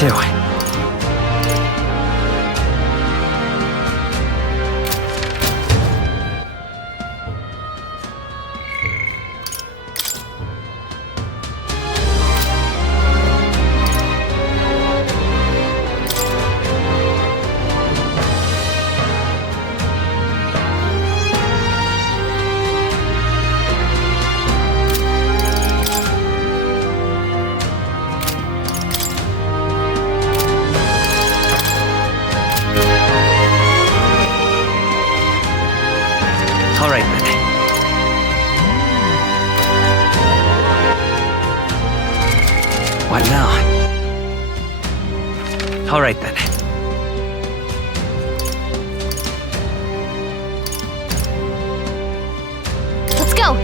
too. All right, then. What now? All right, then. Let's go!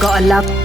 Got a love.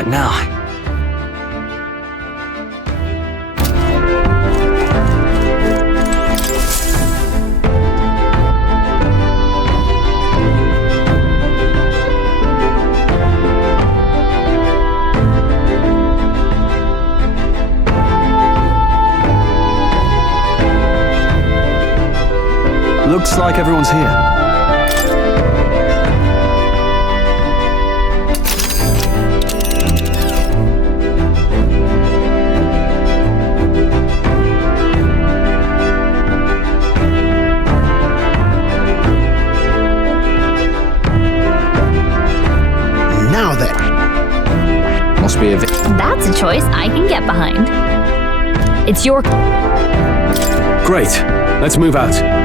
What now? Looks like everyone's here. Now then. Must be a That's a choice I can get behind. It's your... Great. Let's move out.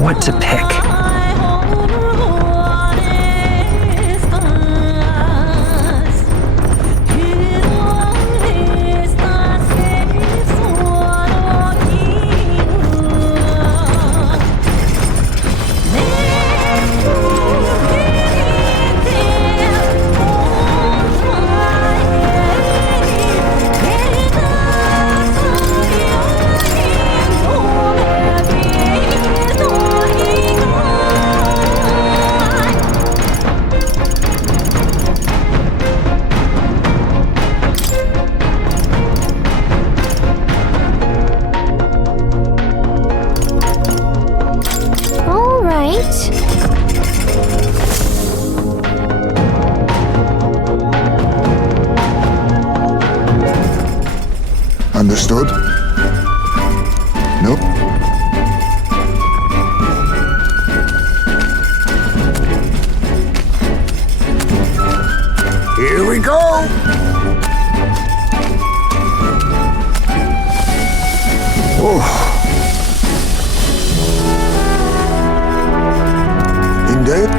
What to pick? All right. Understood? Nope. Here we go! Oh. Indeed.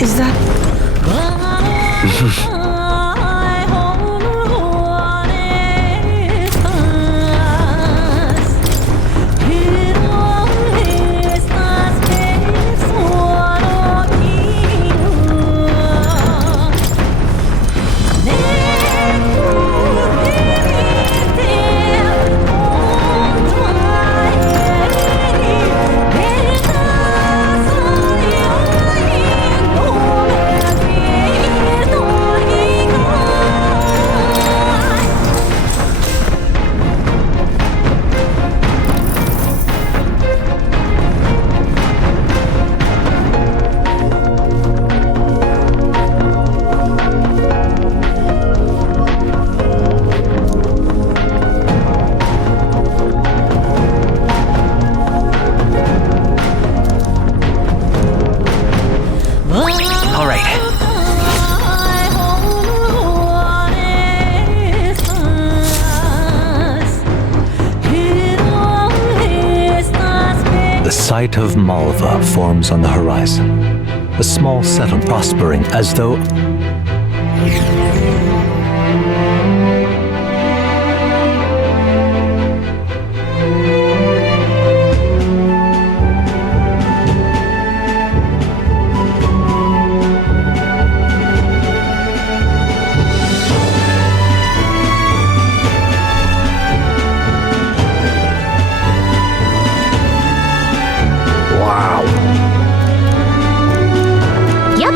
Is that... All right. The site of Malva forms on the horizon. A small settlement prospering as though... Yep.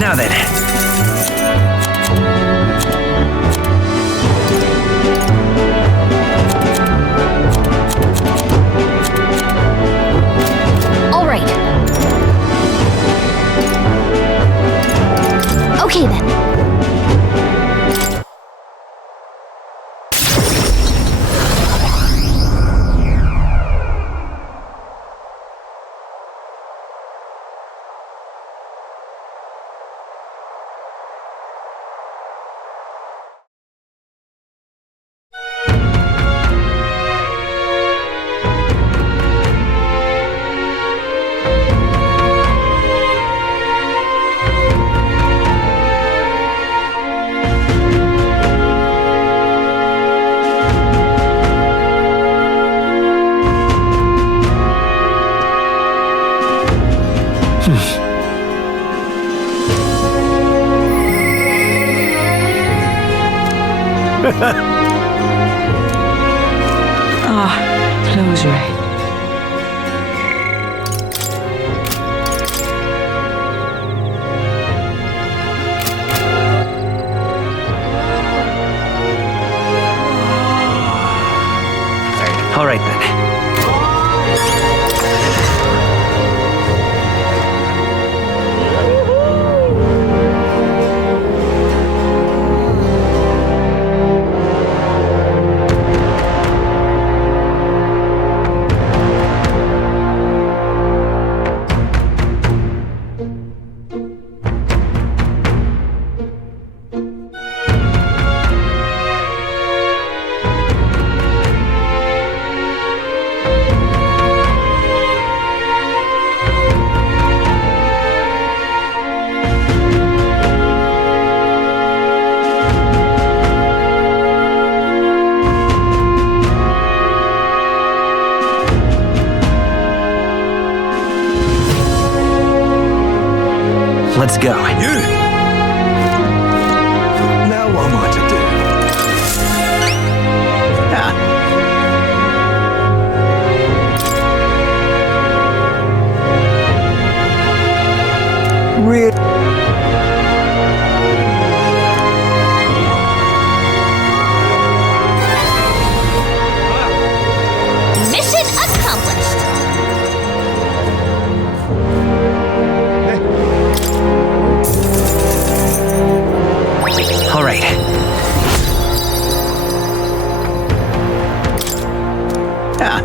Now then. All right. Okay then. Close your eyes. All right then. Let's go. You! Now what am I to do? Really? All right. Ah.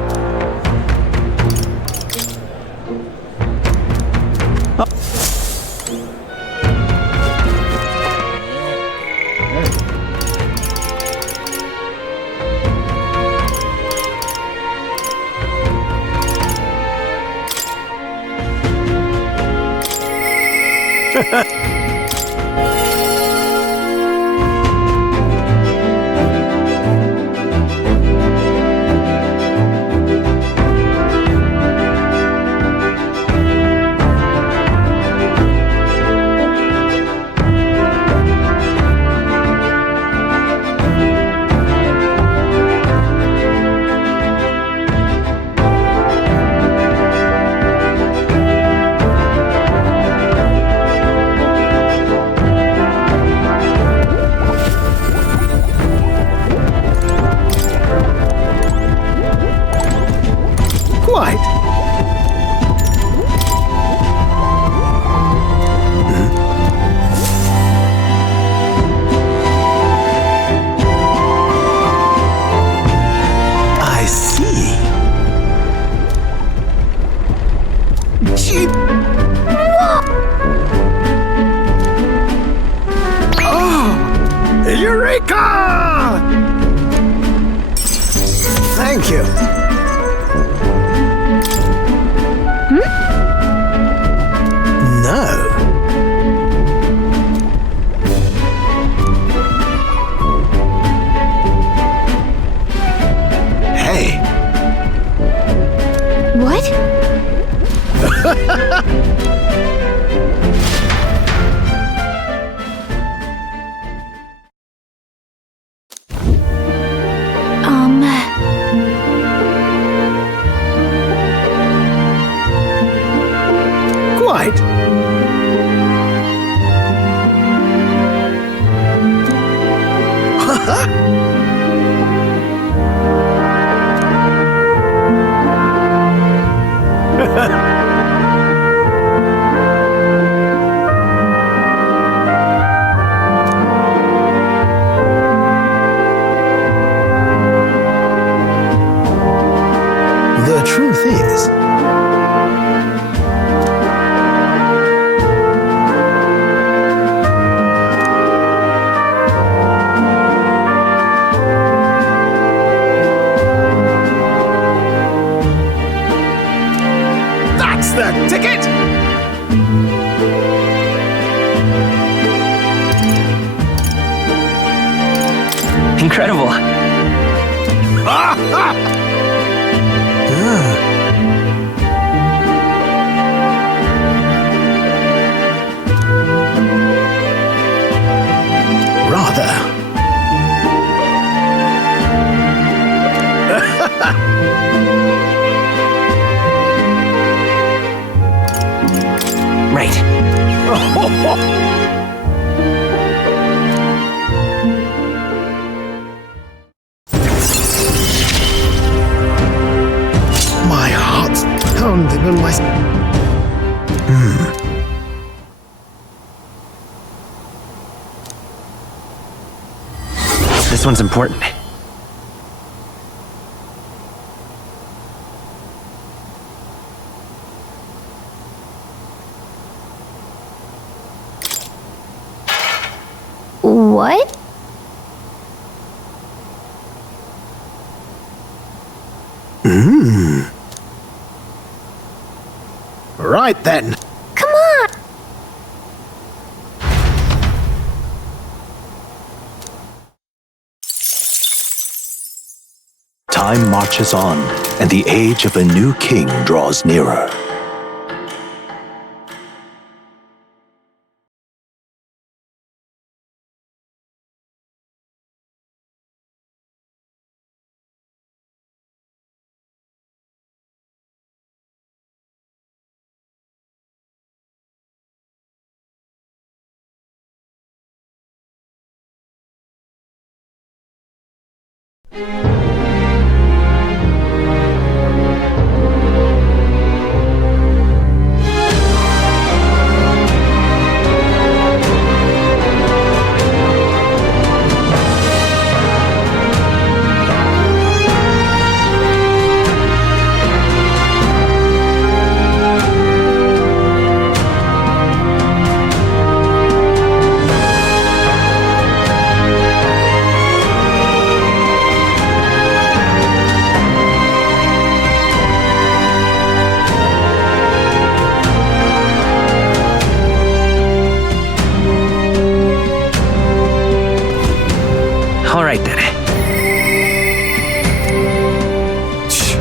Eureka! Thank you. No. Hey. What? Quite. The truth is, that's the ticket! Incredible. Rather. Right. My heart's pounding on my... This one's important. What? Right then. Come on! Time marches on, and the age of a new king draws nearer. All right then. Shh.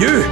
You!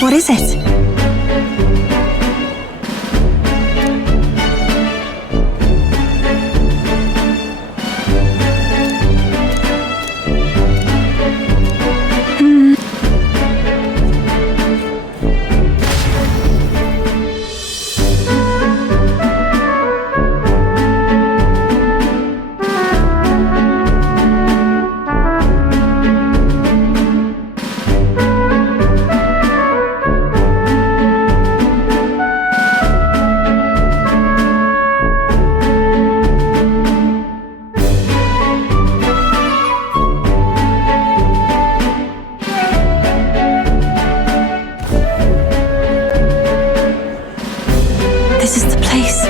What is it? This is the place.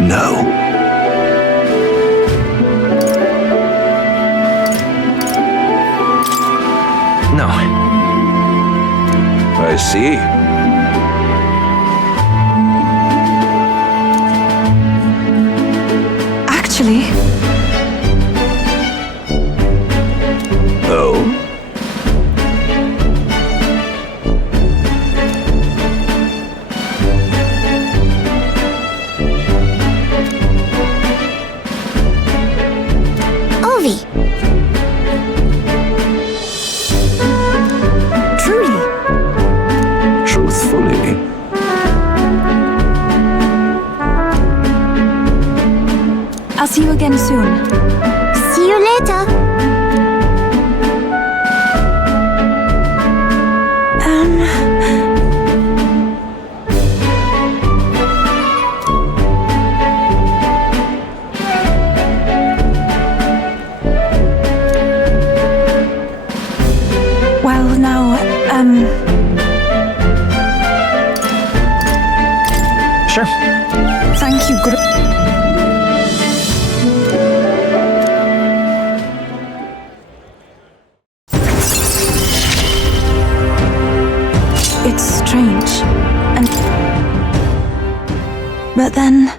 No. No. I see. Actually, Oh? you again soon. See you later. Well, now, Sure. thank you, It's strange. But then...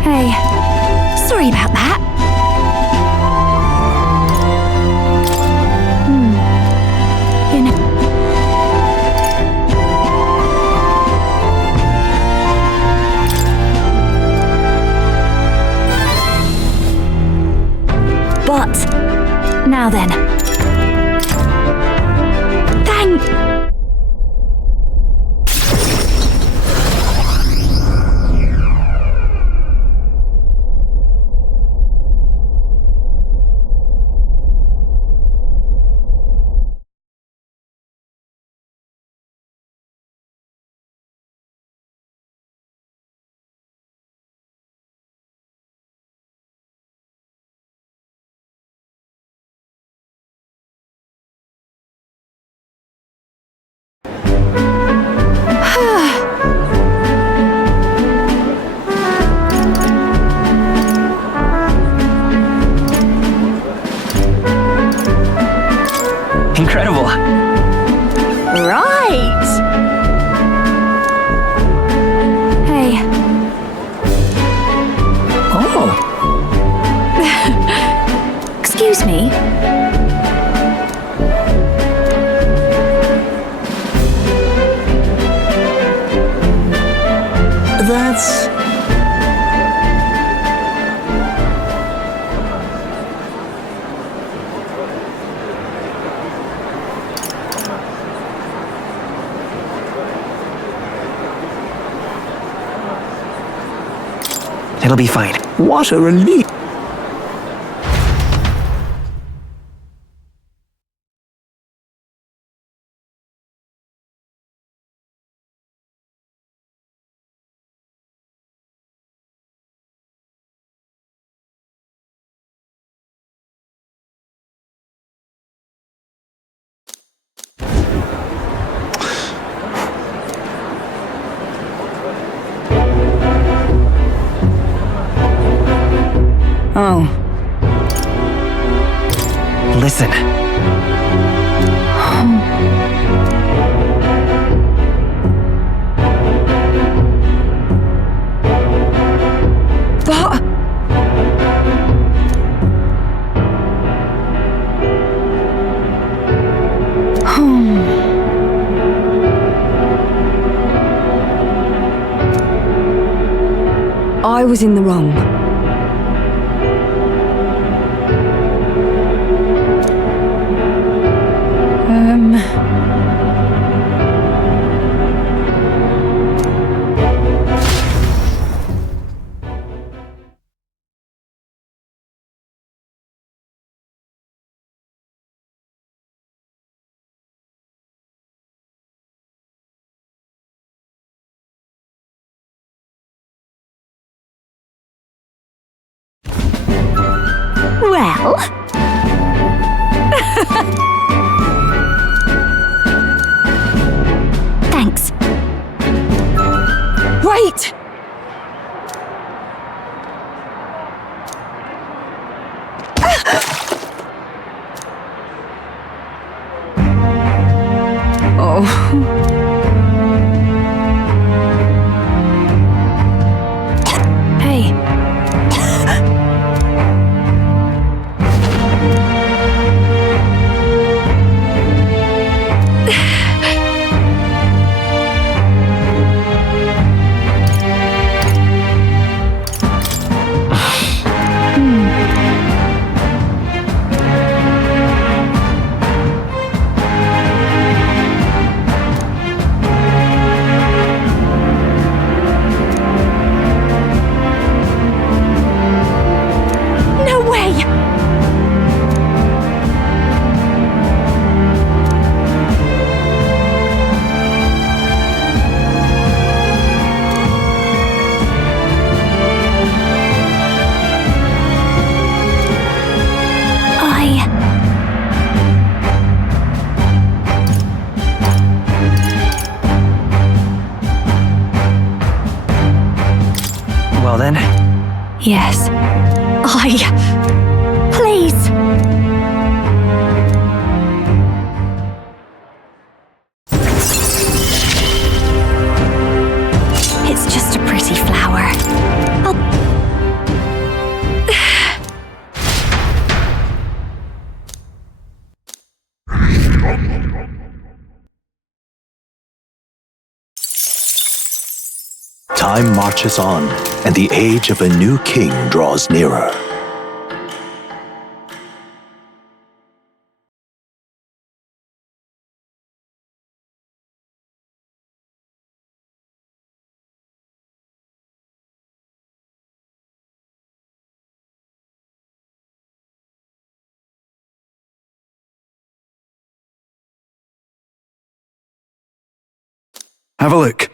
Hey, sorry about that. You know... But, now then. Thank... Incredible. Right! Hey, Oh. Excuse me. That's... It'll be fine. What a relief. oh, Listen. but... I was in the wrong. Well... Thanks. Wait! Hey. No way! Well then, Yes. Please! It's just a pretty flower. Time marches on, and the age of a new king draws nearer. Have a look.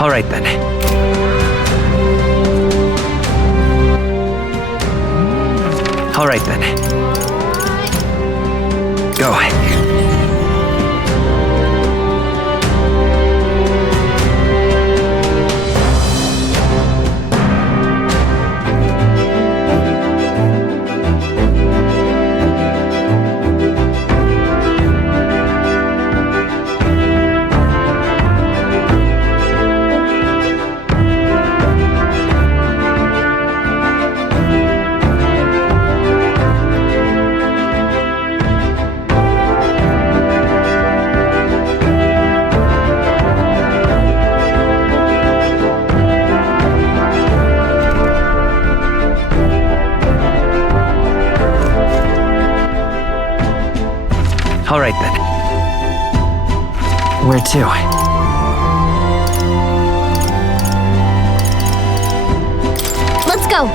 All right then. All right then. Go. All right then. Where to? Let's go.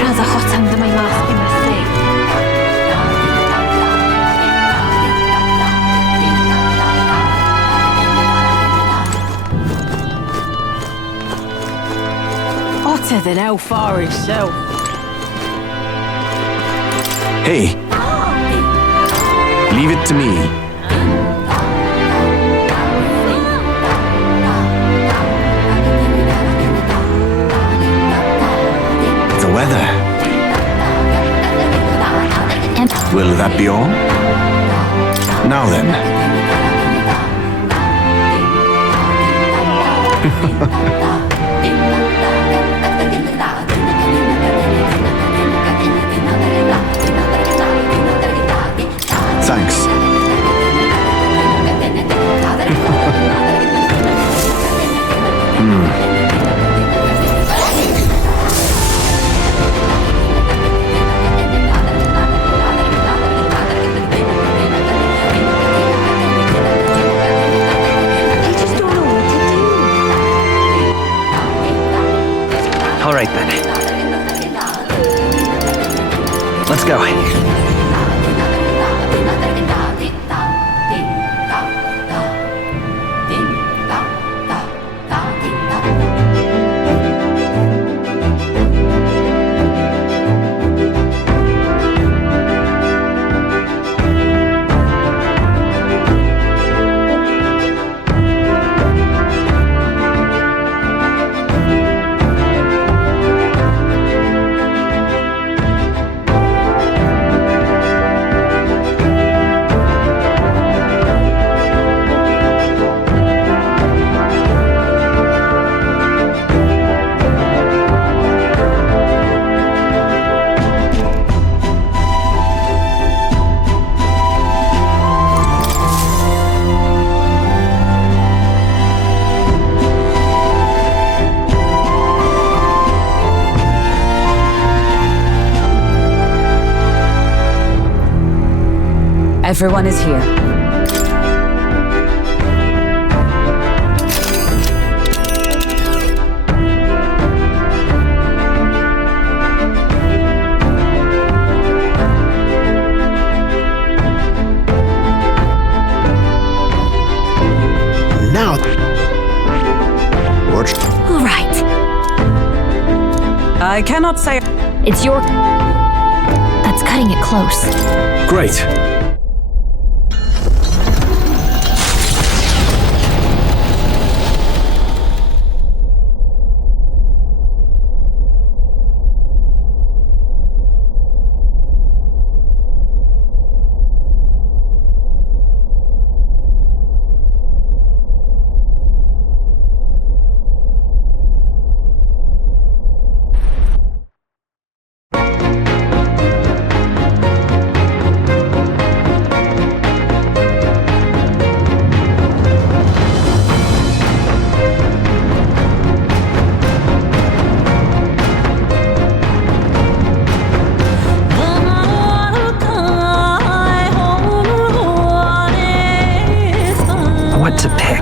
Rather hot under my mask, I must say. Hotter than hellfire itself. Hey. Leave it to me. The weather. Will that be all? Now then. Thanks. I just don't know what to do. All right then. Let's go. Everyone is here. Now, Watch. All right. I cannot say. It's your. That's cutting it close. Great. What to pick?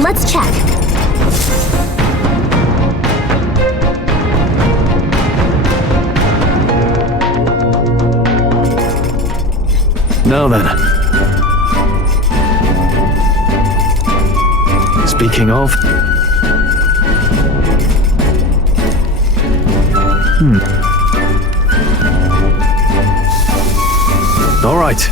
Let's check. Now then. Speaking of. All right.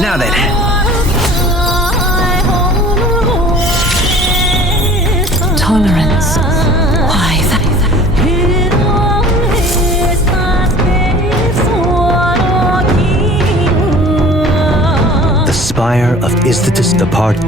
Now then. Tolerance. Why that? The party.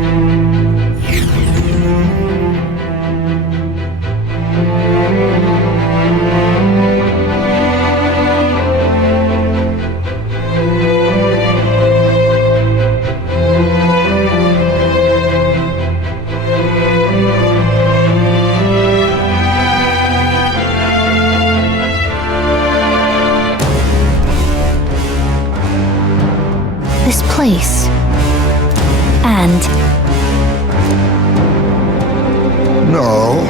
This place. And No.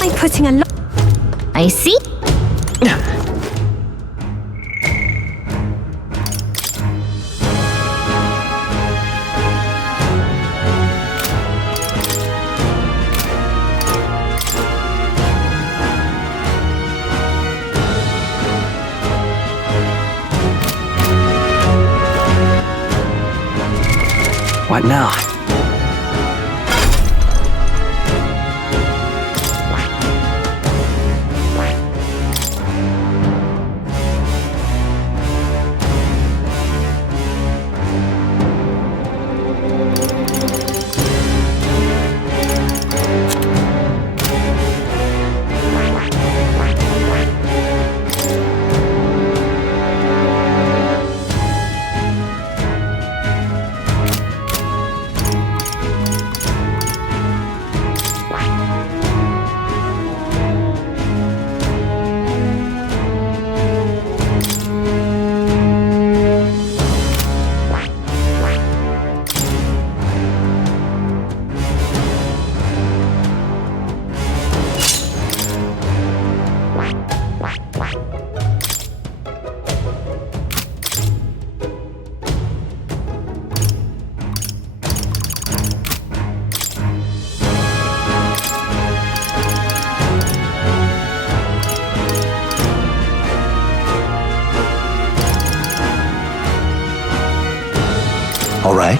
I'm putting a lot. I see. What now? All right.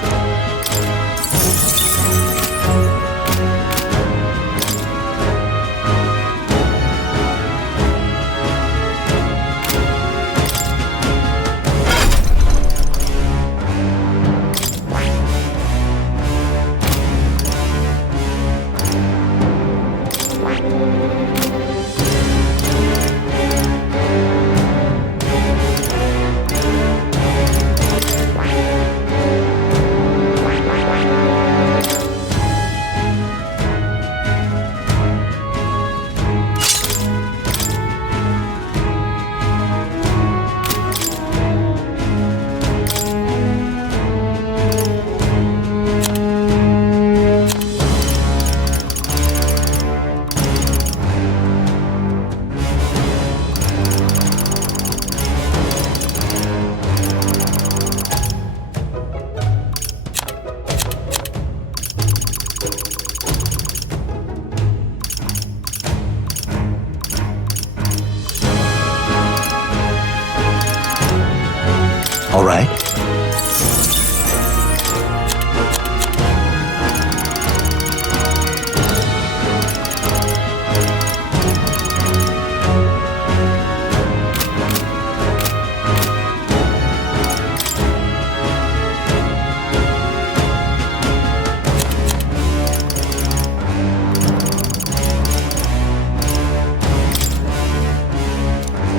All right.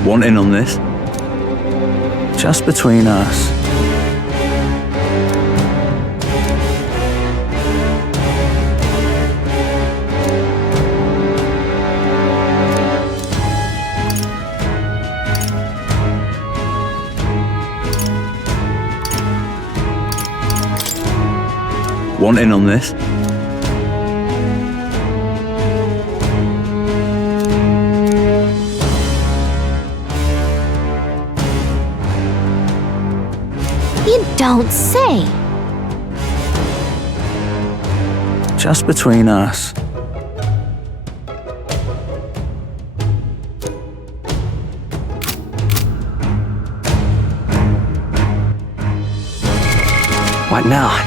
Want in on this? Just between us. Want in on this? You don't say. Just between us. What now?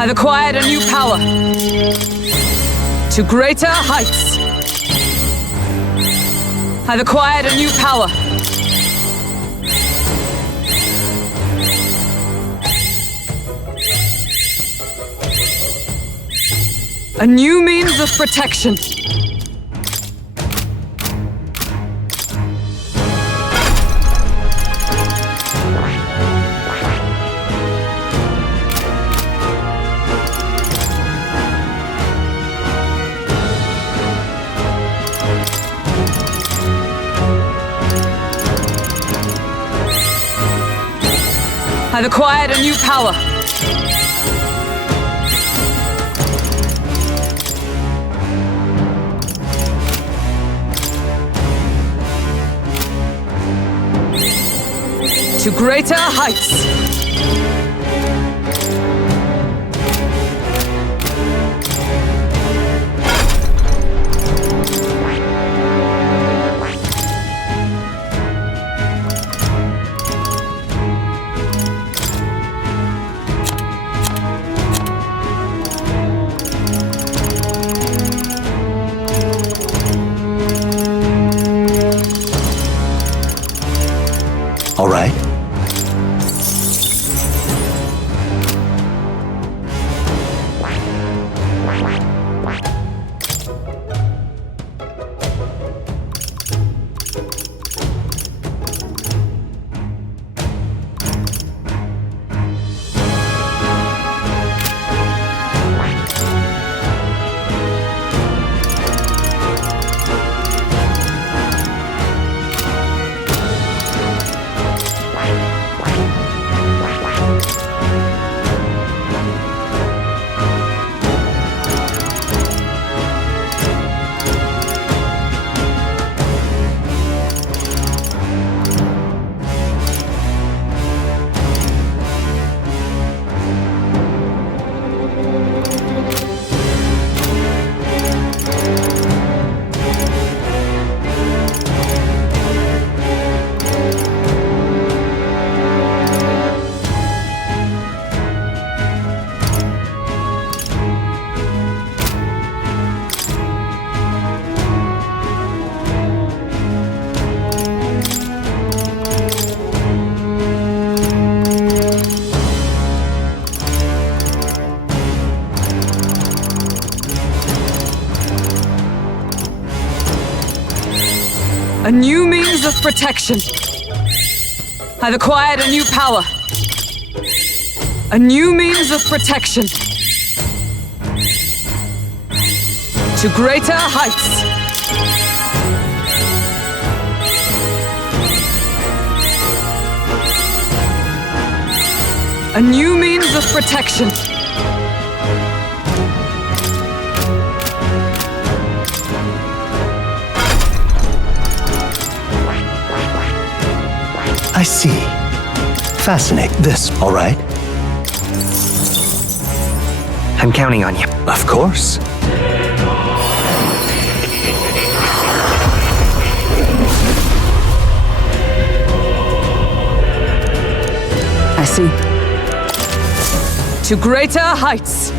I've acquired a new power. To greater heights. I've acquired a new power. A new means of protection. I've acquired a new power. To greater heights. All right. A new means of protection. I've acquired a new power. A new means of protection. To greater heights. A new means of protection. I see. Fascinate. This, all right? I'm counting on you. Of course. I see. To greater heights.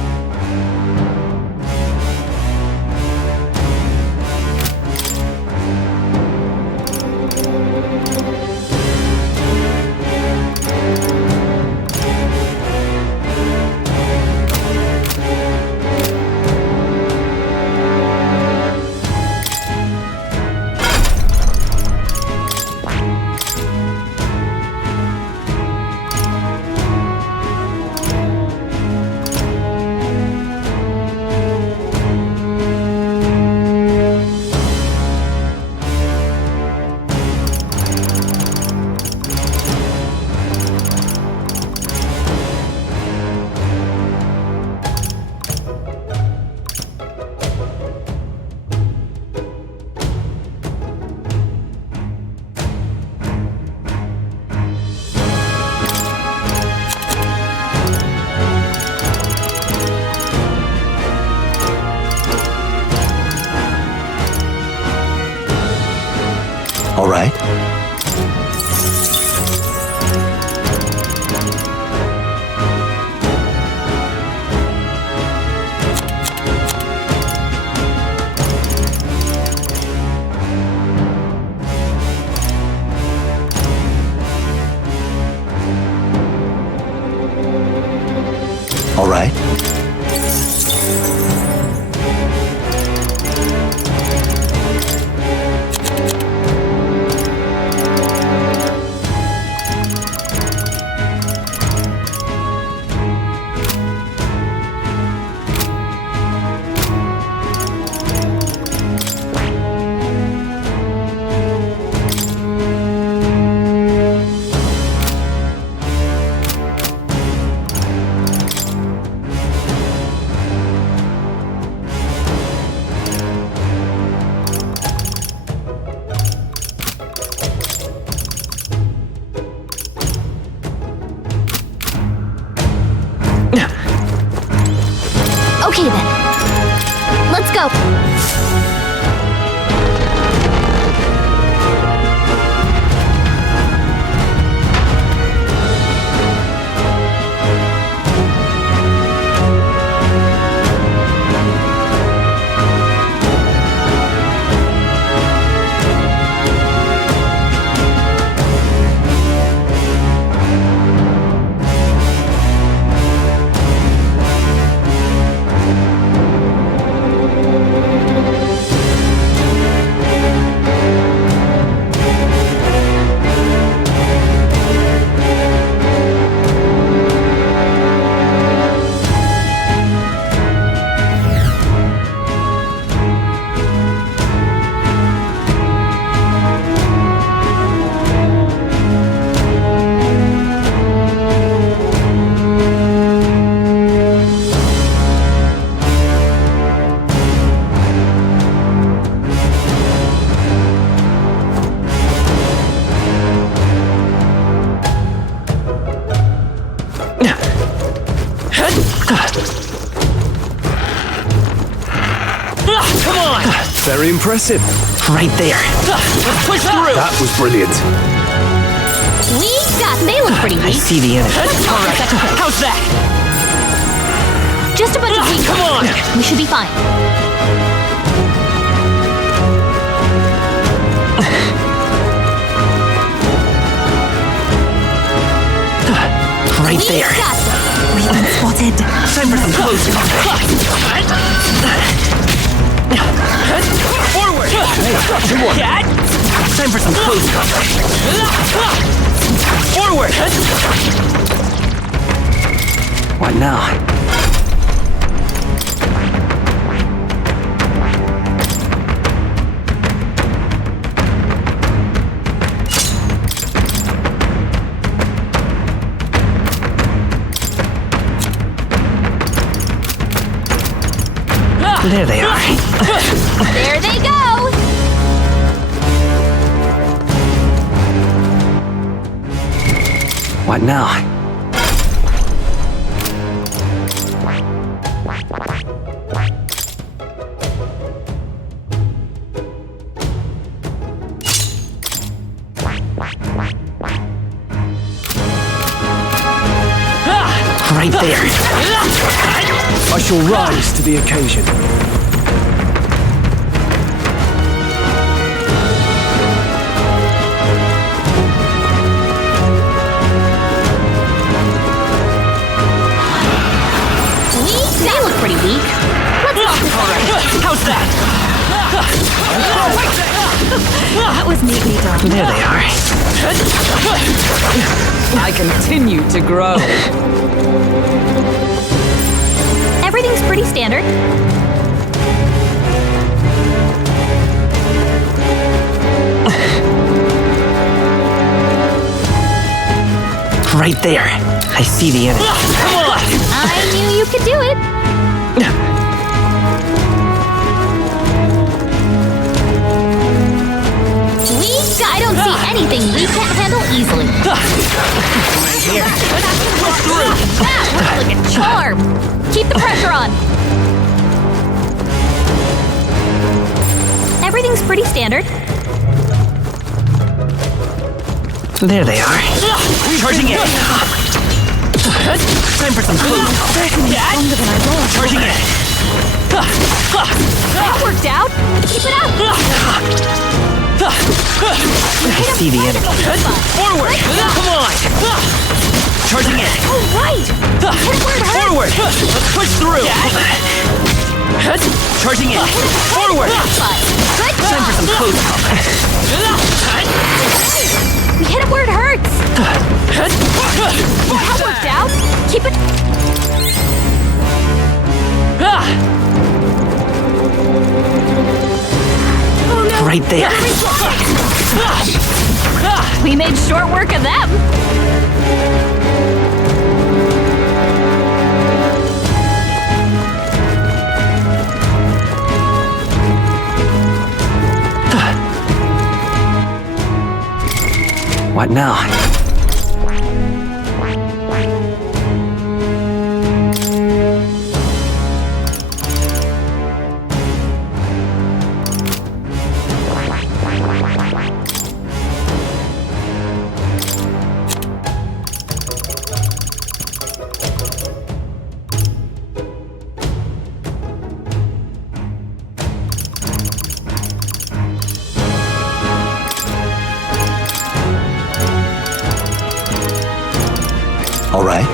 right. All right. Okay then. Let's go. Very impressive. Right there. Let's push through! That was brilliant. We got. They look pretty I weak. see the enemy. Alright, how's that? Just a bunch of weak. Come on! We should be fine. Right We there. got this. We've been spotted. Time for some close Forward! Cat! Time for some close Forward! What now? There they are. There they go. What now? Right there. I shall rise to the occasion. They look pretty weak. Let's not How's that? That was neatly done. There they are. I continue to grow. Everything's pretty standard. Right there. I see the enemy. Come on! I knew you could do it. I don't see anything we can't handle easily. That looks like a charm. Keep the pressure on. Everything's pretty standard. There they are. Charging in. Time for some food. Charging in. That worked out. Keep it up. I see the enemy. Forward! Come on! Charging in. Oh, right. Forward! Let's push through. Charging in. Forward! Good Time for job. some close combat. We hit it where it hurts. That worked out. Keep it. Oh, no. Right there. We made short work of them. What now? All right.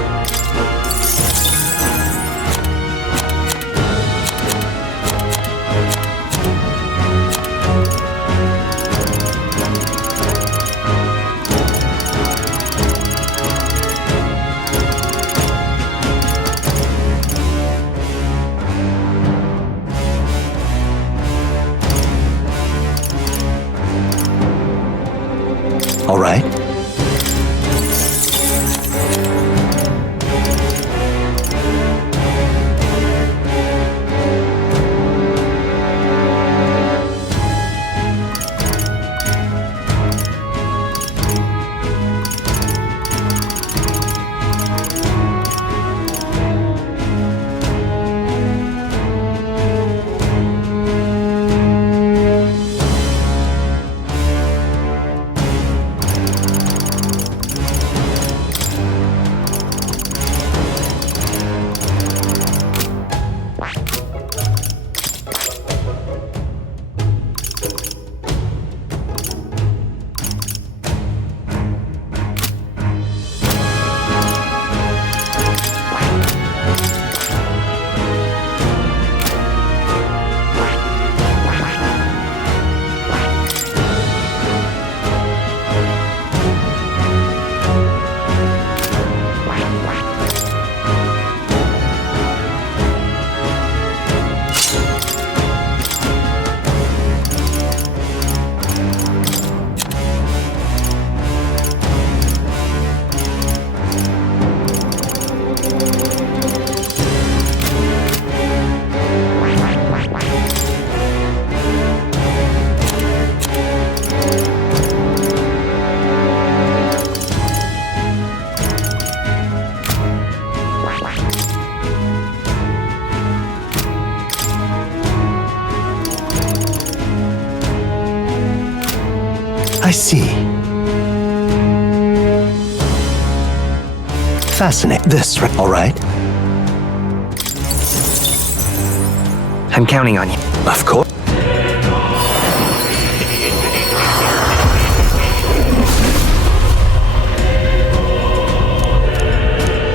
All right. I see. Fascinating. This, all right? I'm counting on you. Of course.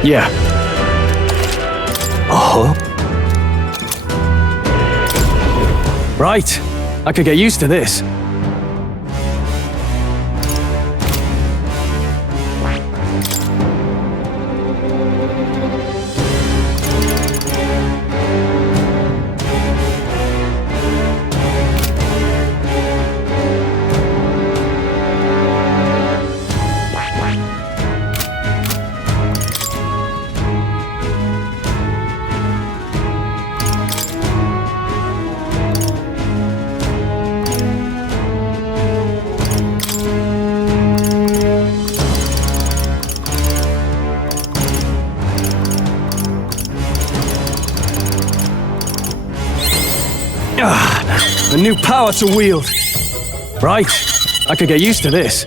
Yeah. Oh, Right. I could get used to this. A new power to wield. Right. I could get used to this.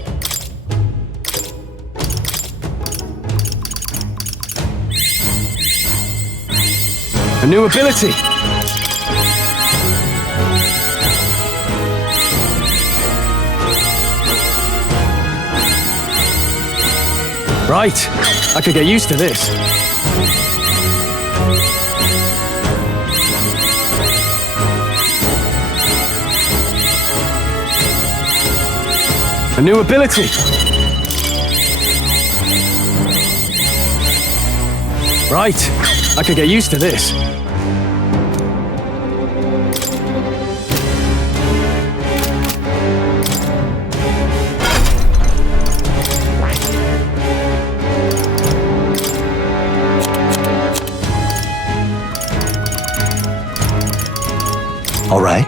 A new ability! Right, I could get used to this. A new ability! Right, I could get used to this. All right.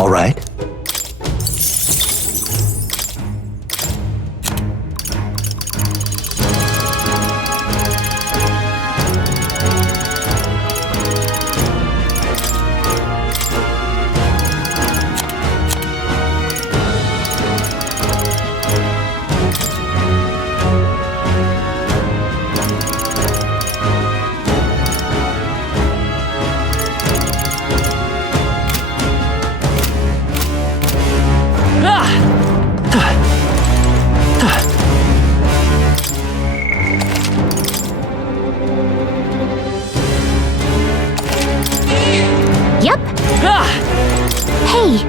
All right. Yep. Hey.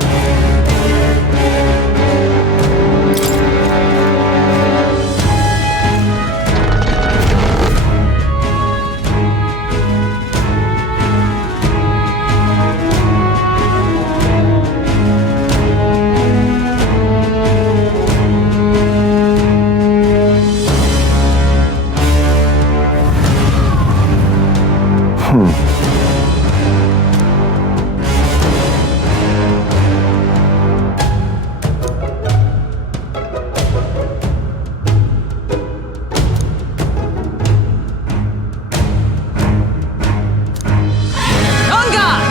On guard!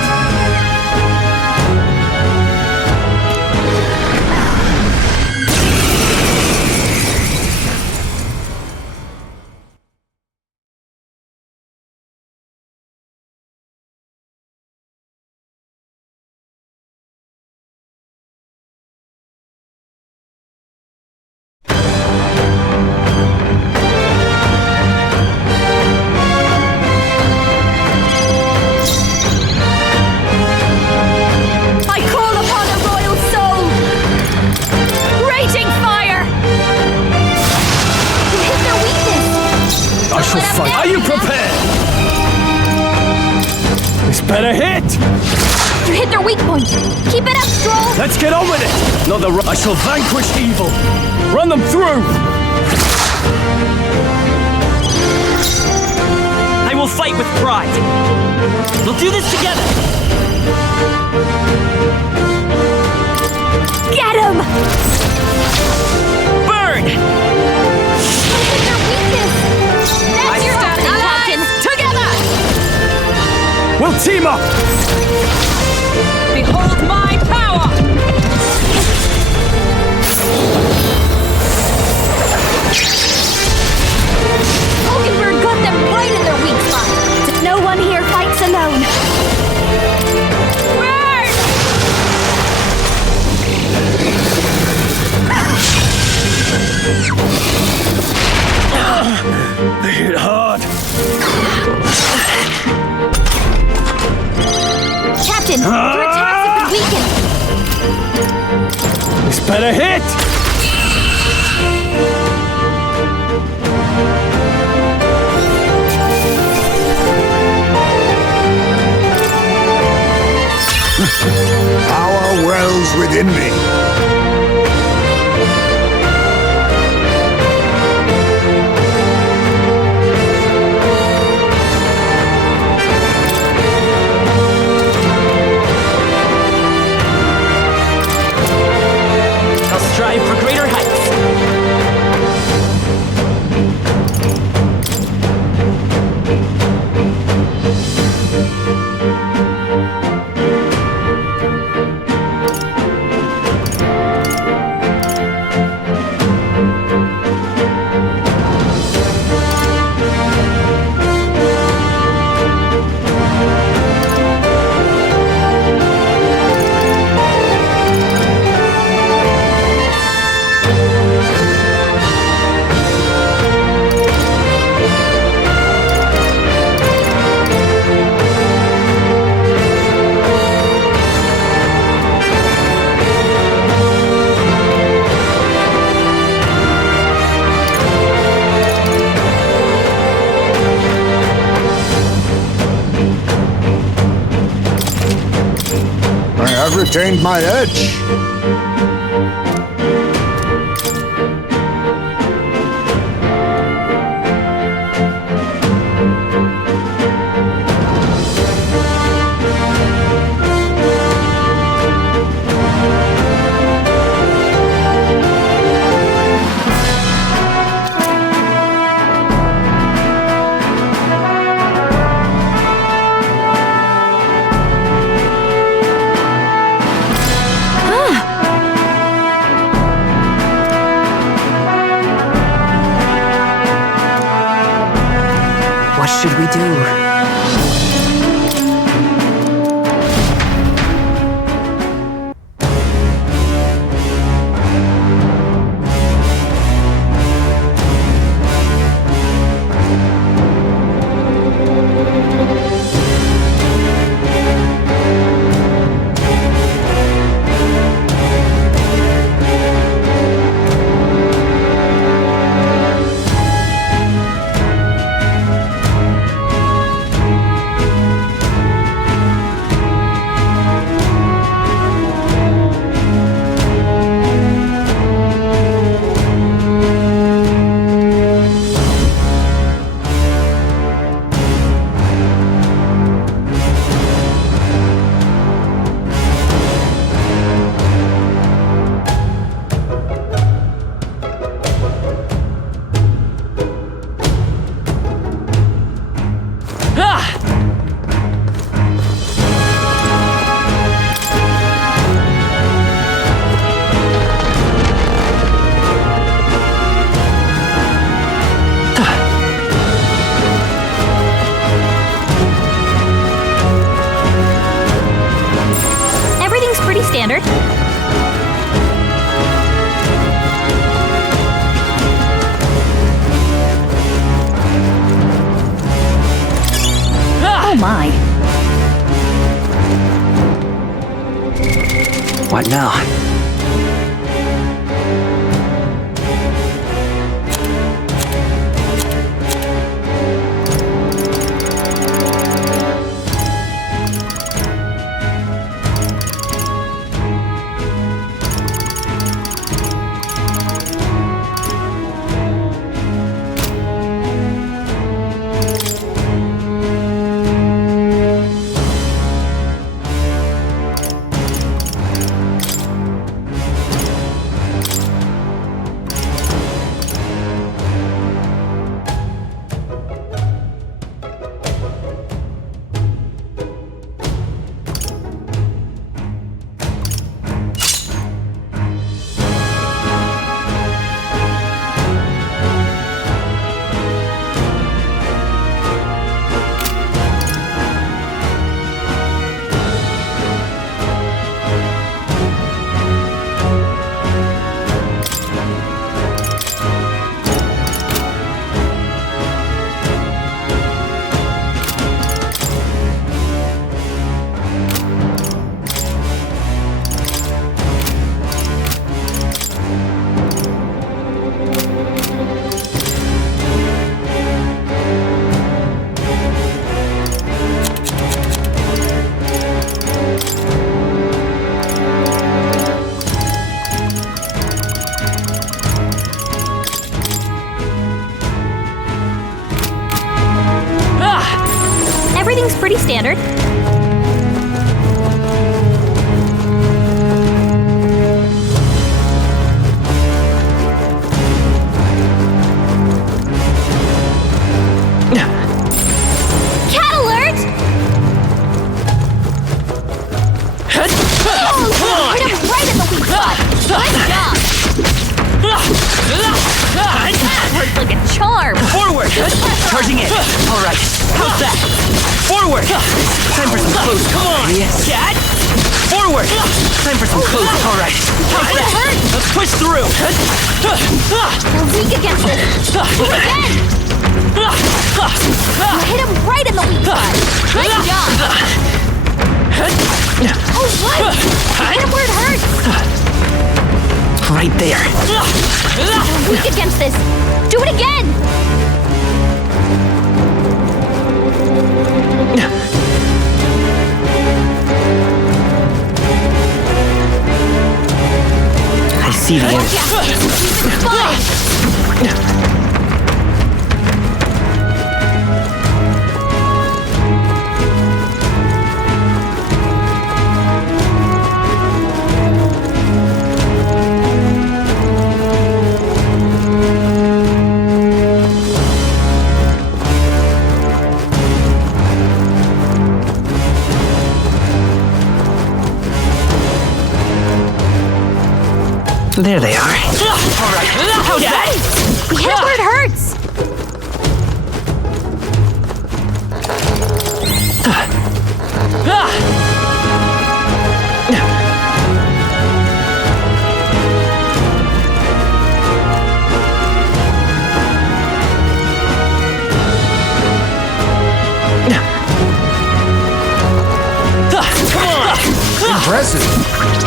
I call upon a royal soul! Raging fire! You hit their weakness! I shall fight. Are you prepared? This better hit! You hit their weak point! Keep it up, Stroll! Let's get on with it! Not the I shall vanquish evil! Run them through! I will fight with pride. We'll do this together. Get him! Burn! You hit their weakness! That's your stand opening, Captain! Together! We'll team up! Behold my power! Hulkenberg got them right in their weak spot! No one here fights alone! Burn! They hit hard! Captain, your attacks have been weakened! This better hit! Power wells within me. retained my edge. What should we do? Standard. Oh my. What now? Everything's pretty standard. Cat alert! Oh, hit him right in the weak spot. Good job. That worked like a charm. Forward! Charging in. All right. How's that? Forward! Time for some close. Come on! Yes. Cat! Forward! Time for some close. All right. How's that? Let's push through. You're weak against it. Do it again. You hit him right in the weak spot. Good job. Oh, what? Hit him where it hurts. Right there. You're weak against this. Do it again. see the end. There they are. All right. How's that? We hit it where it hurts. Impressive.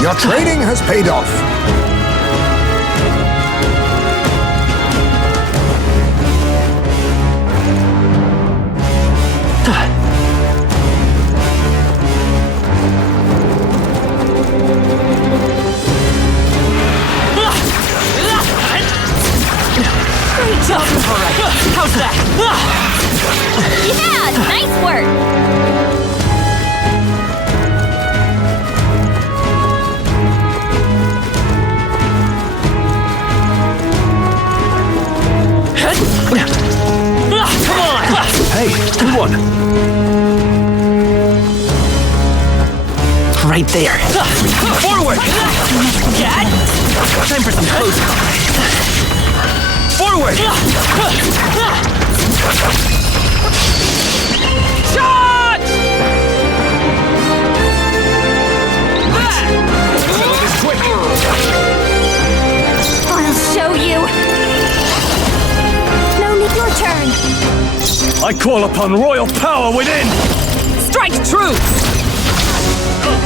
Your training has paid off. How's that? Yeah, nice work. Come on! Hey, good one. Right there. Forward! Dad! Time for some close combat. Forward! Shot! Settle this quick. I'll show you. No, Nick, your turn. I call upon royal power within. Strike true!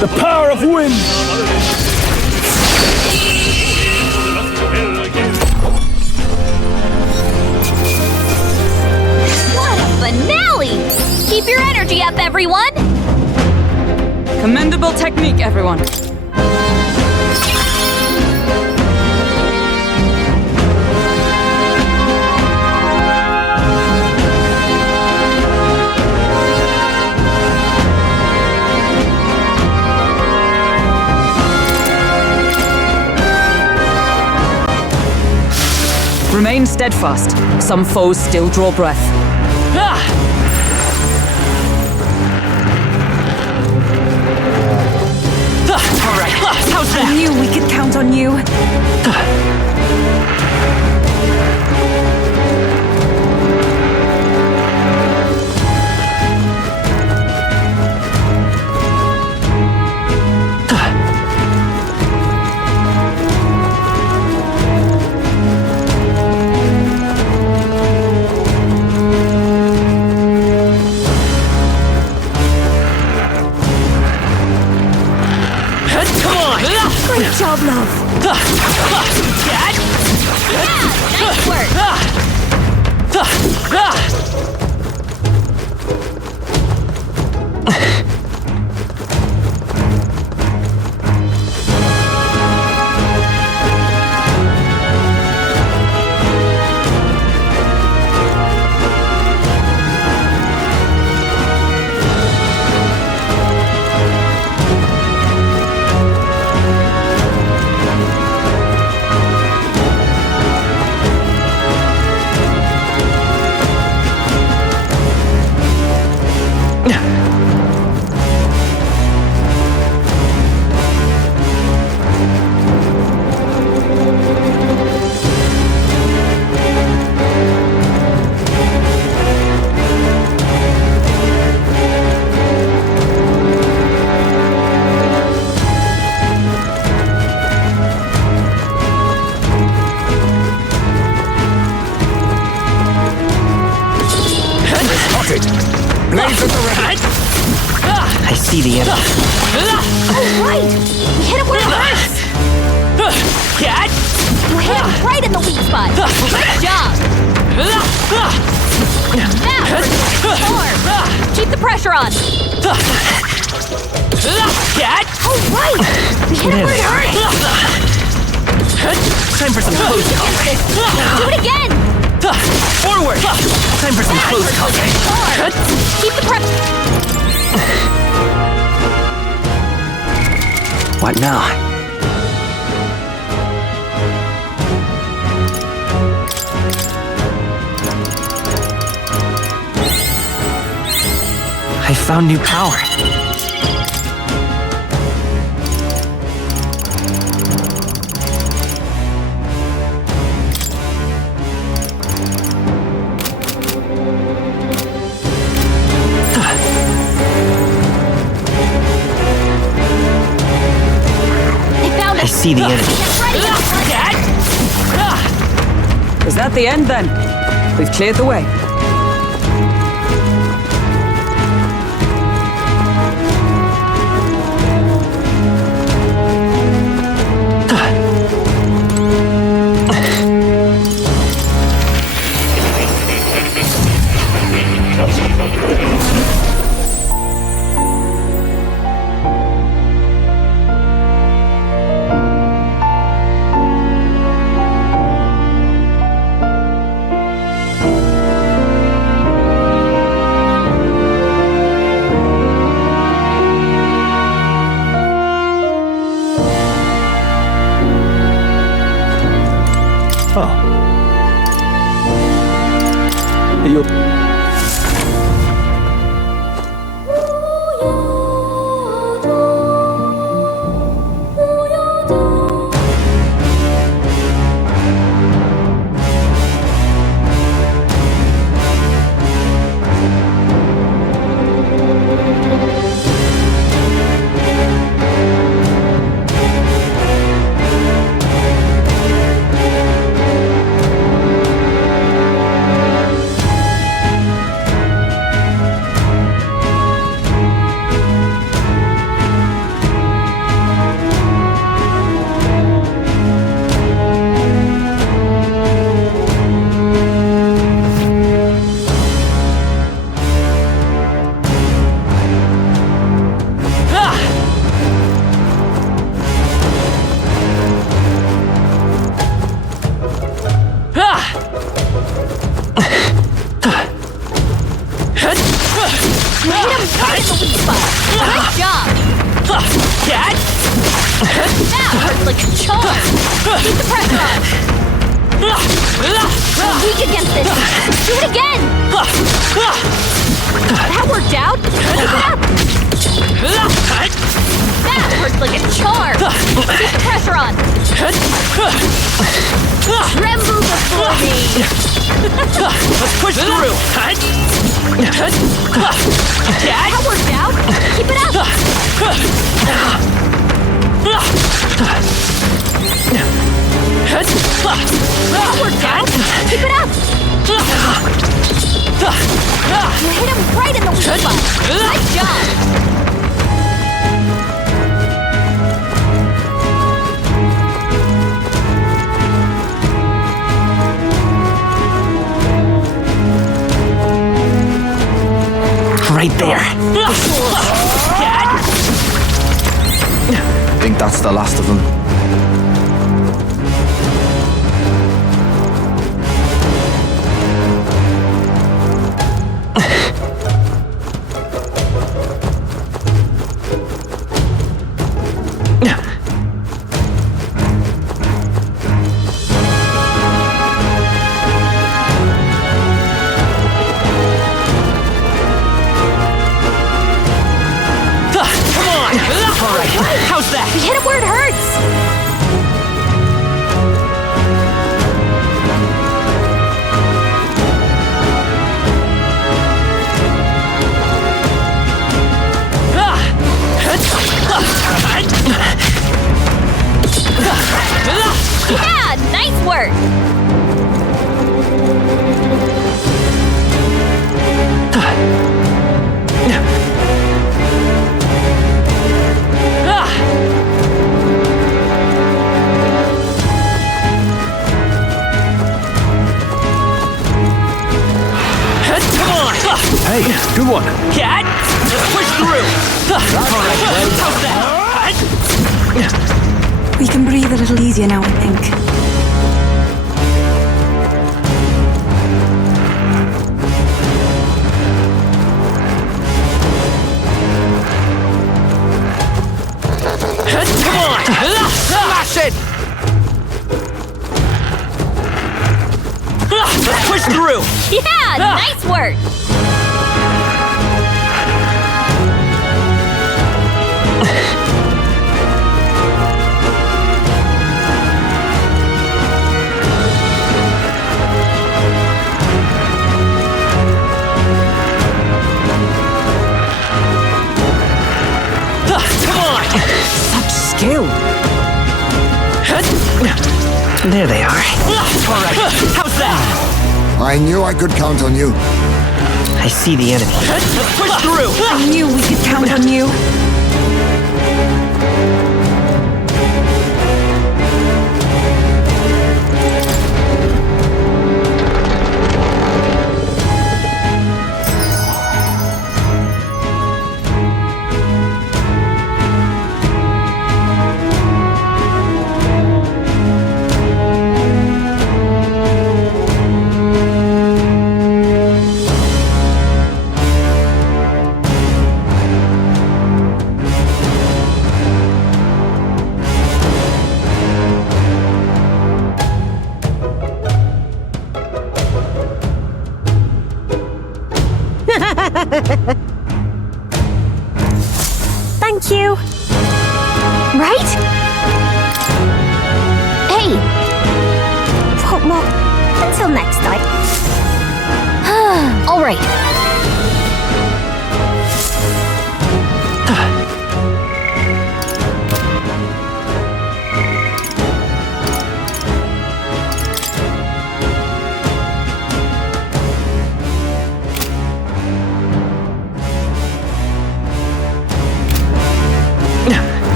The power of wind. What a finale! Keep your energy up, everyone. Commendable technique, everyone. Remain steadfast. Some foes still draw breath. All right, how's that? I knew we could count on you. Great job, love. Dad! Yeah, nice work. Blades at the ready. I see the end. Oh, right. We hit it where it hurts. Dad! You hit it right in the weak spot. Great job. Now, keep the pressure on. Dad! Oh, right. We hit it where it hurts. Time for some close combat. Do it again! Forward! Time for some close combat. Keep the prep. What now? I found new power. I see the enemy. Is that the end then? We've cleared the way. Right there. Think that's the last of them. How's that? We hit it where it hurts! Yeah, nice work! Hey, good one. Cat, let's push through. All right, how's that? We can breathe a little easier now, I think. Come on! Smash it! Let's push through! Yeah, nice work. Come on! Such skill. There they are. All right, how's that? I knew I could count on you. I see the enemy. Let's push through! I knew we could count on you. Thank you. Right? Hey. What more? Until next time. All right.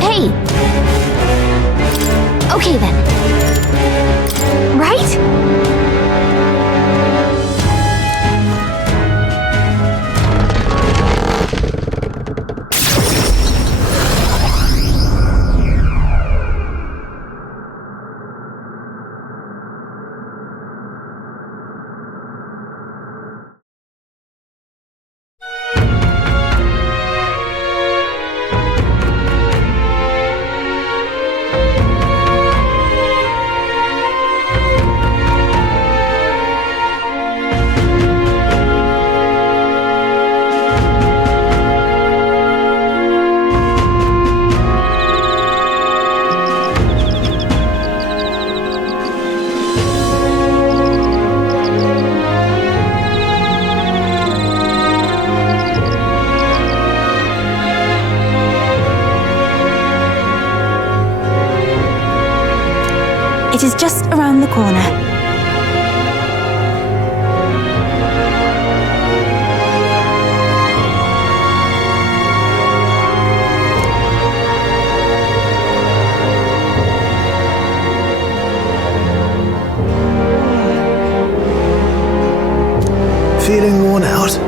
Hey. Okay then. Right? It is just around the corner. Feeling worn out?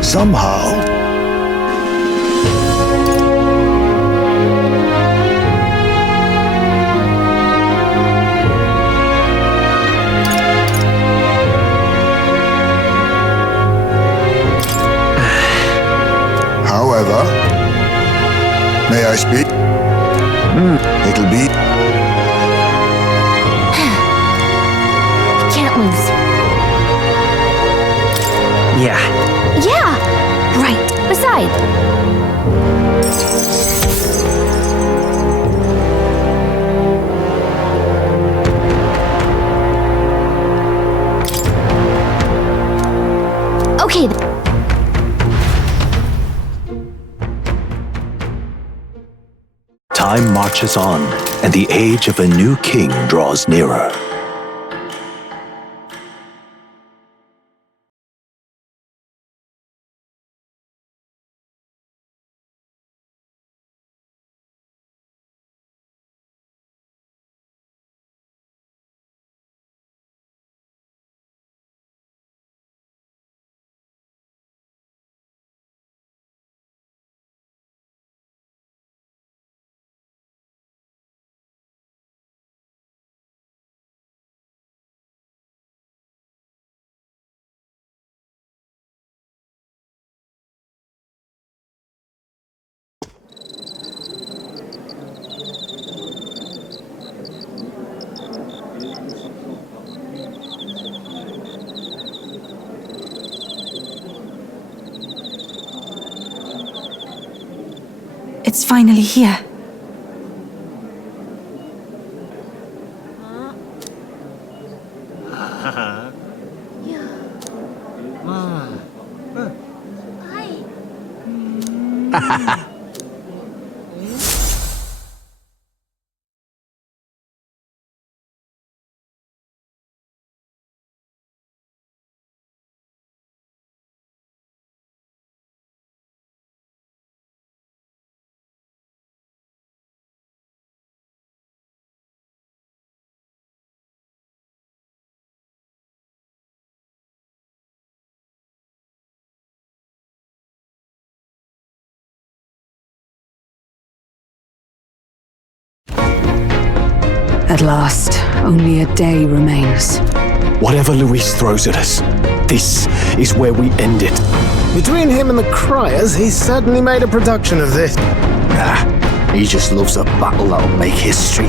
Somehow. However, may I speak? It'll be... Can't lose. Yeah. Yeah. Right. Besides. Okay. Time marches on, and the age of a new king draws nearer. It's finally here. At last, only a day remains. Whatever Luis throws at us, this is where we end it. Between him and the Criers, he's certainly made a production of this. Nah, he just loves a battle that'll make history.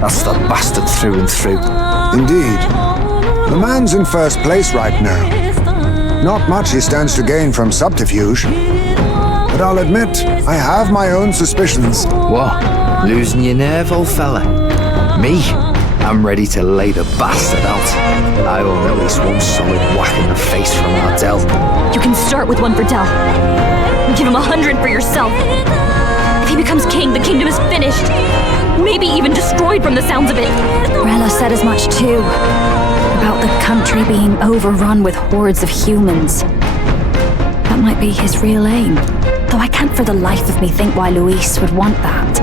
That's the bastard through and through. Indeed. The man's in first place right now. Not much he stands to gain from subterfuge. But I'll admit, I have my own suspicions. What? Losing your nerve, old fella? Me? I'm ready to lay the bastard out. I owe him at least one solid whack in the face from Ardell. You can start with one for Del. And give him 100 for yourself. If he becomes king, the kingdom is finished. Maybe even destroyed from the sounds of it. Rella said as much too. About the country being overrun with hordes of humans. That might be his real aim. Though I can't for the life of me think why Luis would want that.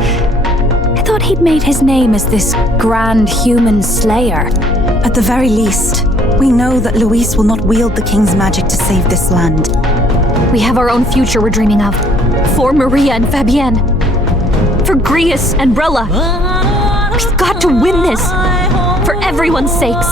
I thought he'd made his name as this grand human slayer. At the very least, we know that Luis will not wield the king's magic to save this land. We have our own future we're dreaming of. For Maria and Fabienne. For Grius and Rella. We've got to win this. For everyone's sakes.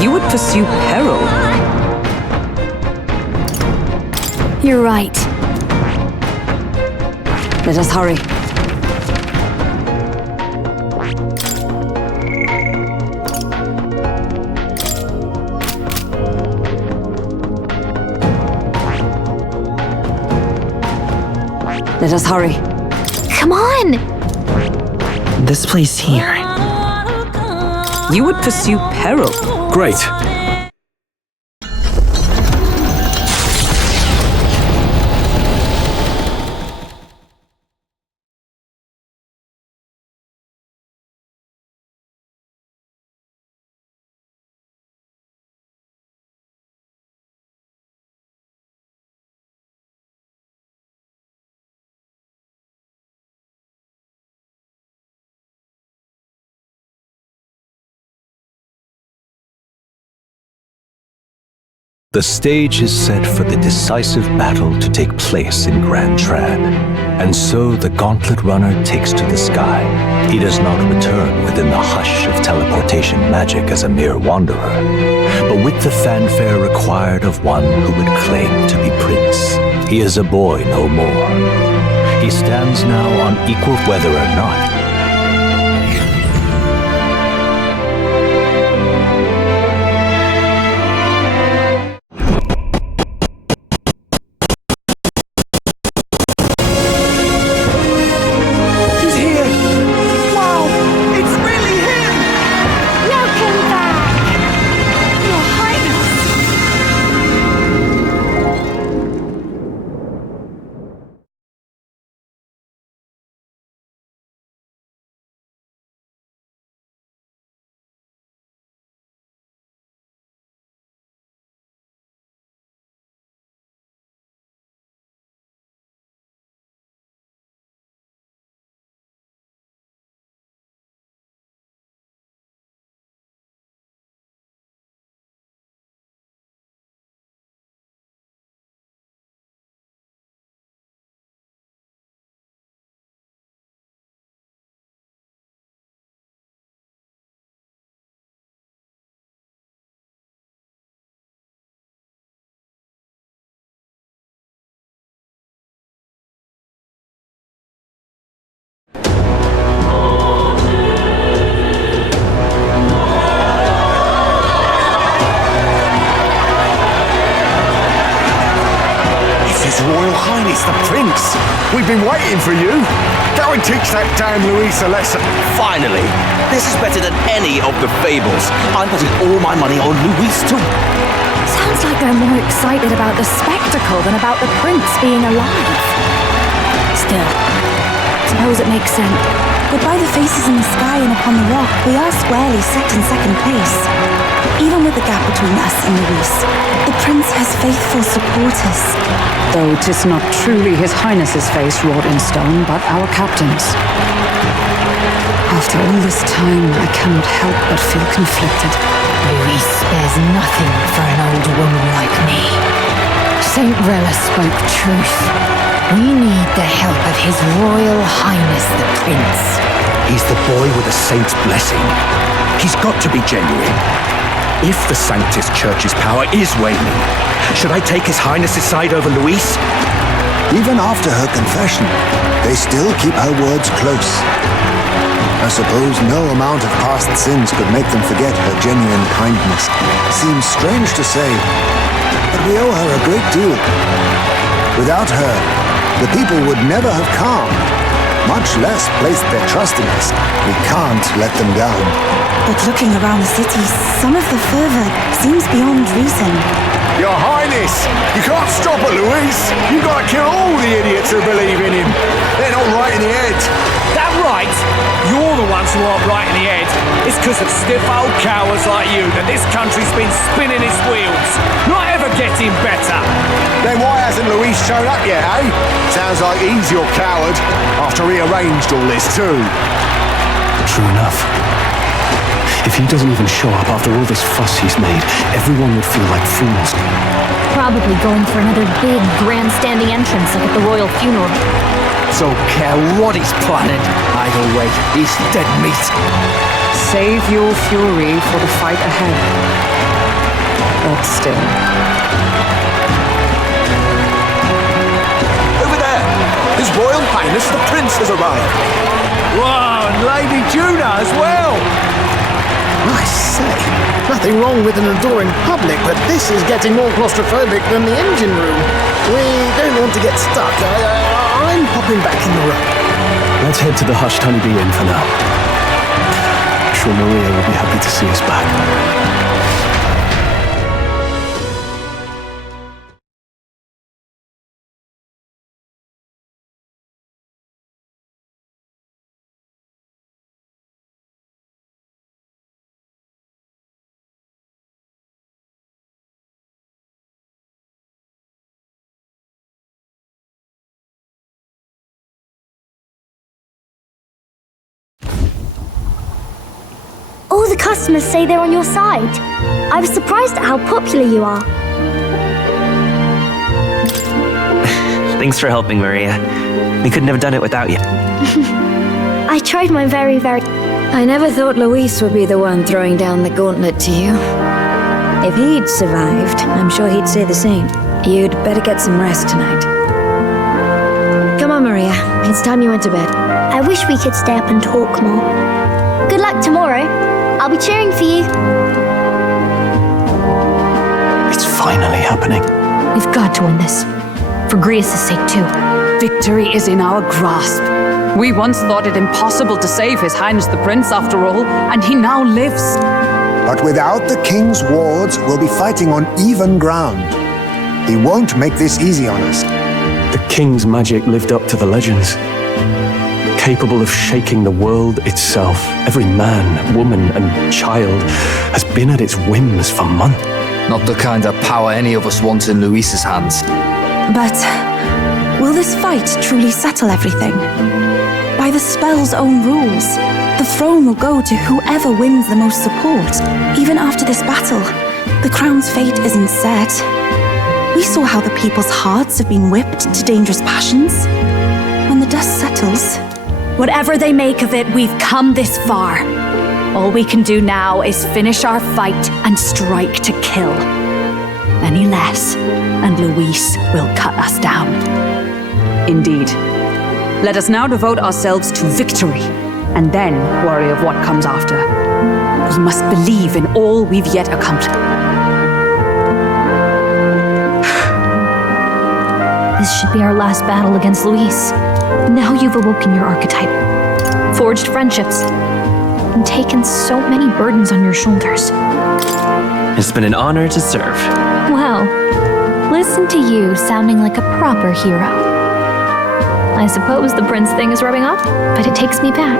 You would pursue peril. You're right. Let us hurry. Let us hurry. Come on! This place here. You would pursue peril. Great. The stage is set for the decisive battle to take place in Grand Trad. And so the Gauntlet Runner takes to the sky. He does not return within the hush of teleportation magic as a mere wanderer, but with the fanfare required of one who would claim to be prince. He is a boy no more. He stands now on equal whether or not Royal Highness, the Prince! We've been waiting for you! Go and teach that damn Louise a lesson! Finally! This is better than any of the fables. I'm putting all my money on Louise too. Sounds like they're more excited about the spectacle than about the prince being alive. Still, suppose it makes sense. But by the faces in the sky and upon the rock, we are squarely set in second place. Even with the gap between us and Louise, the prince has faithful supporters. Though 'tis not truly His Highness's face wrought in stone, but our captain's. After all this time, I cannot help but feel conflicted. Louise spares nothing for an old woman like me. Saint Rella spoke truth. We need the help of His Royal Highness the Prince. He's the boy with a saint's blessing. He's got to be genuine. If the Sanctus Church's power is waning, should I take His Highness's side over Louise? Even after her confession, they still keep her words close. I suppose no amount of past sins could make them forget her genuine kindness. Seems strange to say, but we owe her a great deal. Without her, the people would never have calmed, much less placed their trust in us. We can't let them down. But looking around the city, some of the fervor seems beyond reason. Your Highness, you can't stop it, Louise. You've got to kill all the idiots who believe in him. They're not right in the head. That right? You're the ones who aren't right in the head. It's because of stiff old cowards like you that this country's been spinning its wheels. Not ever getting better. Then why hasn't Louise shown up yet, eh? Sounds like he's your coward, after he arranged all this too. True enough. If he doesn't even show up after all this fuss he's made, everyone would feel like fools. Probably going for another big, grandstanding entrance like at the royal funeral. Don't care what he's planning. Either way, he's dead meat. Save your fury for the fight ahead. But still. Over there! His Royal Highness the Prince has arrived. Wow, and Lady Juna as well! I say, nothing wrong with an adoring public, but this is getting more claustrophobic than the engine room. We don't want to get stuck. I'm popping back in the room. Let's head to the hushed honeybee inn for now. I'm sure Maria will be happy to see us back. All the customers say they're on your side. I was surprised at how popular you are. Thanks for helping, Maria. We couldn't have done it without you. I tried my very, very... I never thought Luis would be the one throwing down the gauntlet to you. If he'd survived, I'm sure he'd say the same. You'd better get some rest tonight. Come on, Maria. It's time you went to bed. I wish we could stay up and talk more. Good luck tomorrow. I'll be cheering for you. It's finally happening. We've got to win this. For Grius' sake, too. Victory is in our grasp. We once thought it impossible to save His Highness the Prince, after all, and he now lives. But without the king's wards, we'll be fighting on even ground. He won't make this easy on us. The king's magic lived up to the legends. Capable of shaking the world itself, every man, woman, and child has been at its whims for months. Not the kind of power any of us want in Luis's hands. But will this fight truly settle everything? By the spell's own rules, the throne will go to whoever wins the most support. Even after this battle, the crown's fate isn't set. We saw how the people's hearts have been whipped to dangerous passions. When the dust settles... Whatever they make of it, we've come this far. All we can do now is finish our fight and strike to kill. Any less, and Luis will cut us down. Indeed. Let us now devote ourselves to victory, and then worry of what comes after. We must believe in all we've yet accomplished. This should be our last battle against Luis. Now you've awoken your archetype, forged friendships, and taken so many burdens on your shoulders. It's been an honor to serve. Wow. Listen to you sounding like a proper hero. I suppose the prince thing is rubbing off, but it takes me back.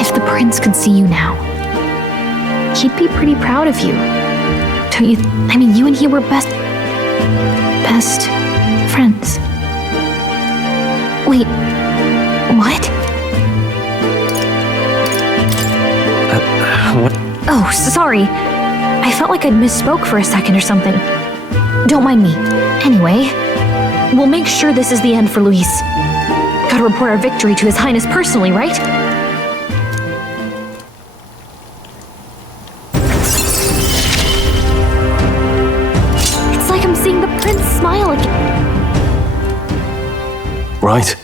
If the prince could see you now, he'd be pretty proud of you. Don't you? I mean, you and he were best friends. Wait, what? What? Oh, sorry. I felt like I'd misspoke for a second or something. Don't mind me. Anyway, we'll make sure this is the end for Luis. Gotta report our victory to His Highness personally, right? It's like I'm seeing the prince smile again. Right.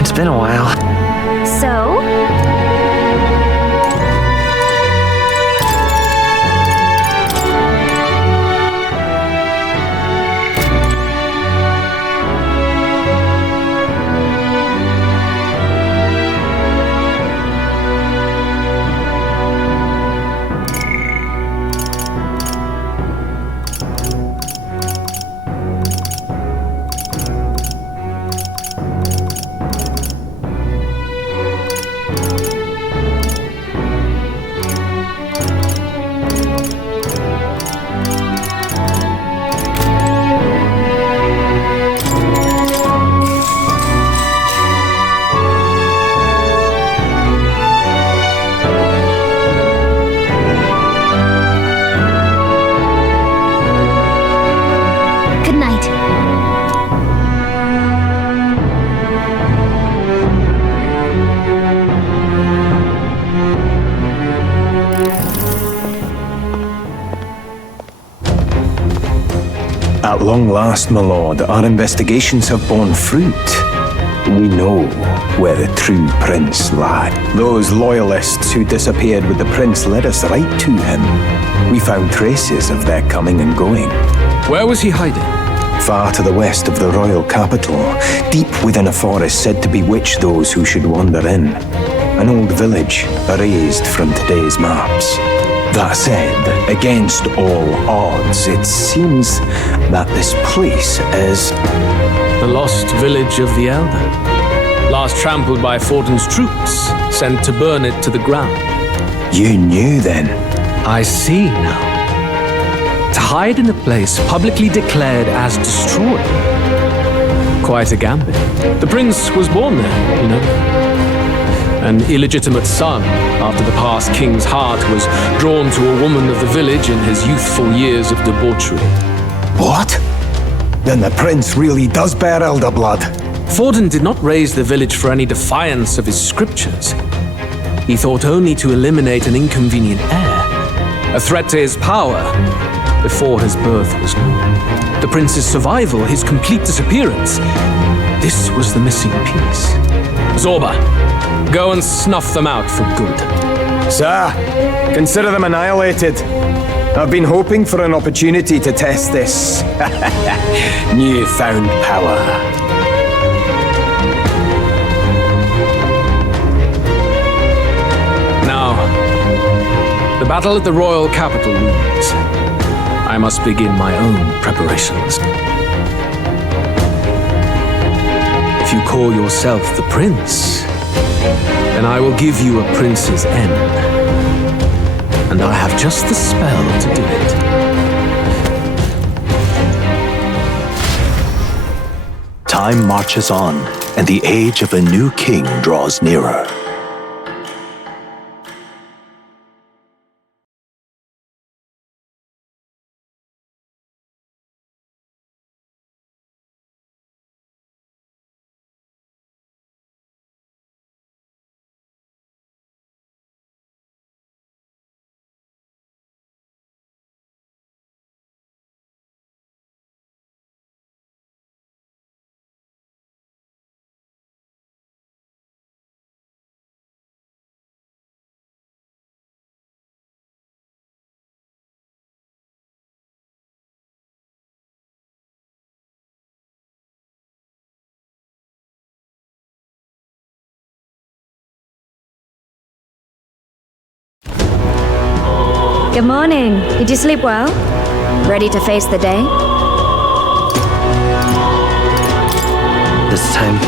It's been a while. So? At long last, my lord, our investigations have borne fruit. We know where the true prince lies. Those loyalists who disappeared with the prince led us right to him. We found traces of their coming and going. Where was he hiding? Far to the west of the royal capital, deep within a forest said to bewitch those who should wander in. an old village erased from today's maps. That said, against all odds, it seems that this place is... The lost village of the Elder. Last trampled by Fortin's troops, sent to burn it to the ground. You knew then? I see now. To hide in a place publicly declared as destroyed. Quite a gambit. The prince was born there, you know. An illegitimate son, after the past king's heart was drawn to a woman of the village in his youthful years of debauchery. What? Then the prince really does bear elder blood. Fortin did not raise the village for any defiance of his scriptures. He thought only to eliminate an inconvenient heir, a threat to his power, before his birth was known. The prince's survival, his complete disappearance, this was the missing piece. Zorba, go and snuff them out for good. Sir, consider them annihilated. I've been hoping for an opportunity to test this newfound power. Now, the battle at the royal capital looms. I must begin my own preparations. If you call yourself the prince, then I will give you a prince's end. And I have just the spell to do it. Time marches on, and the age of a new king draws nearer. Good morning. Did you sleep well? Ready to face the day? This time?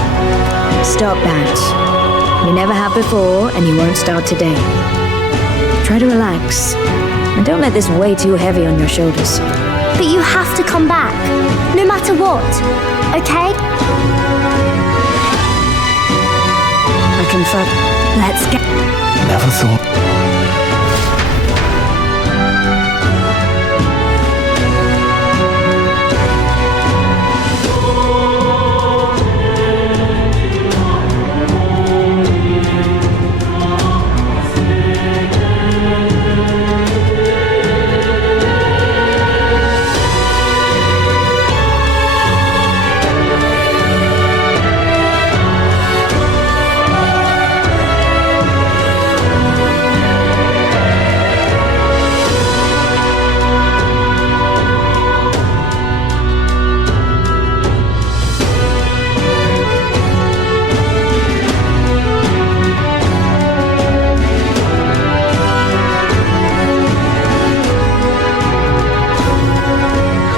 Stop that. You never have before, and you won't start today. Try to relax, and don't let this weigh too heavy on your shoulders. But you have to come back, no matter what, okay? I confirm. Let's get... Never thought...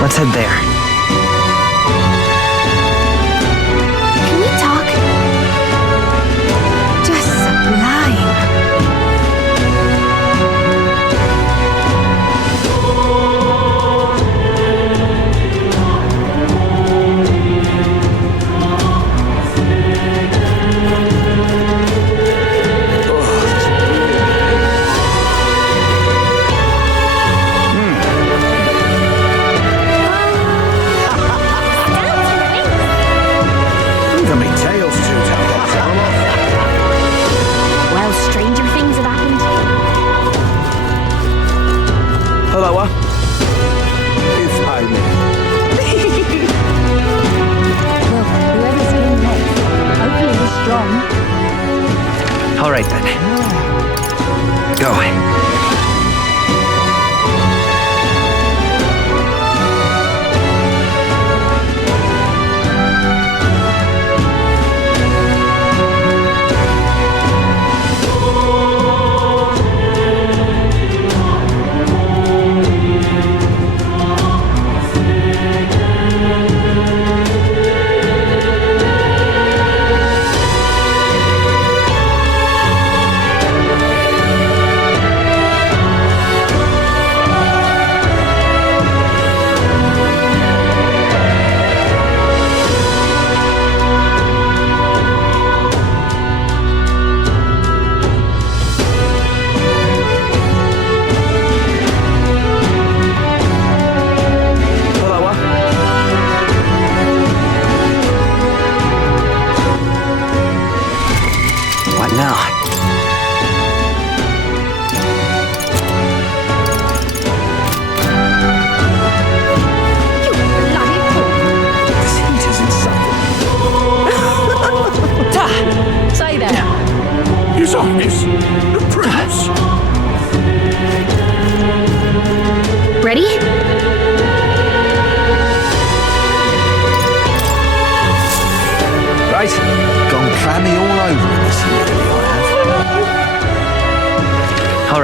Let's head there. Can we talk? Just sublime. Well, stranger things have happened. Hello, if I may. Well, whoever's in next, hopefully we're strong. All right then. Go.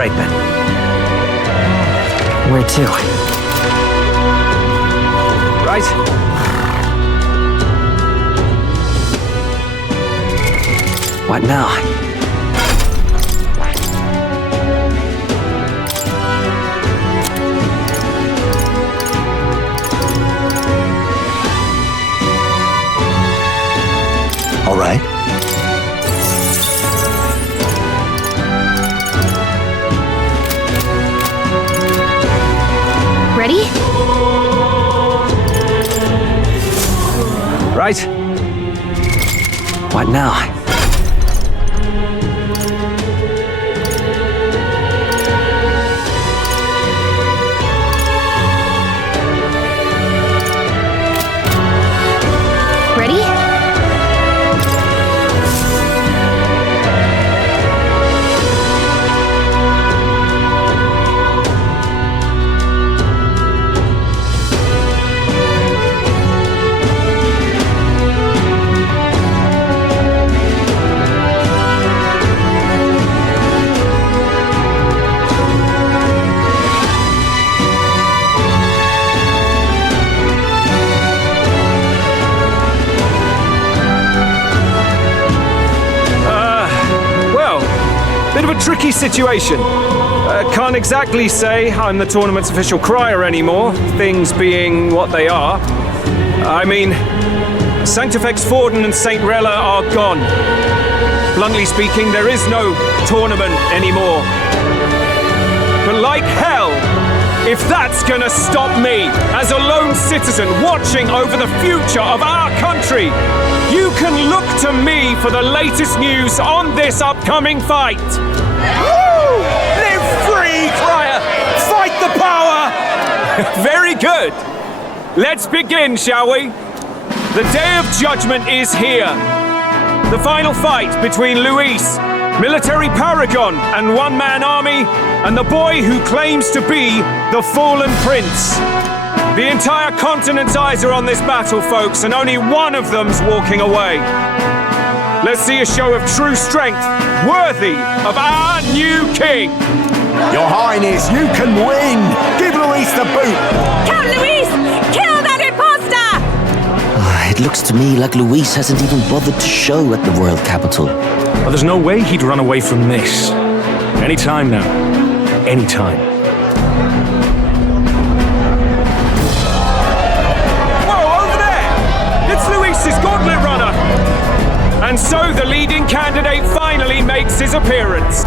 right then. Where to? Right? What now? All right. Ready? Right? What now? Ready? Bit of a tricky situation. Can't exactly say I'm the tournament's official crier anymore, things being what they are. I mean, Sanctifex Forden and St. Rella are gone. Bluntly speaking, there is no tournament anymore. But like hell, if that's gonna stop me as a lone citizen watching over the future of our country, you can look to me for the latest news on this upcoming fight. Woo! Live free, crier! Fight the power! Very good. Let's begin, shall we? The Day of Judgment is here. The final fight between Luis, military paragon and one-man army, and the boy who claims to be the fallen prince. The entire continent's eyes are on this battle, folks, and only one of them's walking away. Let's see a show of true strength, worthy of our new king. Your Highness, you can win! Give Luis the boot! Count Luis! Kill that imposter! It looks to me like Luis hasn't even bothered to show at the world capital. Well, there's no way he'd run away from this. Anytime now. Anytime. Whoa, over there! It's Luis's gauntlet runner! And so the leading candidate finally makes his appearance.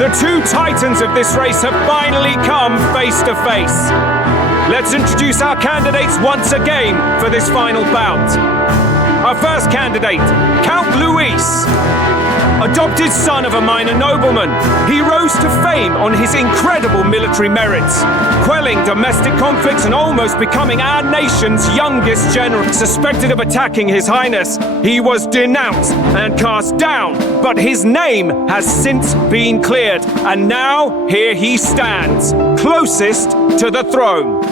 The two titans of this race have finally come face to face. Let's introduce our candidates once again for this final bout. Our first candidate, Count Luis. Adopted son of a minor nobleman, he rose to fame on his incredible military merits, quelling domestic conflicts and almost becoming our nation's youngest general. Suspected of attacking His Highness, he was denounced and cast down, but his name has since been cleared, and now here he stands, closest to the throne.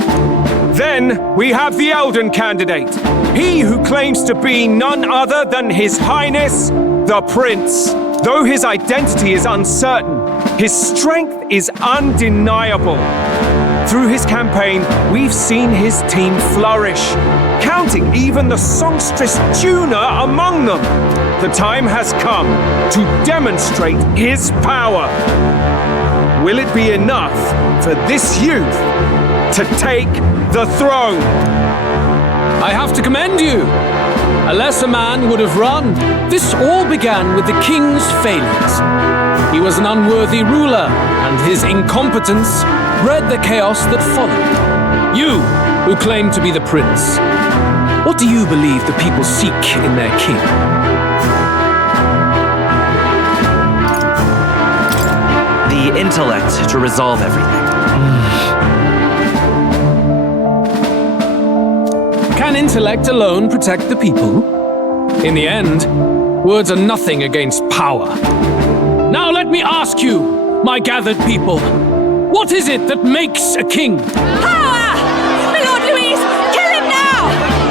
Then we have the Elden candidate, he who claims to be none other than His Highness, the Prince. Though his identity is uncertain, his strength is undeniable. Through his campaign, we've seen his team flourish, counting even the songstress Juna among them. The time has come to demonstrate his power. Will it be enough for this youth to take the throne? I have to commend you. A lesser man would have run. This all began with the king's failings. He was an unworthy ruler, and his incompetence bred the chaos that followed. You, who claim to be the prince, what do you believe the people seek in their king? The intellect to resolve everything. Can intellect alone protect the people? In the end, words are nothing against power. Now let me ask you, my gathered people, what is it that makes a king? Power! My Lord Louis, kill him now!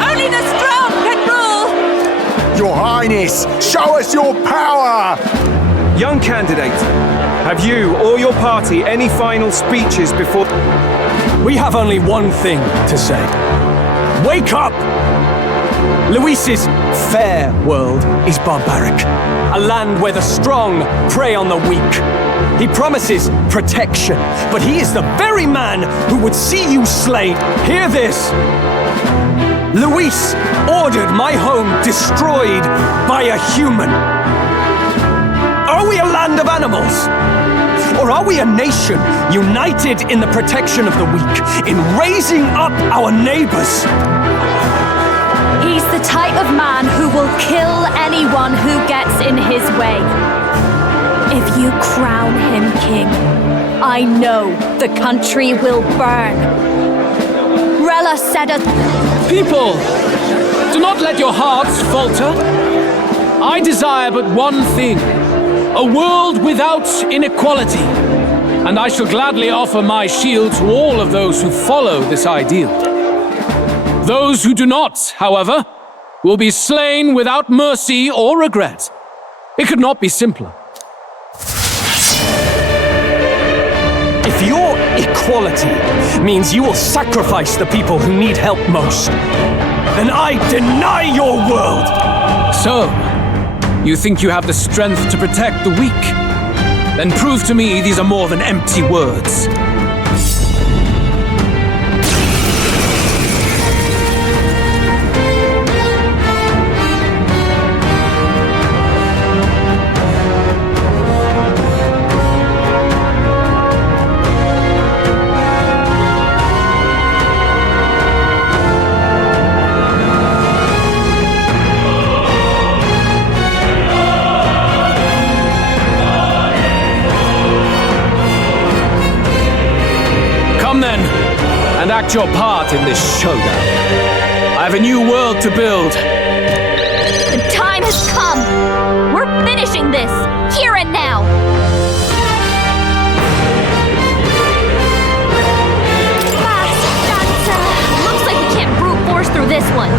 Only the strong can rule! Your Highness, show us your power! Young candidate, have you or your party any final speeches before... We have only one thing to say. Wake up! Luis's fair world is barbaric. A land where the strong prey on the weak. He promises protection, but he is the very man who would see you slain. Hear this! Luis ordered my home destroyed by a human. Are we a land of animals? Or are we a nation united in the protection of the weak, in raising up our neighbors? He's the type of man who will kill anyone who gets in his way. If you crown him king, I know the country will burn. Rella said it. People, do not let your hearts falter. I desire but one thing, a world without inequality. And I shall gladly offer my shield to all of those who follow this ideal. Those who do not, however, will be slain without mercy or regret. It could not be simpler. If your equality means you will sacrifice the people who need help most, then I deny your world! So, you think you have the strength to protect the weak? Then prove to me these are more than empty words. And act your part in this showdown. I have a new world to build. The time has come. We're finishing this, here and now. Looks like we can't brute force through this one.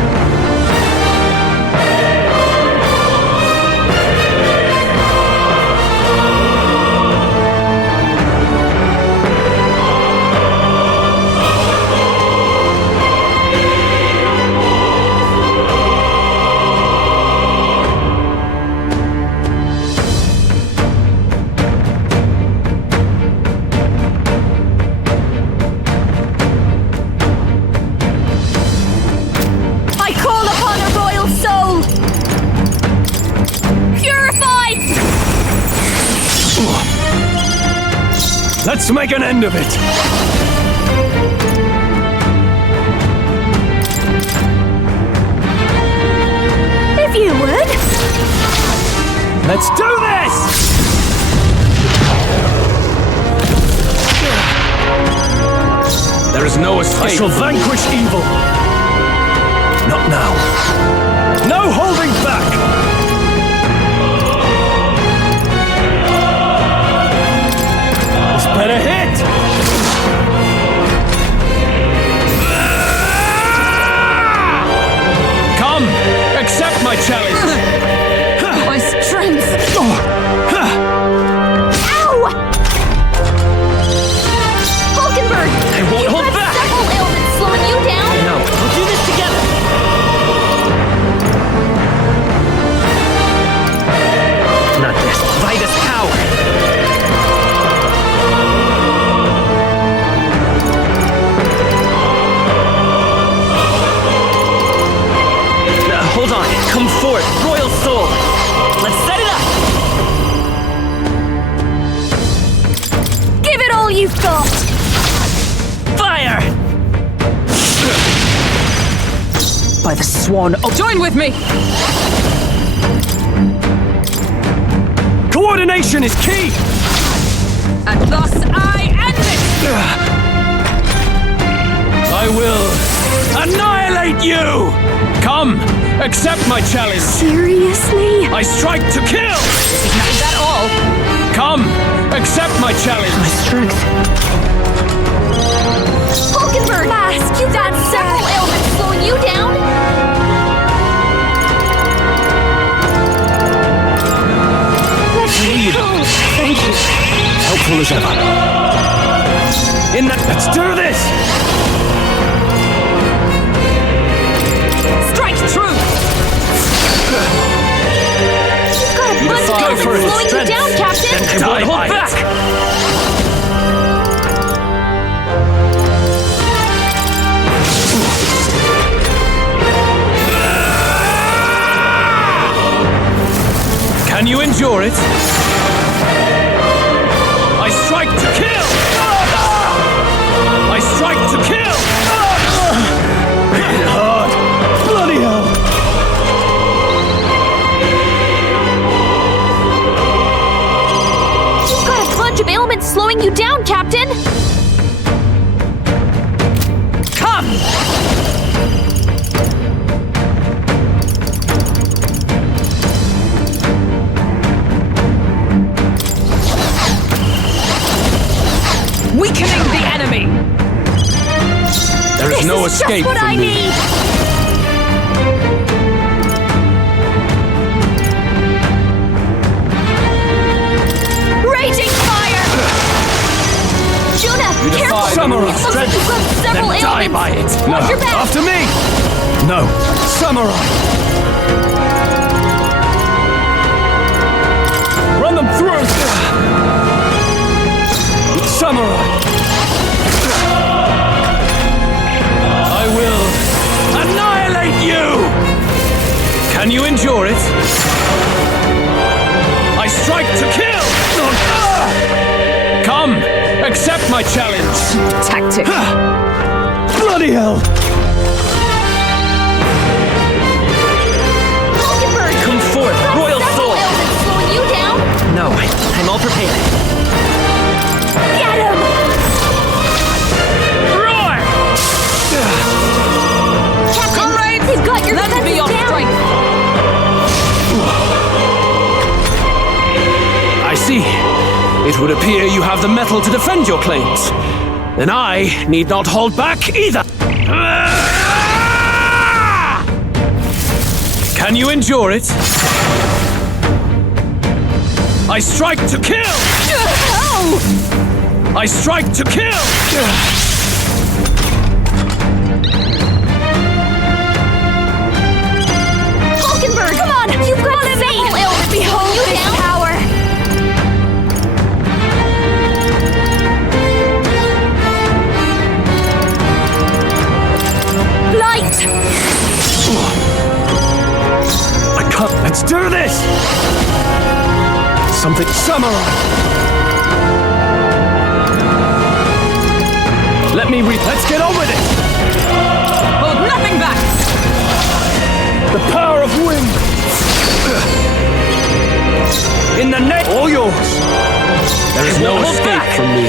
Let's make an end of it! If you would. Let's do this! There is no escape. I shall vanquish evil. Not now. No holding back! Better hit! Come, accept my challenge. My strength. Ow! Hulkenberg! sworn oath. Join with me! Coordination is key! And thus I end it! I will annihilate you! Come, accept my challenge. Seriously? I strike to kill! Is that all? Come, accept my challenge. My strength. Hulkenberg! Mask, you've got several ailments slowing you down! Thank you. Helpful as ever. Let's do this! Strike true! You've got a bunch of Go for it. ailments slowing you down, Captain! Die hold by back. it. Can you endure it? I strike to kill! I strike to kill! Hit it hard! Bloody hell! You've got a bunch of ailments slowing you down, Captain! Come! Weakening the enemy! There is no escape Just what from I me. need! Raging fire! Juna, You defy careful! the Samurai rules of Looks like strength. you've got several Then die ailments! by it. Watch your back! After me! No! Samurai! Run them through! Samurai! I will annihilate you! Can you endure it? I strike to kill! Come, accept my challenge! Tactic! Bloody hell! Hulkenberg! Come forth, You've got royal several soul! ailments slowing you down! No, I'm all prepared. Get him! Roar! Captain, Comrades, they've got your lend me defenses your down! strength! I see. It would appear you have the metal to defend your claims. Then I need not hold back either. Can you endure it? I strike to kill! I strike to kill! Hulkenberg, come on! You've got several ailments slowing you down! Power! Light! I can't. Let's do this! Something. Samurai! Let's get on with it! Hold nothing back! The power of wind! In the net, all yours! There is no escape from me.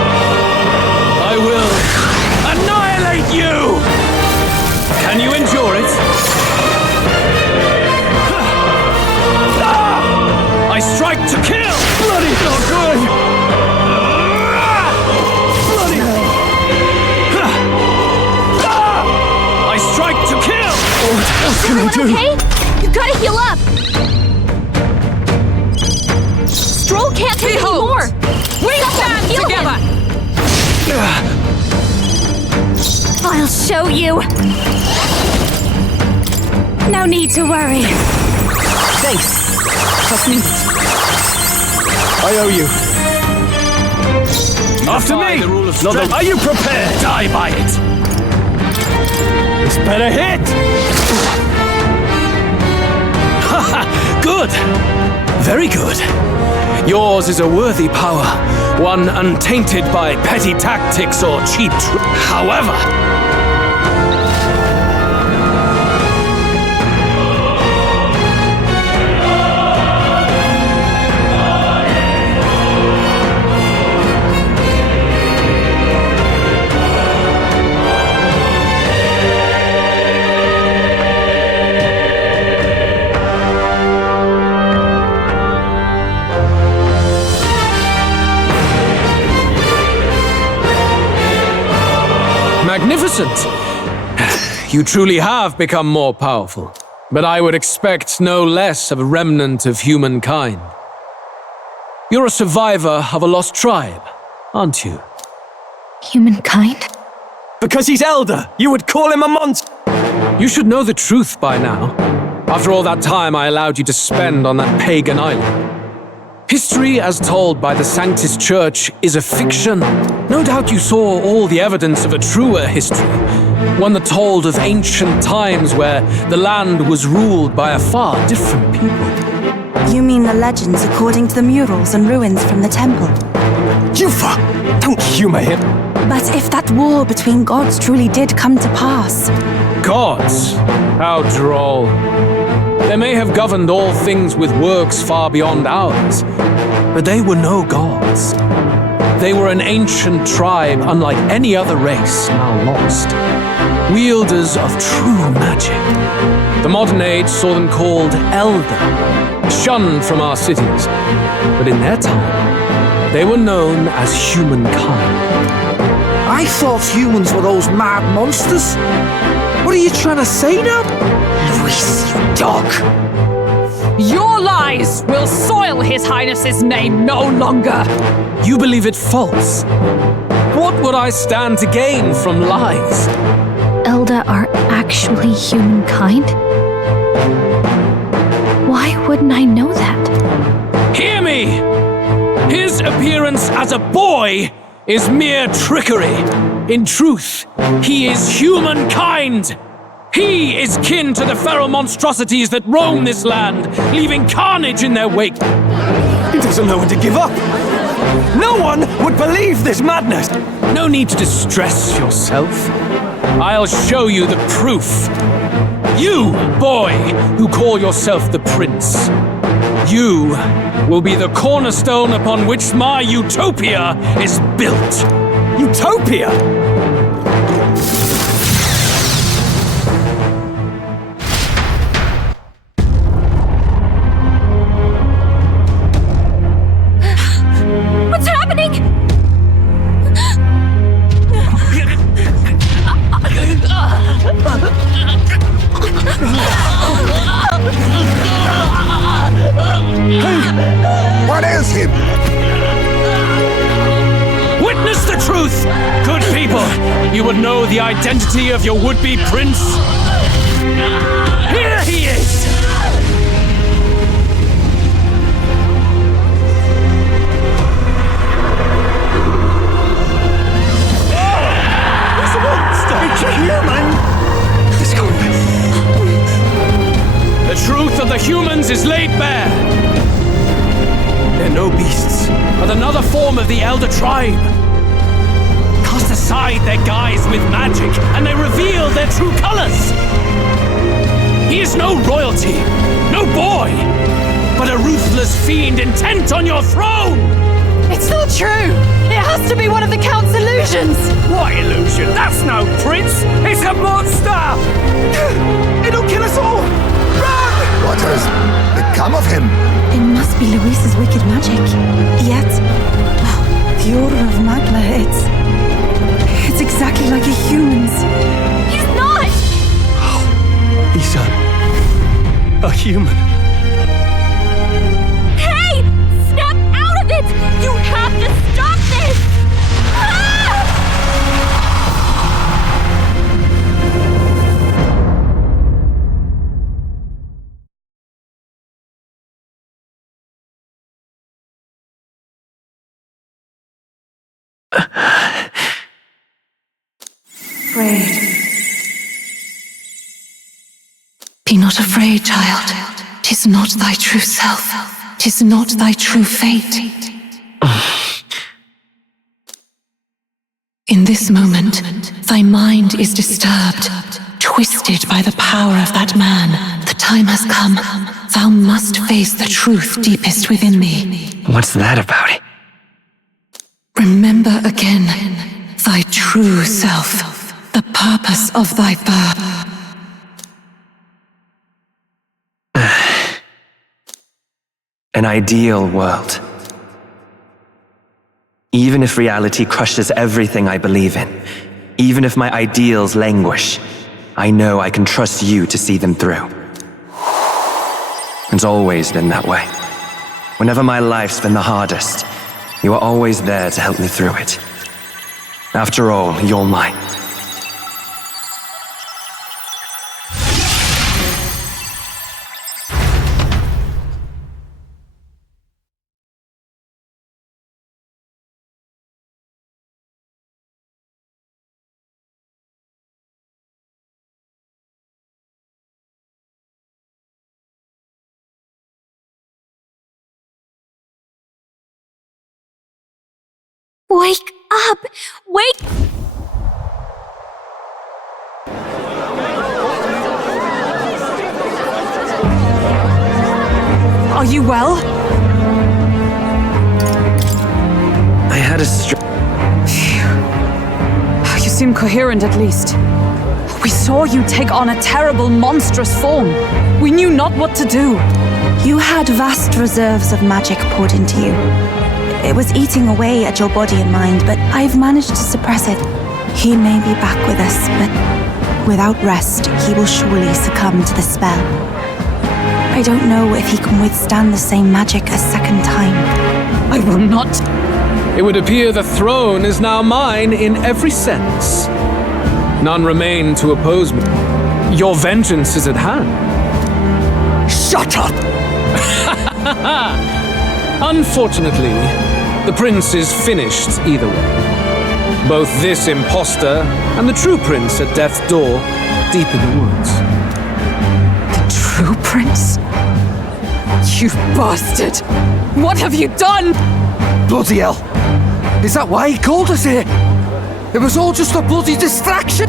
I will annihilate you! Can you endure it? I strike to kill! Bloody not good! Bloody hell! I strike to kill! What else can I do? Okay? You've got to heal up! Stroll can't take any more! We stand heal together! I'll show you! No need to worry. Thanks. Trust me. I owe you. After defy me! the rule of Not strength. Are you prepared? Die by it! This better hit! Haha! Good. Very good. Yours is a worthy power, one untainted by petty tactics or cheap However, magnificent! You truly have become more powerful, but I would expect no less of a remnant of humankind. You're a survivor of a lost tribe, aren't you? Humankind? Because he's elder, you would call him a monster! You should know the truth by now, after all that time I allowed you to spend on that pagan island. History as told by the Sanctus Church is a fiction. No doubt you saw all the evidence of a truer history, one that told of ancient times where the land was ruled by a far different people. You mean the legends according to the murals and ruins from the temple? Yufa! Don't humor him! But if that war between gods truly did come to pass... Gods? How droll. They may have governed all things with works far beyond ours, but they were no gods. They were an ancient tribe unlike any other race now lost. Wielders of true magic. The modern age saw them called Elder, shunned from our cities. But in their time, they were known as humankind. I thought humans were those mad monsters. What are you trying to say now? Luis, you dog! Your lies will soil His Highness's name no longer! You believe it false? What would I stand to gain from lies? Elder are actually humankind? Why wouldn't I know that? Hear me! His appearance as a boy is mere trickery. In truth, he is humankind! He is kin to the feral monstrosities that roam this land, leaving carnage in their wake. He doesn't know when to give up. No one would believe this madness. No need to distress yourself. I'll show you the proof. You, boy, who call yourself the prince. You will be the cornerstone upon which my utopia is built. Utopia? What's happening? What ails him? Witness the truth, good people. You would know the identity of your would-be prince. Here he is! He's a monster! It's a human! Let's go. The truth of the humans is laid bare. They're no beasts, but another form of the Elder Tribe. Cast aside their guise with magic, and they reveal their true colors. He is no royalty, no boy, but a ruthless fiend intent on your throne! It's not true! It has to be one of the Count's illusions! What illusion? That's no prince! It's a monster! It'll kill us all! Run! What has become of him? It must be Luis's wicked magic. Yet, the Order of Magna, it's exactly like a human's. He's not! He's a human. Hey! Snap out of it! You have to stop this! Ah! Be not afraid, child. 'Tis not thy true self. 'Tis not thy true fate. In this moment, thy mind is disturbed, twisted by the power of that man. The time has come. Thou must face the truth deepest within thee. What's that about? Remember again thy true self, the purpose of thy birth. An ideal world. Even if reality crushes everything I believe in, even if my ideals languish, I know I can trust you to see them through. It's always been that way. Whenever my life's been the hardest, you are always there to help me through it. After all, you're mine. Wake up! Wake! Are you well? I had a stroke. You seem coherent at least. We saw you take on a terrible, monstrous form. We knew not what to do. You had vast reserves of magic poured into you. It was eating away at your body and mind, but I've managed to suppress it. He may be back with us, but without rest, he will surely succumb to the spell. I don't know if he can withstand the same magic a second time. I will not. It would appear the throne is now mine in every sense. None remain to oppose me. Your vengeance is at hand. Shut up! Unfortunately, the prince is finished either way. Both this impostor and the true prince at death's door, deep in the woods. The true prince? You bastard! What have you done? Bloody hell! Is that why he called us here? It was all just a bloody distraction!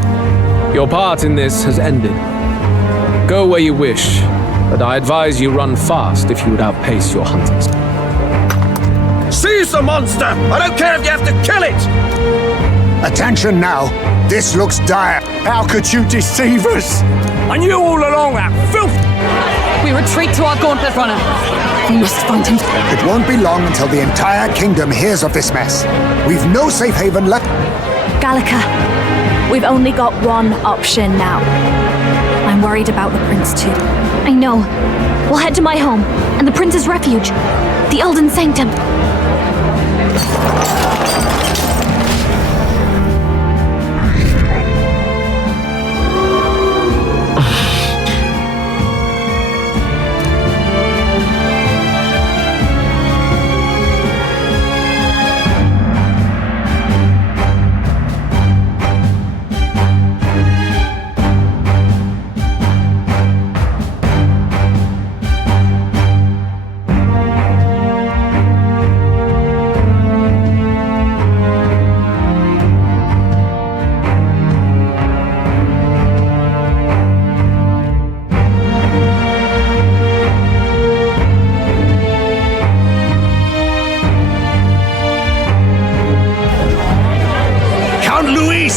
Your part in this has ended. Go where you wish, but I advise you run fast if you would outpace your hunters. Seize the monster! I don't care if you have to kill it! Attention now. This looks dire. How could you deceive us? I knew all along that filth! We retreat to our gauntlet runner. We must find him. It won't be long until the entire kingdom hears of this mess. We've no safe haven left. Gallica, we've only got one option now. I'm worried about the prince too. I know. We'll head to my home and the prince's refuge, the Elden Sanctum.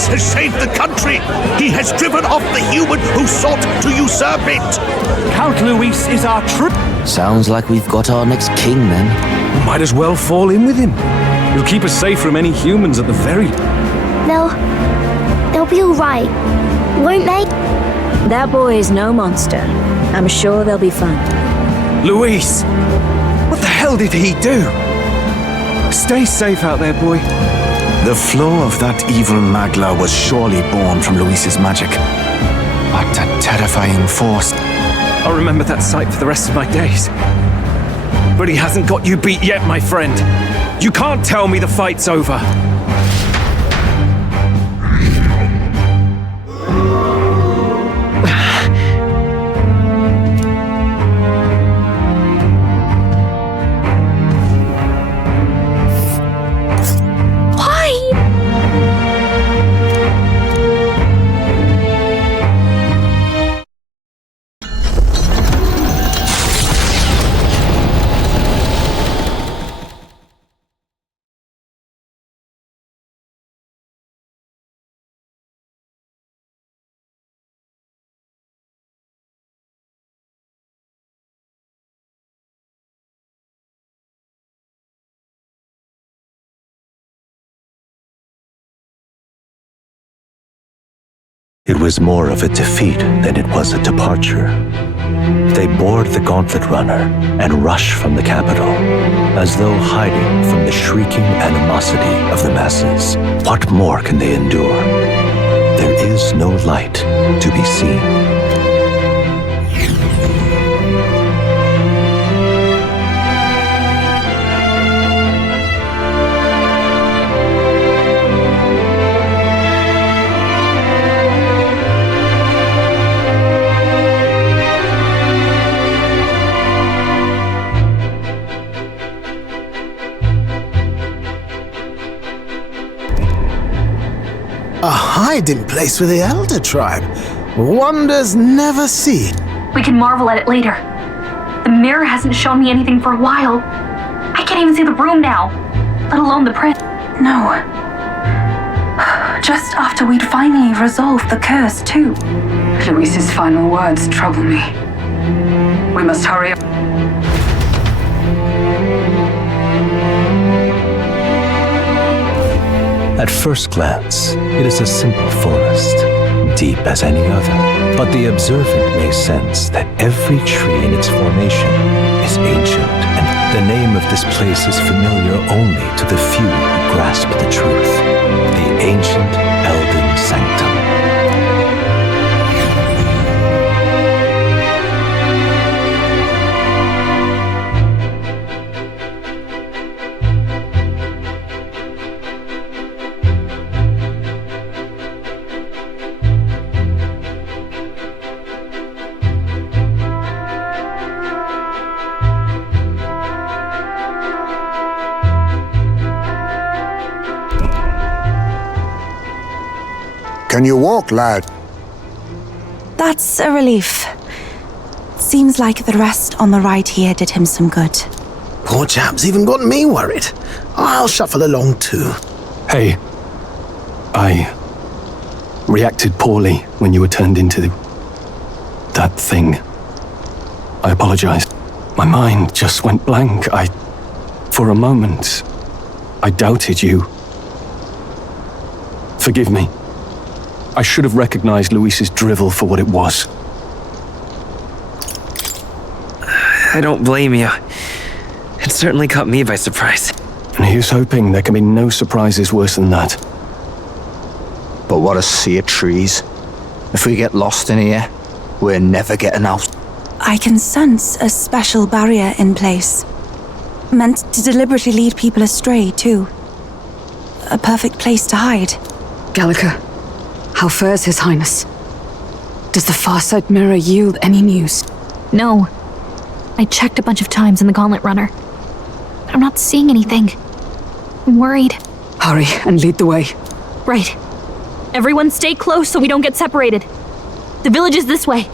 Has saved the country. He has driven off the human who sought to usurp it. Count Luis is our true... Sounds like we've got our next king, then. Might as well fall in with him. He'll keep us safe from any humans at the very... They'll be all right, won't they? That boy is no monster. I'm sure they'll be fine. Luis! What the hell did he do? Stay safe out there, boy. The flow of that evil Magla was surely born from Luis's magic. What a terrifying force. I'll remember that sight for the rest of my days. But he hasn't got you beat yet, my friend. You can't tell me the fight's over. It was more of a defeat than it was a departure. They board the gauntlet runner and rush from the capital, as though hiding from the shrieking animosity of the masses. What more can they endure? There is no light to be seen. A hiding place for the Elder Tribe. Wonders never cease. We can marvel at it later. The mirror hasn't shown me anything for a while. I can't even see the room now, let alone the print. No. Just after we'd finally resolved the curse, too. Luis's final words trouble me. We must hurry up. At first glance, it is a simple forest, deep as any other. But the observant may sense that every tree in its formation is ancient, and the name of this place is familiar only to the few who grasp the truth. The ancient Elden Sanctum. Can you walk, lad? That's a relief. Seems like the rest on the right here did him some good. Poor chap's even got me worried. I'll shuffle along too. Hey, I reacted poorly when you were turned into that thing. I apologize. My mind just went blank. For a moment, I doubted you. Forgive me. I should have recognized Luis's drivel for what it was. I don't blame you. It certainly caught me by surprise. And here's hoping there can be no surprises worse than that. But what a sea of trees. If we get lost in here, we're never getting out. I can sense a special barrier in place. Meant to deliberately lead people astray, too. A perfect place to hide. Gallica, how fares His Highness? Does the Farsight mirror yield any news? No. I checked a bunch of times in the gauntlet runner. But I'm not seeing anything. I'm worried. Hurry and lead the way. Right. Everyone stay close so we don't get separated. The village is this way.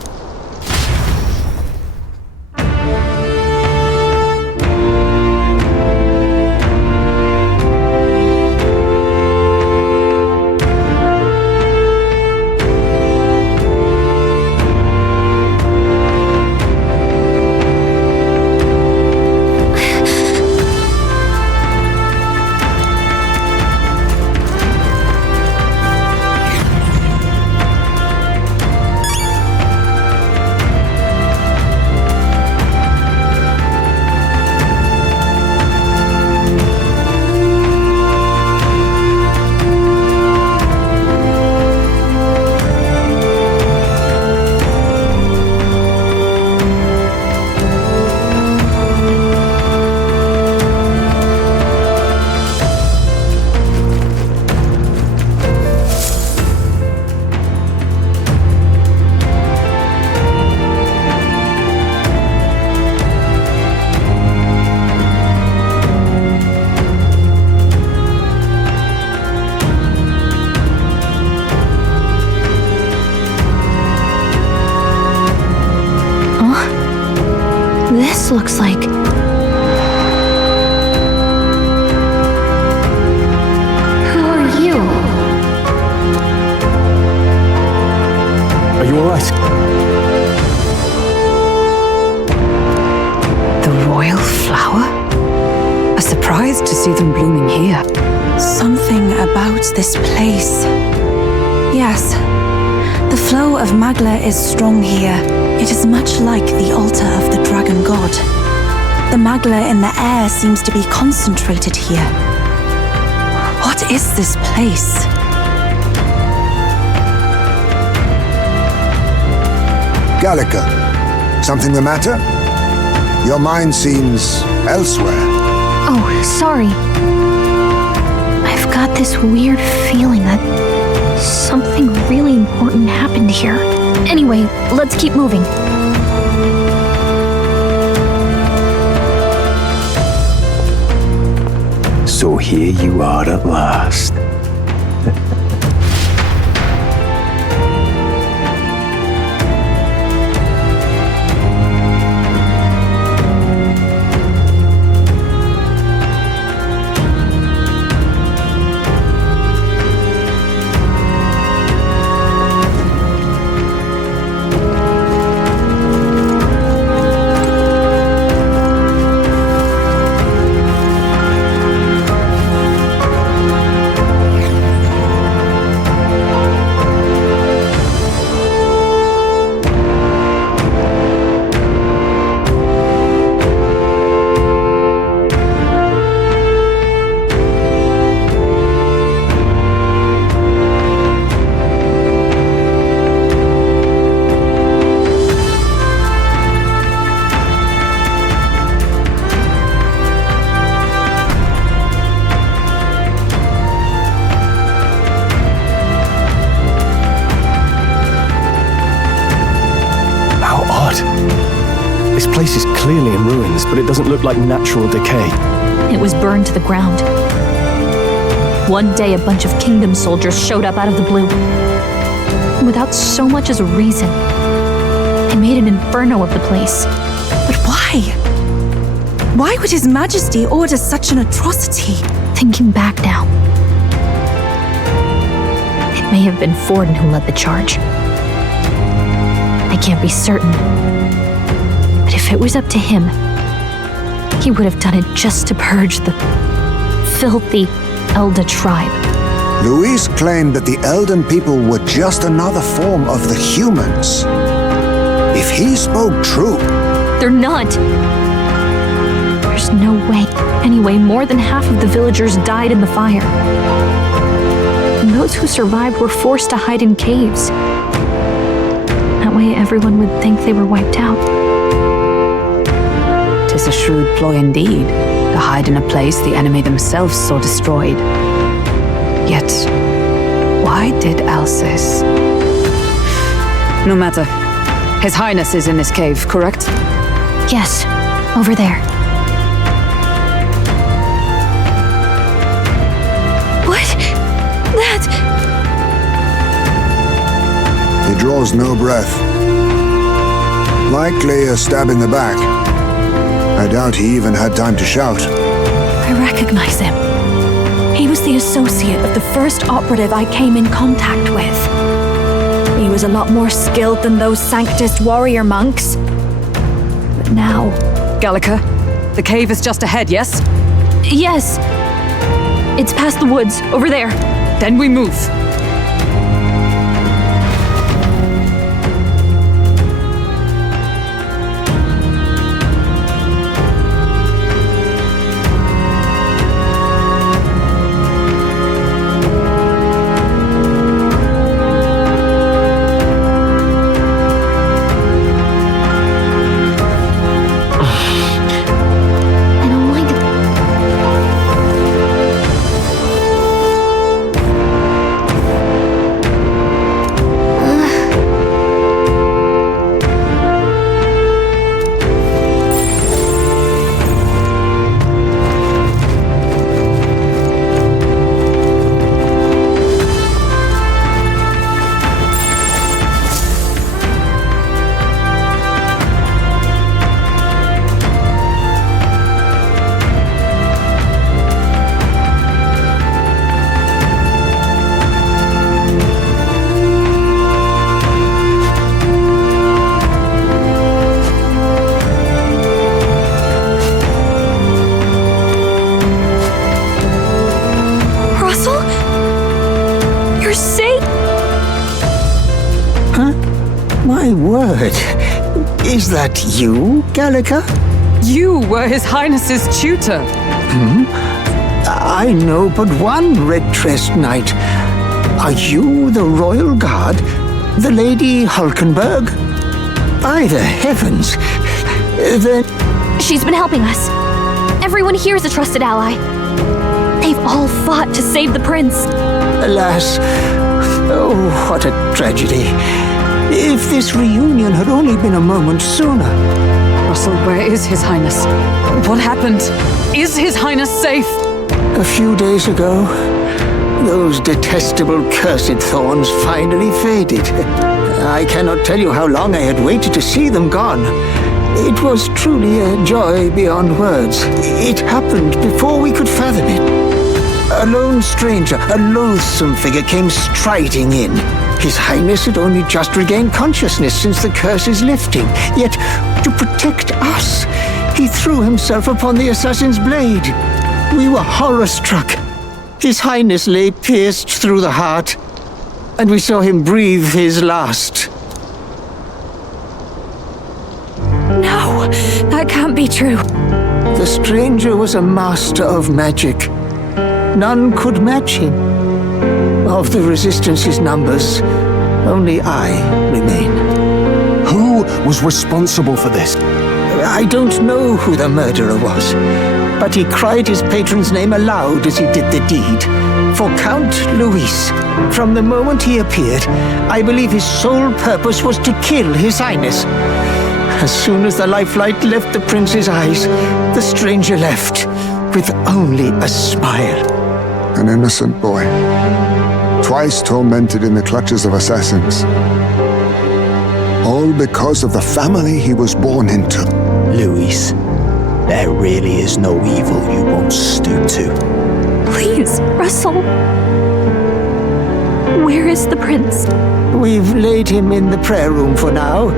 This looks like... Who are you? Are you alright? The royal flower? A surprise to see them blooming here. Something about this place. Yes, flow of Magla is strong here. It is much like the altar of the dragon god. The Magla in the air seems to be concentrated here. What is this place? Gallica, something the matter? Your mind seems elsewhere. Oh, sorry. I've got this weird feeling that something really important happened here. Anyway, let's keep moving. So here you are at last. This place is clearly in ruins, but it doesn't look like natural decay. It was burned to the ground. One day, a bunch of kingdom soldiers showed up out of the blue. Without so much as a reason. They made an inferno of the place. But why? Why would His Majesty order such an atrocity? Thinking back now, it may have been Forden who led the charge. I can't be certain. But if it was up to him, he would have done it just to purge the filthy Elda tribe. Luis claimed that the Elden people were just another form of the humans. If he spoke true... They're not. There's no way. Anyway, more than half of the villagers died in the fire. And those who survived were forced to hide in caves. That way everyone would think they were wiped out. 'Tis a shrewd ploy indeed, to hide in a place the enemy themselves saw destroyed. Yet, why did Alcis? No matter. His Highness is in this cave, correct? Yes, over there. What? That... He draws no breath. Likely a stab in the back. I doubt he even had time to shout. I recognize him. He was the associate of the first operative I came in contact with. He was a lot more skilled than those Sanctist warrior monks. But now... Gallica, the cave is just ahead, yes? Yes. It's past the woods, over there. Then we move. word. Is that you, Gallica? You were His Highness's tutor. I know but one red-dressed knight. Are you the royal guard? The Lady Hulkenberg? By the heavens! Then... She's been helping us. Everyone here is a trusted ally. They've all fought to save the prince. Alas, oh, what a tragedy. If this reunion had only been a moment sooner. Russell, where is His Highness? What happened? Is His Highness safe? A few days ago, those detestable cursed thorns finally faded. I cannot tell you how long I had waited to see them gone. It was truly a joy beyond words. It happened before we could fathom it. A lone stranger, a loathsome figure came striding in. His Highness had only just regained consciousness since the curse's lifting. Yet, to protect us, he threw himself upon the assassin's blade. We were horror-struck. His Highness lay pierced through the heart, and we saw him breathe his last. No, that can't be true. The stranger was a master of magic. None could match him. Of the Resistance's numbers, only I remain. Who was responsible for this? I don't know who the murderer was, but he cried his patron's name aloud as he did the deed. For Count Luis, from the moment he appeared, I believe his sole purpose was to kill His Highness. As soon as the lifelight left the prince's eyes, the stranger left, with only a smile. An innocent boy, twice tormented in the clutches of assassins. All because of the family he was born into. Luis, there really is no evil you won't stoop to. Please, Russell. Where is the prince? We've laid him in the prayer room for now,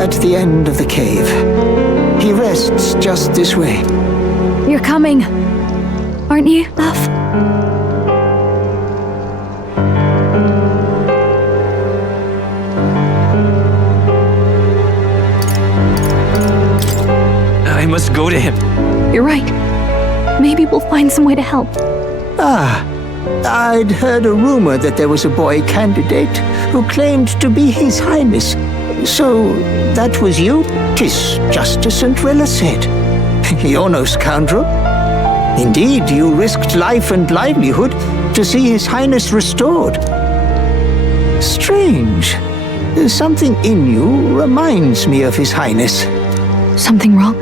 at the end of the cave. He rests just this way. You're coming, aren't you, love? I must go to him. You're right. Maybe we'll find some way to help. Ah, I'd heard a rumor that there was a boy candidate who claimed to be His Highness. So, that was you? 'Tis just as St. Rilla said. You're no scoundrel. Indeed, you risked life and livelihood to see His Highness restored. Strange. Something in you reminds me of His Highness. Something wrong?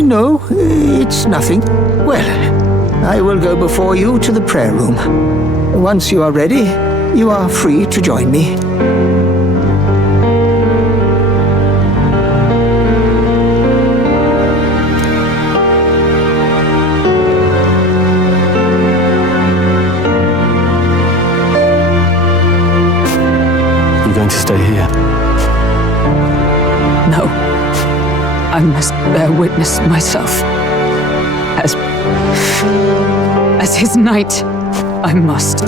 No, it's nothing. Well, I will go before you to the prayer room. Once you are ready, you are free to join me. You're going to stay here? No. I must bear witness myself. As his knight, I must.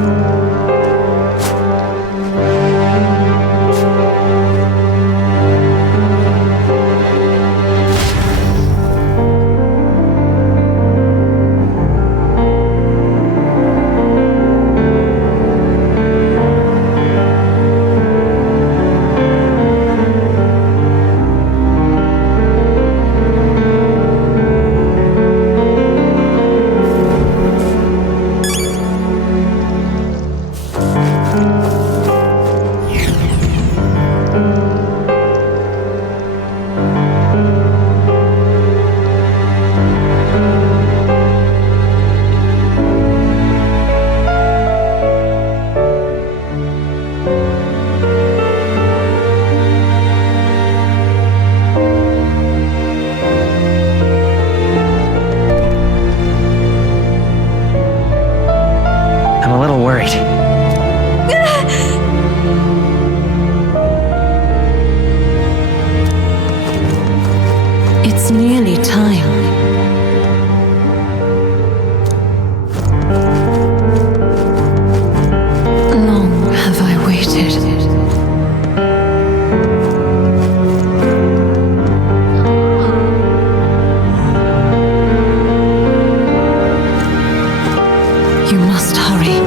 must hurry.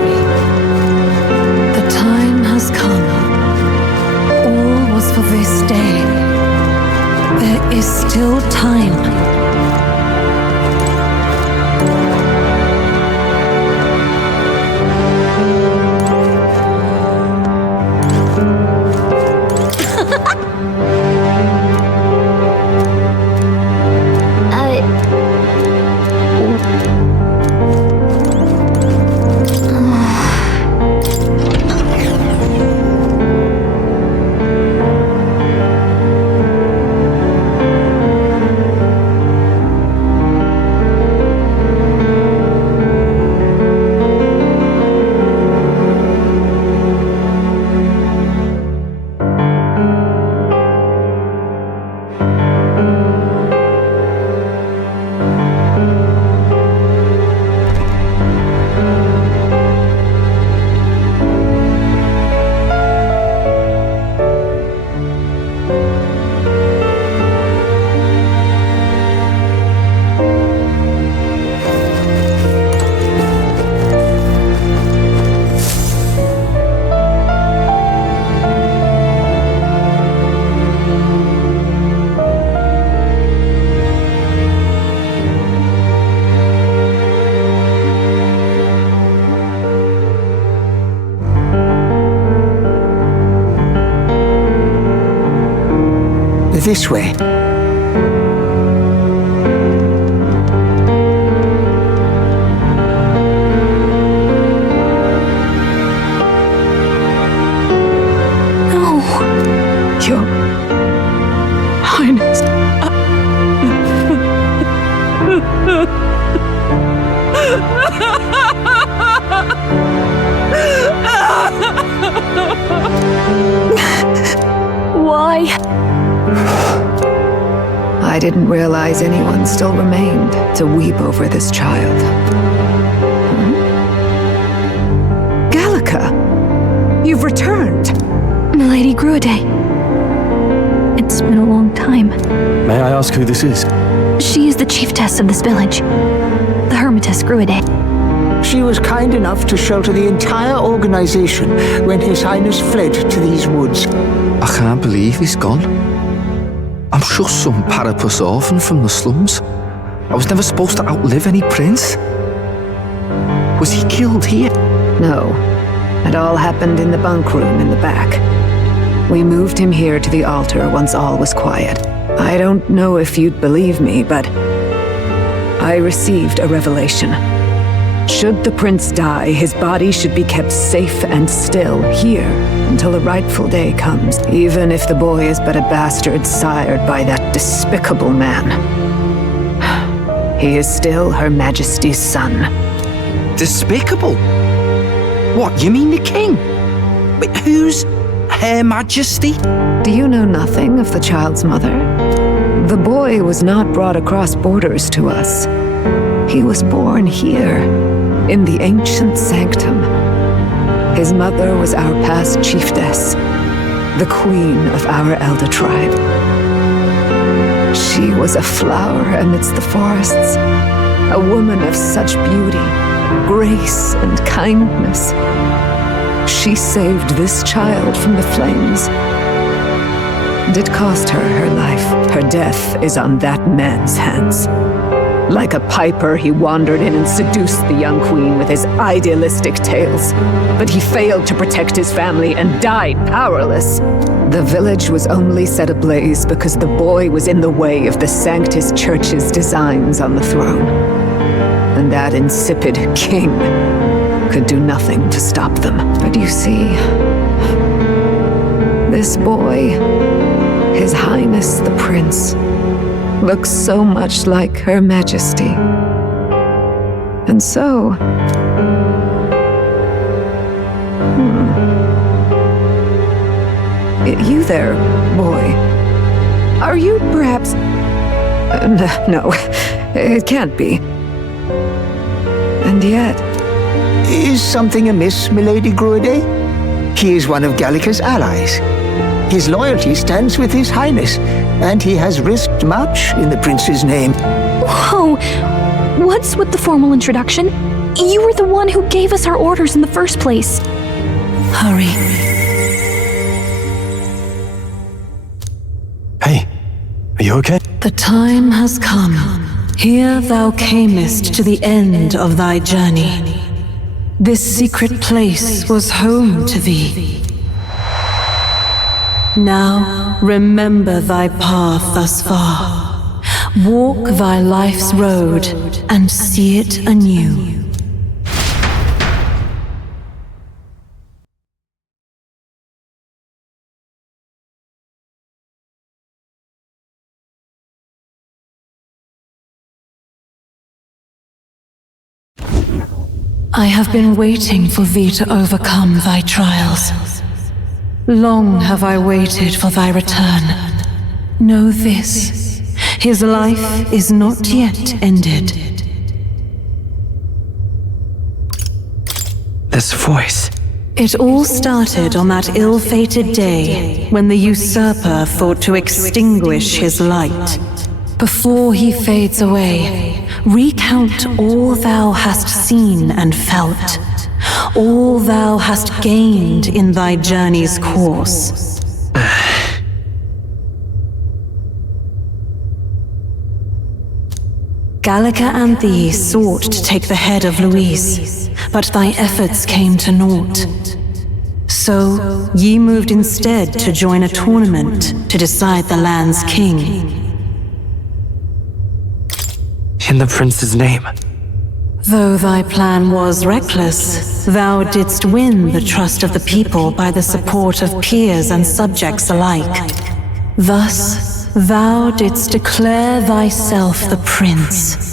The time has come. All was for this day. There is still time. This way. No, Your Highness. Why? I didn't realize anyone still remained to weep over this child. Gallica, you've returned. Milady Gruaday. It's been a long time. May I ask who this is? She is the chiefess of this village, the Hermitess Gruaday. She was kind enough to shelter the entire organization when His Highness fled to these woods. I can't believe he's gone. I'm just some parapus orphan from the slums. I was never supposed to outlive any prince. Was he killed here? No. It all happened in the bunk room in the back. We moved him here to the altar once all was quiet. I don't know if you'd believe me, but I received a revelation. Should the prince die, his body should be kept safe and still here until the rightful day comes, even if the boy is but a bastard sired by that despicable man. He is still Her Majesty's son. Despicable? What, you mean the king? Wait, who's Her Majesty? Do you know nothing of the child's mother? The boy was not brought across borders to us. He was born here, in the ancient sanctum. His mother was our past chiefess, the queen of our elder tribe. She was a flower amidst the forests, a woman of such beauty, grace, and kindness. She saved this child from the flames. And it cost her her life. Her death is on that man's hands. Like a piper, he wandered in and seduced the young queen with his idealistic tales. But he failed to protect his family and died powerless. The village was only set ablaze because the boy was in the way of the Sanctus Church's designs on the throne. And that insipid king could do nothing to stop them. But you see, this boy, His Highness the Prince, looks so much like Her Majesty. And so... You there, boy. Are you perhaps... No, it can't be. And yet... Is something amiss, Milady Gruaday? He is one of Gallica's allies. His loyalty stands with His Highness, and he has risked much in the prince's name. Whoa! What's with the formal introduction? You were the one who gave us our orders in the first place. Hurry. Hey, are you okay? The time has come. Here thou camest to the end of thy journey. This secret place was home to thee. Now remember thy path thus far. Walk thy life's road and see it anew. I have been waiting for thee to overcome thy trials. Long have I waited for thy return. Know this, his life is not yet ended. This voice. It all started on that ill-fated day when the usurper thought to extinguish his light. Before he fades away, recount all thou hast seen and felt, all thou hast gained in thy journey's course. Gallica and thee sought to take the head of Luis, but thy efforts came to naught. So ye moved instead to join a tournament to decide the land's king. In the prince's name. Though thy plan was reckless, thou didst win the trust of the people by the support of peers and subjects alike. Thus, thou didst declare thyself the prince.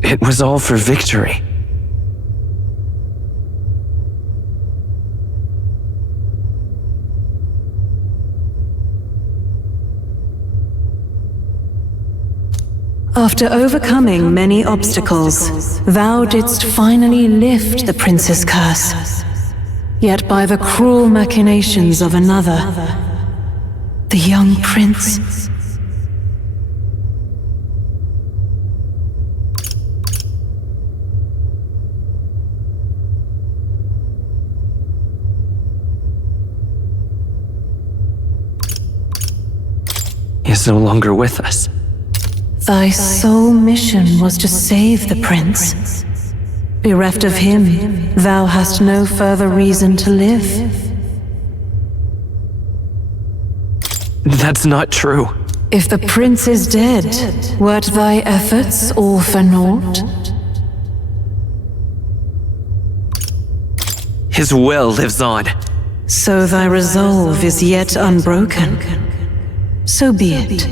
It was all for victory. After overcoming many obstacles, thou didst finally lift the prince's curse. Yet by the cruel machinations of another, the young prince... is no longer with us. Thy sole mission was to save the prince. Bereft of him, thou hast no further reason to live. That's not true. If the prince is dead, wert thy efforts all for naught? His will lives on. So thy resolve is yet unbroken. So be it.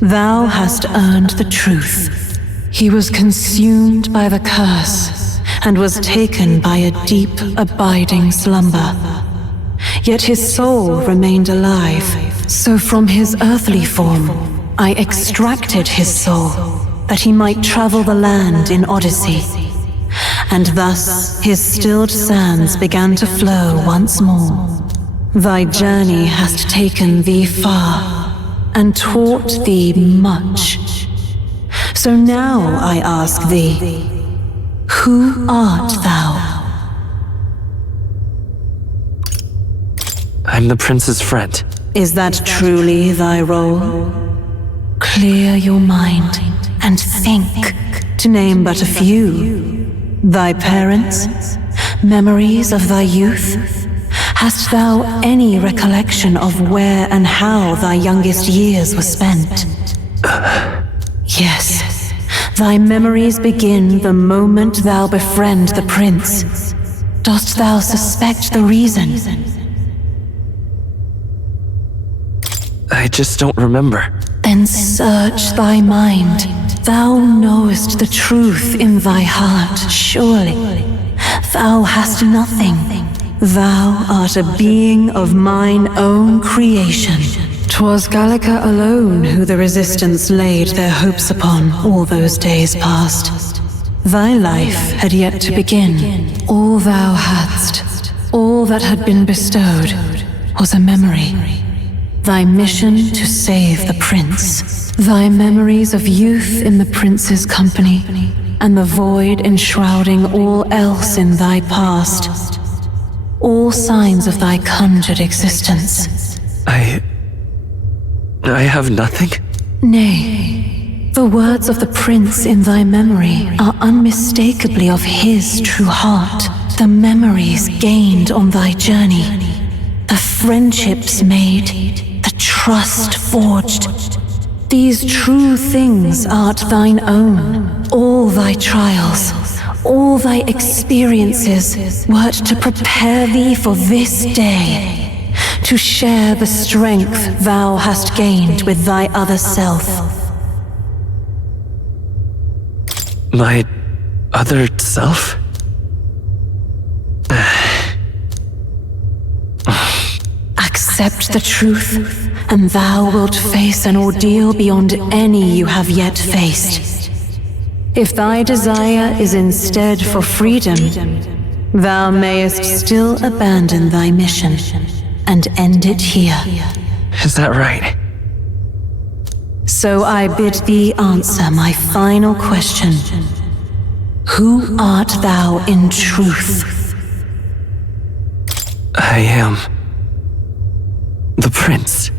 Thou hast earned the truth. He was consumed by the curse, and was taken by a deep, abiding slumber. Yet his soul remained alive, so from his earthly form, I extracted his soul, that he might travel the land in Odyssey. And thus his stilled sands began to flow once more. Thy journey hast taken thee far, and taught thee much. So now I ask thee, who art thou? I'm the prince's friend. Is that truly thy role? Clear your mind and think, to name but a few. Thy parents, memories of thy youth? Hast thou any recollection of where and how thy youngest years were spent? Yes, thy memories begin the moment thou befriend the prince. Dost thou suspect the reason? I just don't remember. Then search thy mind. Thou knowest the truth in thy heart, surely. Thou hast nothing. Thou art a being of mine own creation. 'Twas Gallica alone who the resistance laid their hopes upon all those days past. Thy life had yet to begin. All thou hadst, all that had been bestowed, was a memory. Thy mission to save the prince. Thy memories of youth in the prince's company, and the void enshrouding all else in thy past. All signs of thy conjured existence. I have nothing? Nay, the words of the prince in thy memory are unmistakably of his true heart. The memories gained on thy journey, the friendships made, the trust forged. These true things art thine own. All thy trials, all thy experiences wert to prepare thee for this day, to share the strength thou hast gained with thy other self. My other self? Accept the truth, and thou wilt face an ordeal beyond any you have yet faced. If thy desire is instead for freedom, thou mayest still abandon thy mission and end it here. Is that right? So I bid thee answer my final question. Who art thou in truth? I am the prince.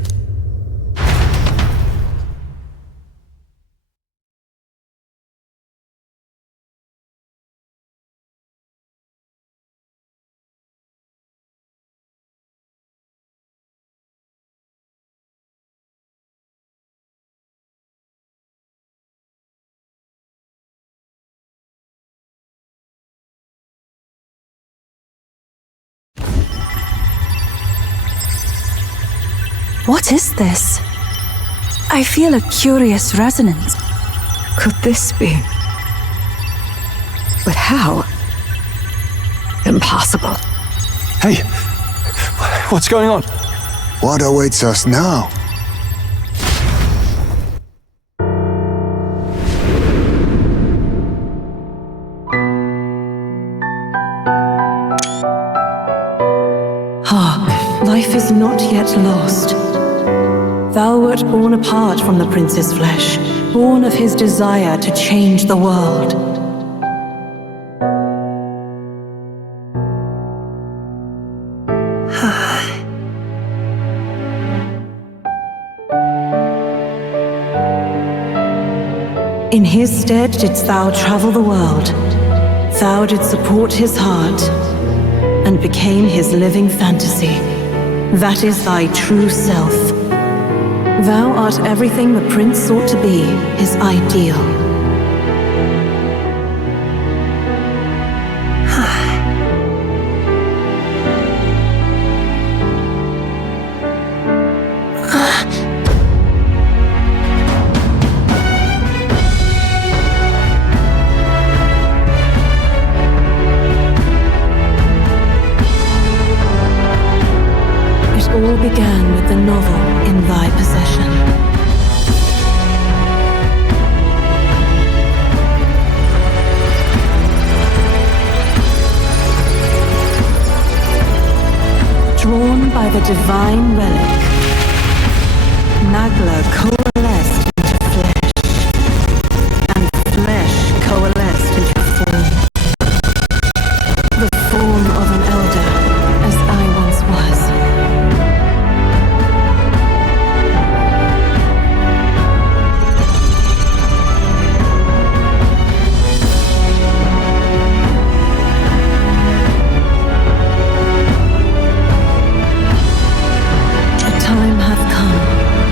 What is this? I feel a curious resonance. Could this be? But how? Impossible. Hey, what's going on? What awaits us now? yet lost. Thou wert born apart from the prince's flesh, born of his desire to change the world. In his stead didst thou travel the world. Thou didst support his heart, and became his living fantasy. That is thy true self. Thou art everything the prince sought to be, his ideal. All began with the novel in thy possession. Drawn by the divine relic, Nagla coalesced into flesh, and flesh coalesced into form. The form of an elder, as I once was.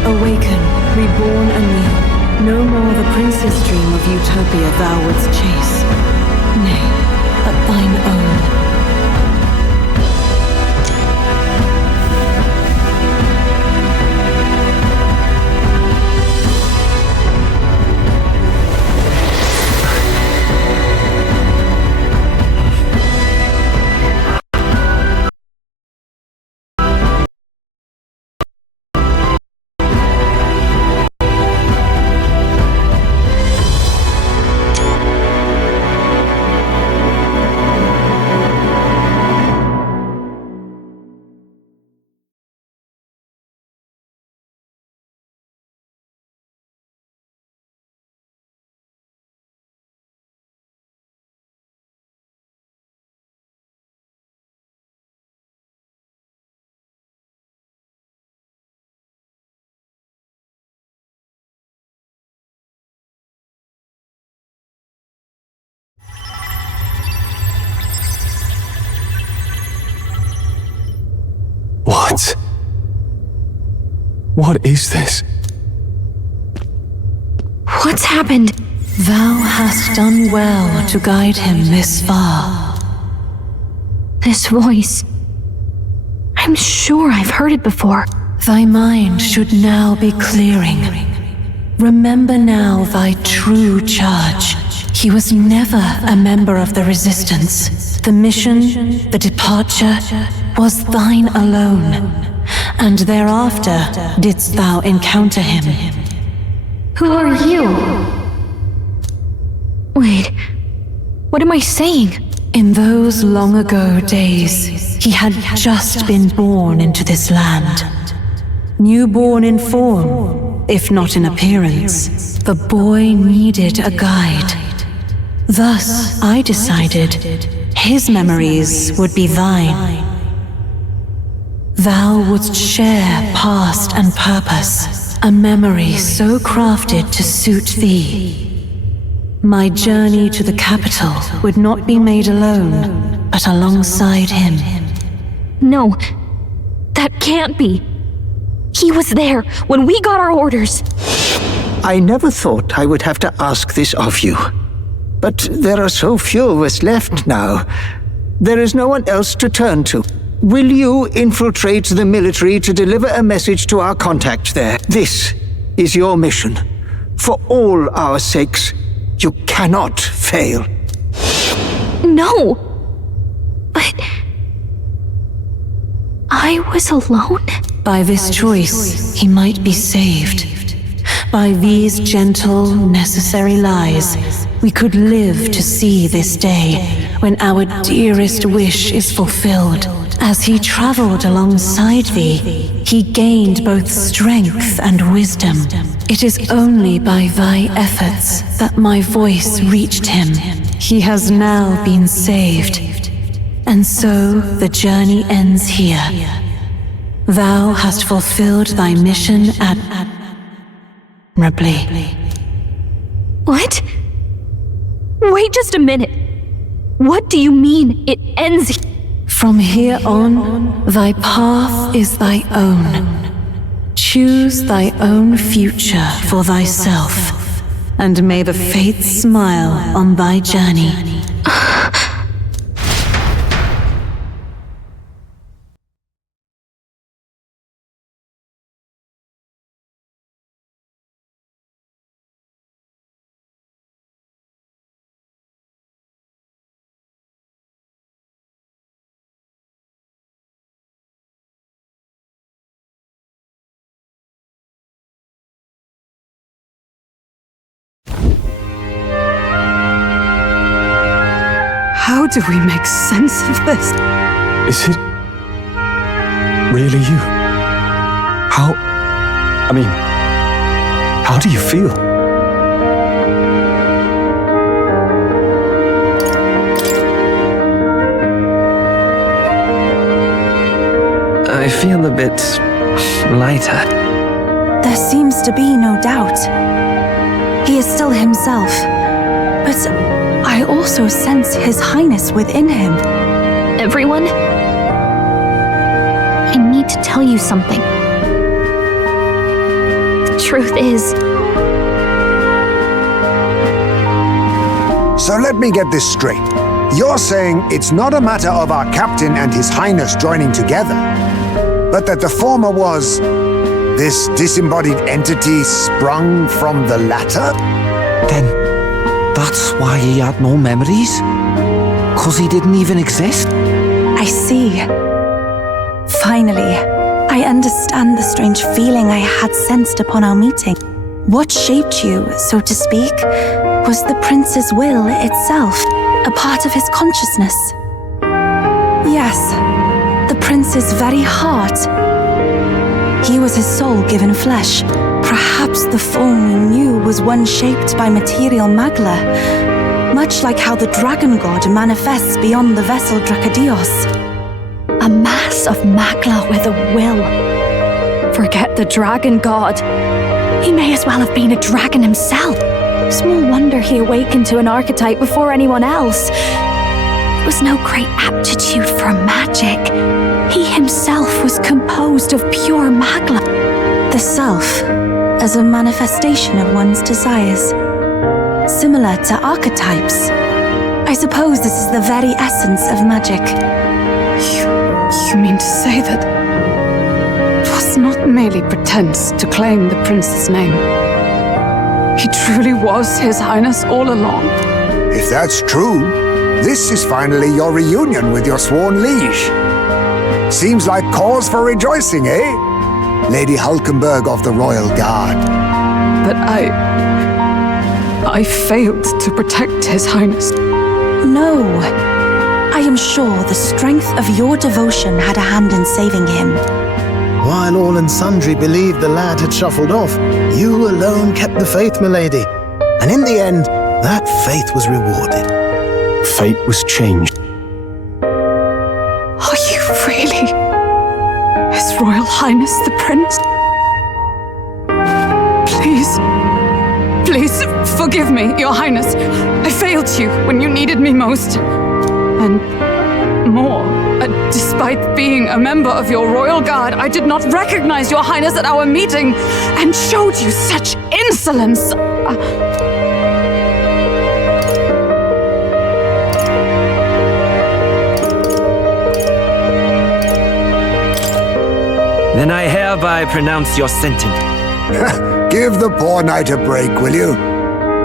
Awaken, reborn anew. No more the prince's dream of utopia thou wouldst chase. Nay, but thine own. What? What is this? What's happened? Thou hast done well to guide him this far. This voice. I'm sure I've heard it before. Thy mind should now be clearing. Remember now thy true charge. He was never a member of the Resistance. The mission, the departure, was thine alone. And thereafter didst thou encounter him. Who are you? Wait, what am I saying? In those long ago days, he had just been born into this land. Newborn in form, if not in appearance, the boy needed a guide. Thus, I decided his memories would be thine. Thou wouldst share past and purpose, a memory so crafted to suit thee. My journey to the capital would not be made alone, but alongside him. No, that can't be. He was there when we got our orders. I never thought I would have to ask this of you. But there are so few of us left now. There is no one else to turn to. Will you infiltrate the military to deliver a message to our contact there? This is your mission. For all our sakes, you cannot fail. No! But... I was alone? By this choice, he might be saved. By these gentle, necessary lies, we could live to see this day when our dearest wish is fulfilled As he traveled alongside thee, he gained both strength and wisdom. It is only by thy efforts that my voice reached him. He has now been saved, and so the journey ends here. Thou hast fulfilled thy mission admirably. What? Wait just a minute. What do you mean it ends? From here on, thy path is thy own. Choose thy own future for thyself, and may the fates smile on thy journey. How do we make sense of this? Is it really you? How do you feel? I feel a bit lighter. There seems to be no doubt. He is still himself, but I also sense His Highness within him. Everyone? I need to tell you something. The truth is... So let me get this straight. You're saying it's not a matter of our captain and His Highness joining together, but that the former was this disembodied entity sprung from the latter? Then that's why he had no memories? 'Cause he didn't even exist? I see. Finally, I understand the strange feeling I had sensed upon our meeting. What shaped you, so to speak, was the prince's will itself, a part of his consciousness. Yes, the prince's very heart. He was his soul given flesh. Perhaps the form we knew was one shaped by material magla, much like how the dragon god manifests beyond the vessel Dracadios. A mass of magla with a will. Forget the dragon god. He may as well have been a dragon himself. Small wonder he awakened to an archetype before anyone else. It was no great aptitude for magic. He himself was composed of pure magla. The self, as a manifestation of one's desires. Similar to archetypes. I suppose this is the very essence of magic. You mean to say that it was not merely pretense to claim the prince's name? He truly was His Highness all along? If that's true, this is finally your reunion with your sworn liege. Seems like cause for rejoicing, eh? Lady Hulkenberg of the Royal Guard. But I failed to protect His Highness. No. I am sure the strength of your devotion had a hand in saving him. While all and sundry believed the lad had shuffled off, you alone kept the faith, milady. And in the end, that faith was rewarded. Fate was changed. Are you really His Royal Highness the Prince? Please, forgive me, Your Highness. I failed you when you needed me most. And more, despite being a member of your royal guard, I did not recognize Your Highness at our meeting and showed you such insolence. Then I hereby pronounce your sentence. Give the poor knight a break, will you?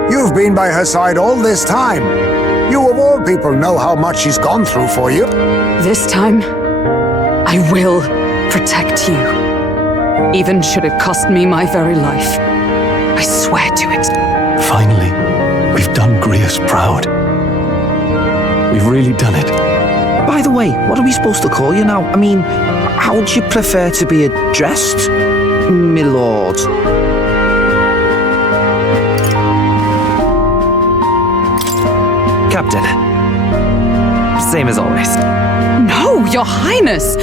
You've been by her side all this time. You of all people know how much she's gone through for you. This time, I will protect you. Even should it cost me my very life. I swear to it. Finally, we've done Grius proud. We've really done it. By the way, what are we supposed to call you now? I mean, how would you prefer to be addressed, my lord? Captain. Same as always. No, Your Highness!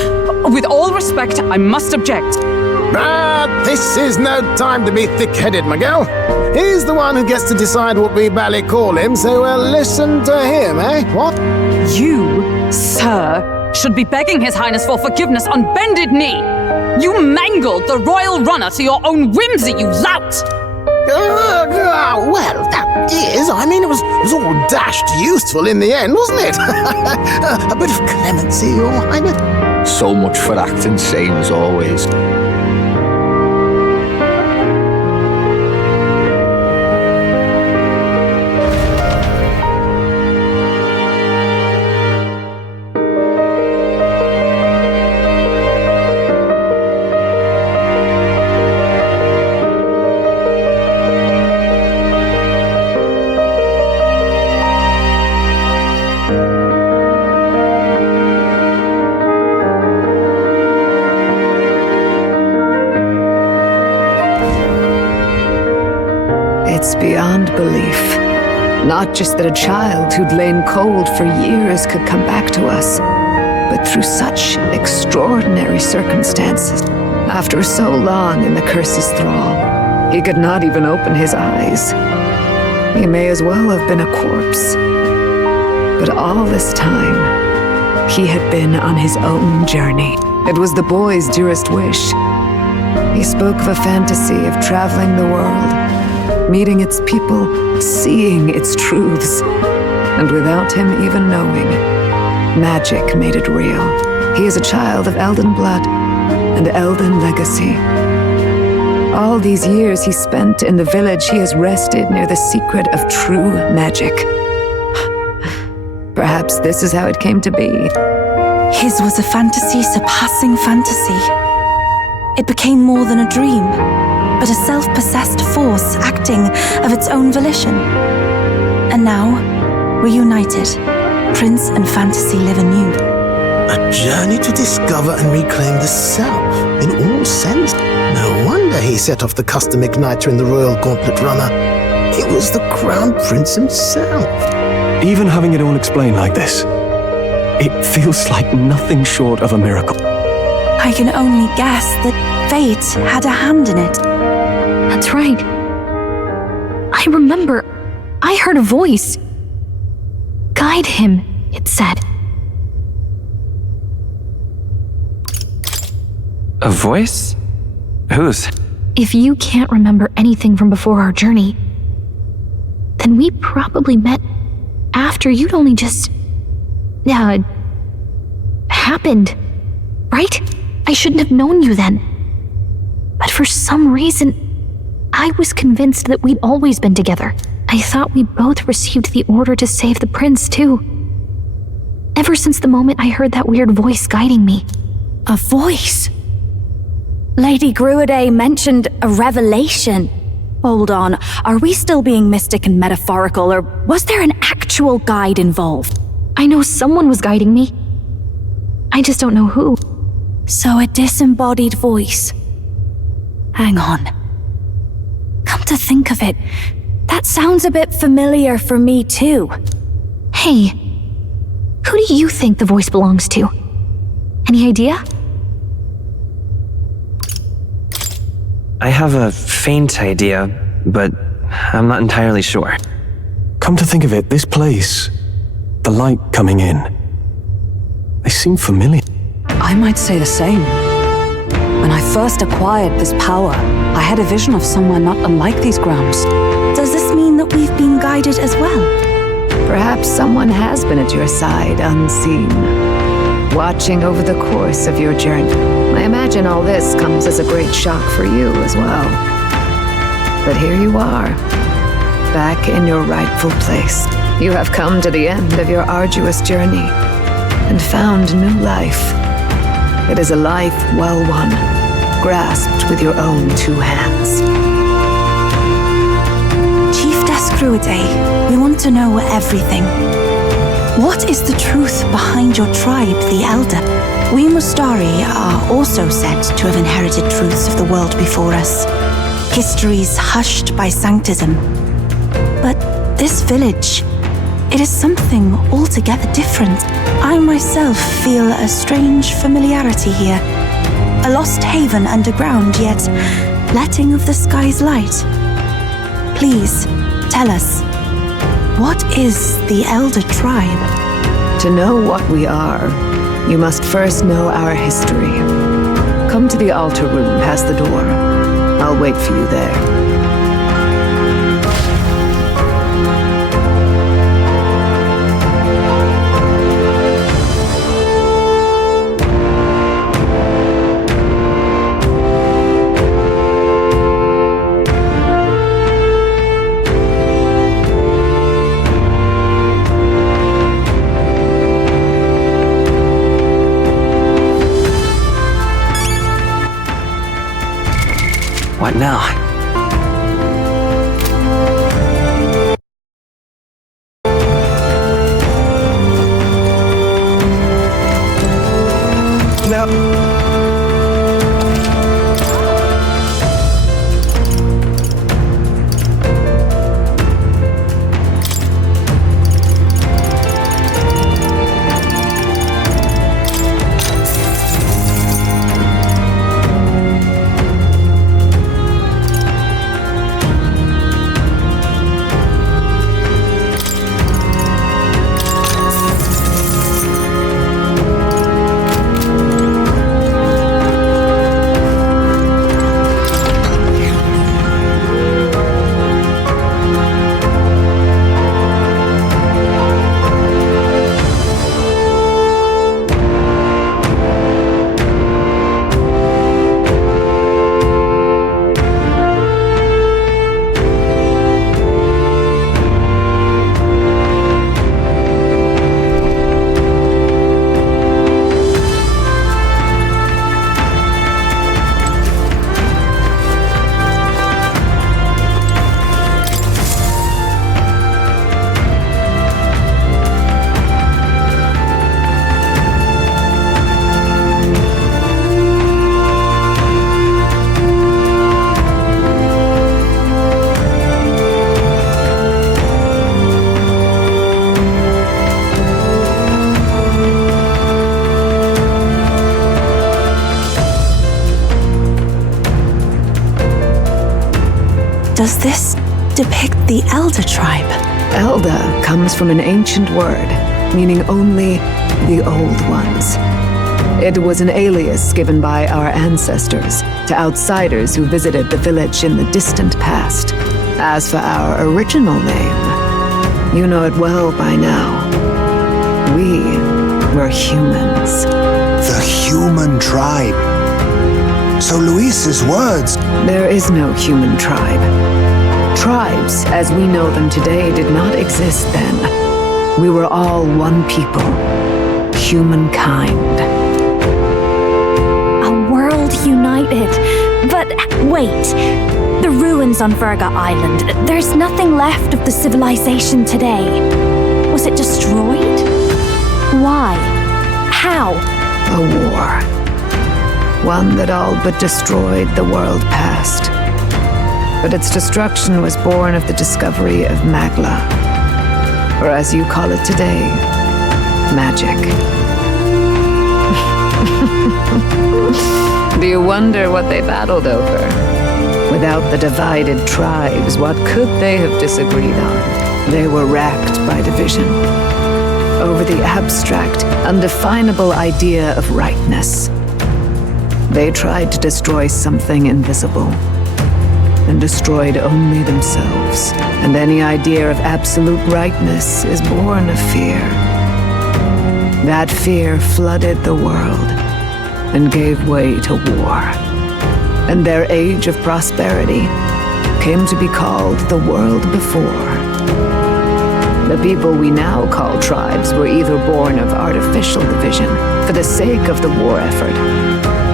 With all respect, I must object. But this is no time to be thick-headed, Miguel. He's the one who gets to decide what we bally call him, so listen to him, eh? What? You, sir, should be begging His Highness for forgiveness on bended knee. You mangled the royal runner to your own whimsy, you lout! Well, that is. I mean, it was all dashed useful in the end, wasn't it? A bit of clemency, Your Highness. So much for acting same as always. It's beyond belief. Not just that a child who'd lain cold for years could come back to us, but through such extraordinary circumstances. After so long in the curse's thrall, he could not even open his eyes. He may as well have been a corpse. But all this time, he had been on his own journey. It was the boy's dearest wish. He spoke of a fantasy of traveling the world, meeting its people, seeing its truths. And without him even knowing, magic made it real. He is a child of Elden blood and Elden legacy. All these years he spent in the village, he has rested near the secret of true magic. Perhaps this is how it came to be. His was a fantasy surpassing fantasy. It became more than a dream, but a self-possessed force acting of its own volition. And now, reunited, Prince and fantasy live anew. A journey to discover and reclaim the self, in all sense. No wonder he set off the custom igniter in the Royal Gauntlet Runner. It was the Crown Prince himself. Even having it all explained like this, it feels like nothing short of a miracle. I can only guess that fate had a hand in it. That's right. I remember, I heard a voice. Guide him, it said. A voice? Whose? If you can't remember anything from before our journey, then we probably met after you'd only just... happened, right? I shouldn't have known you then. But for some reason, I was convinced that we'd always been together. I thought we both received the order to save the prince, too. Ever since the moment I heard that weird voice guiding me. A voice? Lady Gruaday mentioned a revelation. Hold on, are we still being mystic and metaphorical, or was there an actual guide involved? I know someone was guiding me. I just don't know who. So a disembodied voice. Hang on. Come to think of it, that sounds a bit familiar for me too. Hey, who do you think the voice belongs to? Any idea? I have a faint idea, but I'm not entirely sure. Come to think of it, this place, the light coming in, they seem familiar. I might say the same. When I first acquired this power, I had a vision of somewhere not unlike these grounds. Does this mean that we've been guided as well? Perhaps someone has been at your side unseen, watching over the course of your journey. I imagine all this comes as a great shock for you as well. But here you are, back in your rightful place. You have come to the end of your arduous journey and found new life. It is a life well won, grasped with your own two hands. Chief Gruaday, we want to know everything. What is the truth behind your tribe, the Elder? We Mustari are also said to have inherited truths of the world before us. Histories hushed by sanctism. But this village, it is something altogether different. I myself feel a strange familiarity here. A lost haven underground, yet letting of the sky's light. Please, tell us, what is the Elder Tribe? To know what we are, you must first know our history. Come to the altar room past the door. I'll wait for you there. What now? Does this depict the Elder Tribe? Elder comes from an ancient word, meaning only the old ones. It was an alias given by our ancestors to outsiders who visited the village in the distant past. As for our original name, you know it well by now. We were humans. The human tribe. So Luis's words... There is no human tribe. Tribes, as we know them today, did not exist then. We were all one people. Humankind. A world united. But wait, the ruins on Virga Island, there's nothing left of the civilization today. Was it destroyed? Why? How? A war. One that all but destroyed the world past. But its destruction was born of the discovery of Magla. Or as you call it today, magic. Do you wonder what they battled over? Without the divided tribes, what could they have disagreed on? They were racked by division. Over the abstract, undefinable idea of rightness. They tried to destroy something invisible, and destroyed only themselves. And any idea of absolute rightness is born of fear. That fear flooded the world, and gave way to war. And their age of prosperity came to be called the world before. The people we now call tribes were either born of artificial division for the sake of the war effort,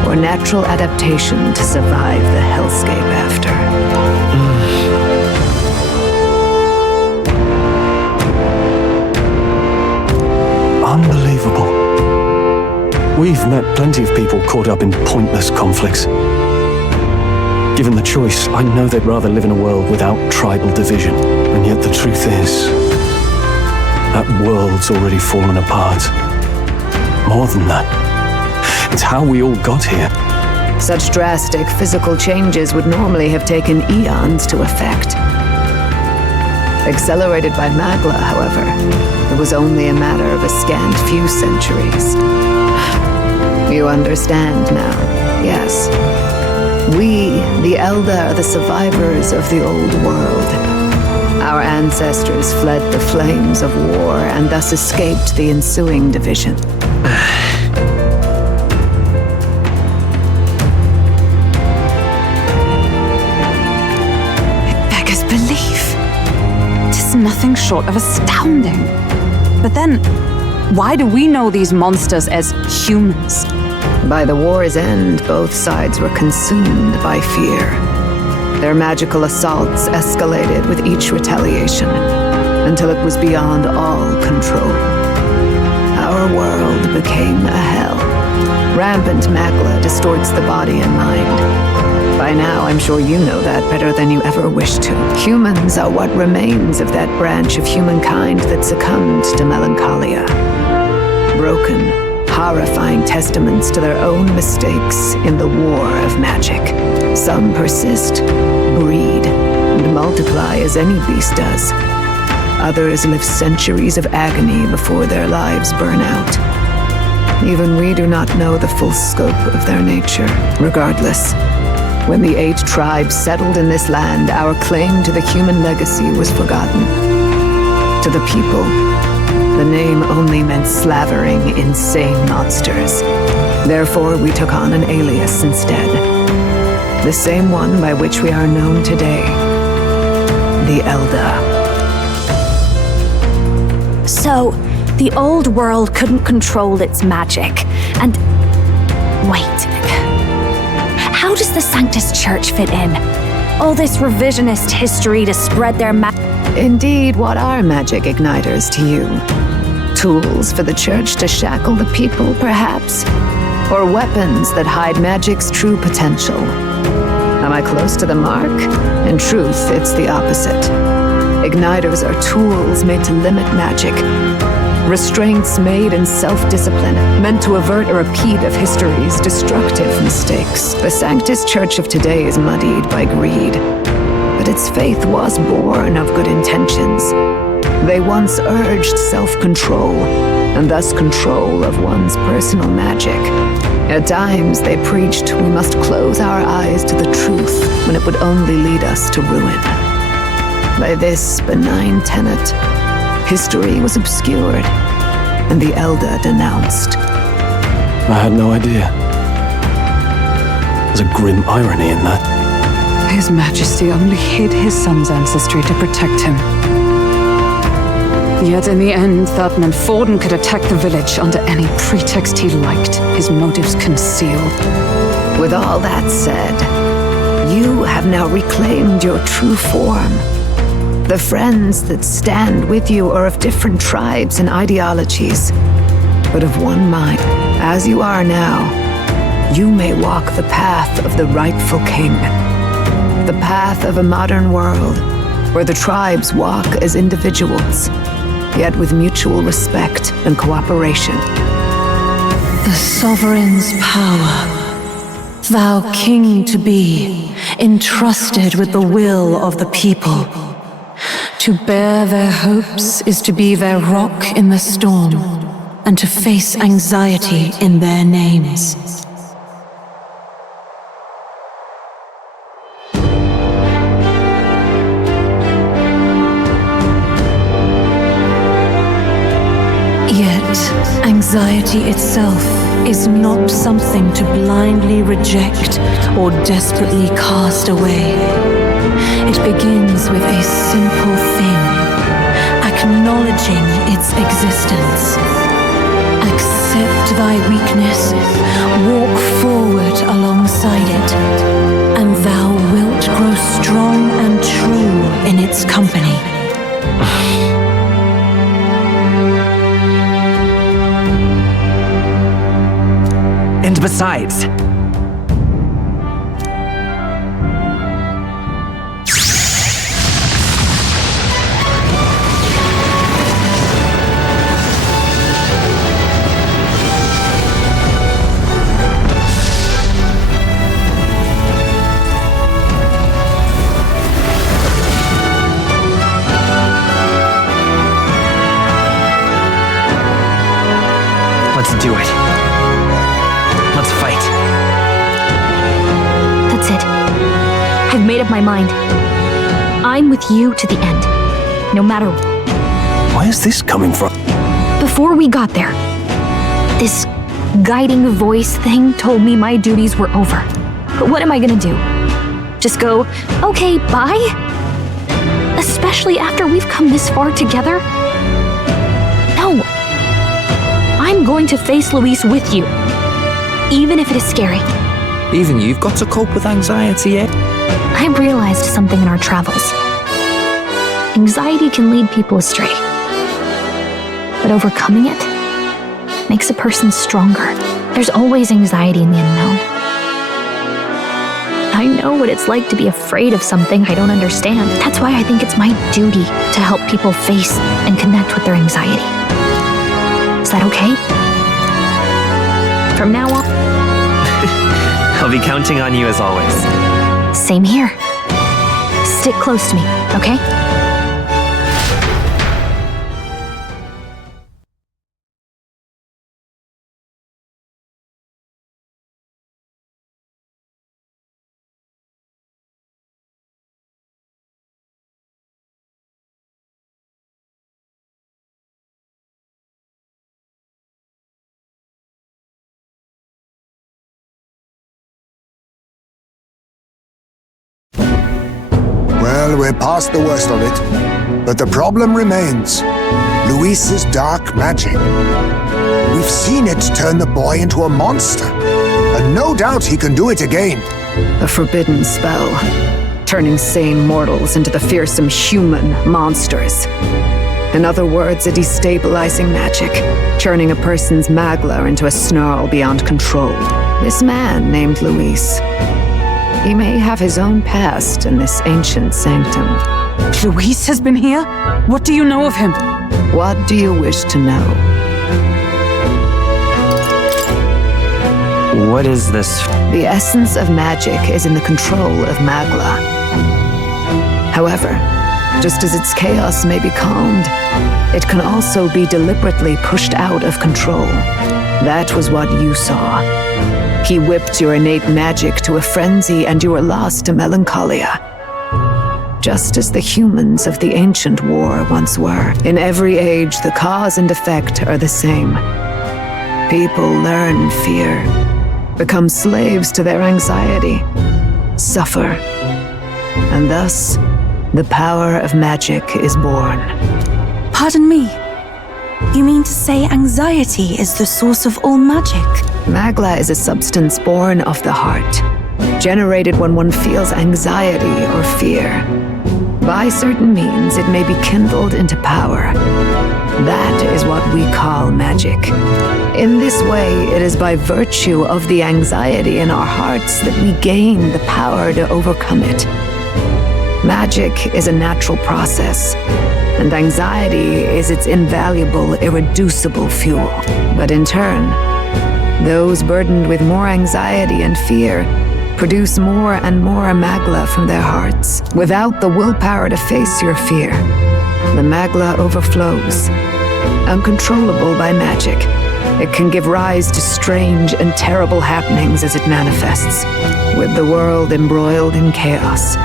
or natural adaptation to survive the hellscape after. We've met plenty of people caught up in pointless conflicts. Given the choice, I know they'd rather live in a world without tribal division. And yet the truth is, that world's already fallen apart. More than that, it's how we all got here. Such drastic physical changes would normally have taken eons to effect. Accelerated by Magla, however, it was only a matter of a scant few centuries. You understand now, yes. We, the Elder, are the survivors of the old world. Our ancestors fled the flames of war and thus escaped the ensuing division. It beggars belief. It is nothing short of astounding. But then, why do we know these monsters as humans? By the war's end, both sides were consumed by fear. Their magical assaults escalated with each retaliation, until it was beyond all control. Our world became a hell. Rampant Magla distorts the body and mind. By now, I'm sure you know that better than you ever wished to. Humans are what remains of that branch of humankind that succumbed to melancholia. Broken, horrifying testaments to their own mistakes in the war of magic. Some persist, breed, and multiply as any beast does. Others live centuries of agony before their lives burn out. Even we do not know the full scope of their nature. Regardless, when the 8 tribes settled in this land, our claim to the human legacy was forgotten. To the people, the name only meant slavering, insane monsters. Therefore, we took on an alias instead. The same one by which we are known today. The Elder. So, the old world couldn't control its magic, and... Wait. How does the Sanctus Church fit in? All this revisionist history to spread their Indeed, what are magic igniters to you? Tools for the Church to shackle the people, perhaps? Or weapons that hide magic's true potential? Am I close to the mark? In truth, it's the opposite. Igniters are tools made to limit magic. Restraints made in self-discipline, meant to avert a repeat of history's destructive mistakes. The Sanctus Church of today is muddied by greed, but its faith was born of good intentions. They once urged self-control, and thus control of one's personal magic. At times, they preached we must close our eyes to the truth when it would only lead us to ruin. By this benign tenet, history was obscured, and the Elder denounced. I had no idea. There's a grim irony in that. His Majesty only hid his son's ancestry to protect him. Yet in the end, that meant Forden could attack the village under any pretext he liked, his motives concealed. With all that said, you have now reclaimed your true form. The friends that stand with you are of different tribes and ideologies, but of one mind. As you are now, you may walk the path of the rightful king. The path of a modern world, where the tribes walk as individuals, yet with mutual respect and cooperation. The sovereign's power, thou king to be, entrusted with the will of the people. To bear their hopes is to be their rock in the storm, and to face anxiety in their names. Yet, anxiety itself is not something to blindly reject or desperately cast away. It begins with a simple thing, acknowledging its existence. Accept thy weakness, walk forward alongside it, and thou wilt grow strong and true in its company. Besides, let's do it. Let's fight. That's it. I've made up my mind. I'm with you to the end. No matter what. Where's this coming from? Before we got there, this guiding voice thing told me my duties were over. But what am I gonna do? Just go, okay, bye? Especially after we've come this far together? No. I'm going to face Luis with you. Even if it is scary. Even you've got to cope with anxiety, eh? I realized something in our travels. Anxiety can lead people astray. But overcoming it makes a person stronger. There's always anxiety in the unknown. I know what it's like to be afraid of something I don't understand. That's why I think it's my duty to help people face and connect with their anxiety. Is that okay? From now on, I'll be counting on you as always. same here. Stick close to me, okay? Well, we're past the worst of it. But the problem remains. Luis's dark magic. We've seen it turn the boy into a monster. And no doubt he can do it again. A forbidden spell, turning sane mortals into the fearsome human monsters. In other words, a destabilizing magic, turning a person's magla into a snarl beyond control. This man named Luis. He may have his own past in this ancient sanctum. Luis has been here? What do you know of him? What do you wish to know? What is this? The essence of magic is in the control of magla. However, just as its chaos may be calmed, it can also be deliberately pushed out of control. That was what you saw. He whipped your innate magic to a frenzy and you were lost to melancholia. Just as the humans of the ancient war once were. In every age, the cause and effect are the same. People learn fear, become slaves to their anxiety, suffer, and thus, the power of magic is born. Pardon me. You mean to say anxiety is the source of all magic? Magla is a substance born of the heart, generated when one feels anxiety or fear. By certain means, it may be kindled into power. That is what we call magic. In this way, it is by virtue of the anxiety in our hearts that we gain the power to overcome it. Magic is a natural process, and anxiety is its invaluable, irreducible fuel. But in turn, those burdened with more anxiety and fear produce more and more magla from their hearts. Without the willpower to face your fear, the magla overflows. Uncontrollable by magic, it can give rise to strange and terrible happenings as it manifests, with the world embroiled in chaos.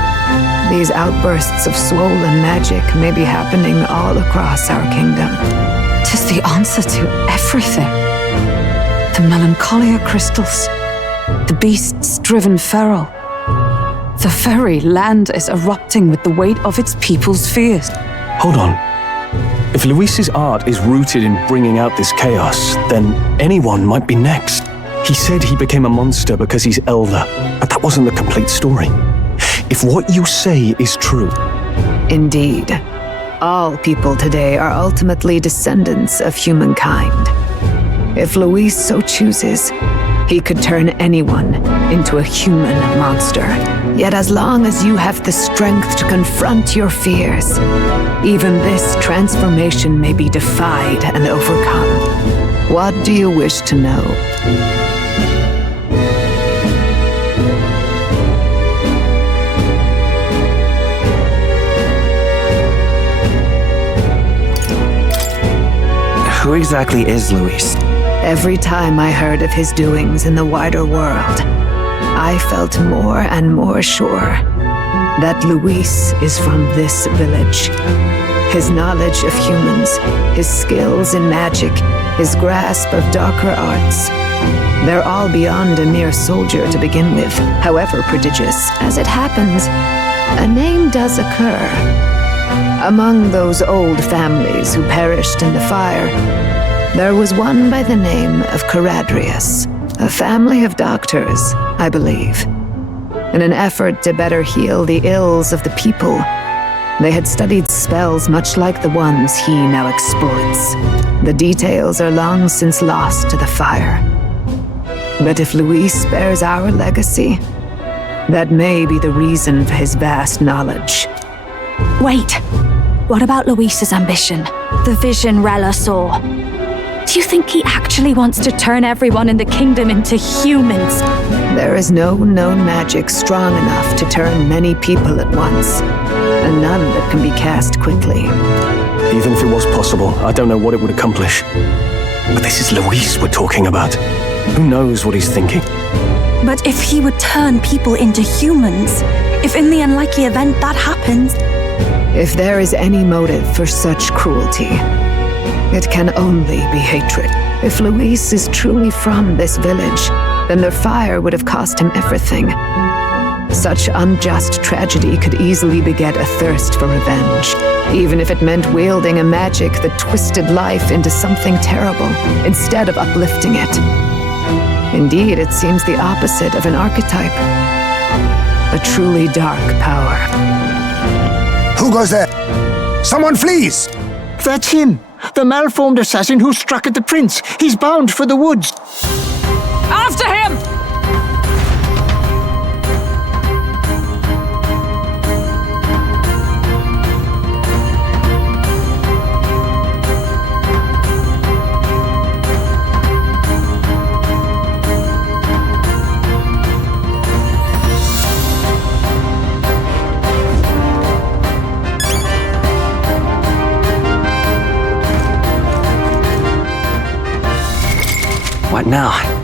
These outbursts of swollen magic may be happening all across our kingdom. 'Tis the answer to everything. The melancholia crystals, the beasts driven feral. The very land is erupting with the weight of its people's fears. Hold on. If Luis's art is rooted in bringing out this chaos, then anyone might be next. He said he became a monster because he's elder, but that wasn't the complete story. If what you say is true... Indeed. All people today are ultimately descendants of humankind. If Luis so chooses, He could turn anyone into a human monster. Yet as long as you have the strength to confront your fears, even this transformation may be defied and overcome. What do you wish to know? Who exactly is Luis? Every time I heard of his doings in the wider world, I felt more and more sure that Luis is from this village. His knowledge of humans, his skills in magic, his grasp of darker arts, they're all beyond a mere soldier to begin with, however prodigious. As it happens, a name does occur. Among those old families who perished in the fire, there was one by the name of Caradrius, a family of doctors, I believe. In an effort to better heal the ills of the people, they had studied spells much like the ones he now exploits. The details are long since lost to the fire. But if Luis bears our legacy, that may be the reason for his vast knowledge. Wait, what about Luis's ambition? The vision Rella saw? Do you think he actually wants to turn everyone in the kingdom into humans? There is no known magic strong enough to turn many people at once, and none that can be cast quickly. Even if it was possible, I don't know what it would accomplish. But this is Luis we're talking about. Who knows what he's thinking? But if he would turn people into humans, if in the unlikely event that happens... If there is any motive for such cruelty, it can only be hatred. If Luis is truly from this village, then their fire would have cost him everything. Such unjust tragedy could easily beget a thirst for revenge, even if it meant wielding a magic that twisted life into something terrible, instead of uplifting it. Indeed, it seems the opposite of an archetype. A truly dark power. Who goes there? Someone flees! That's him! The malformed assassin who struck at the prince. He's bound for the woods. After him! What now?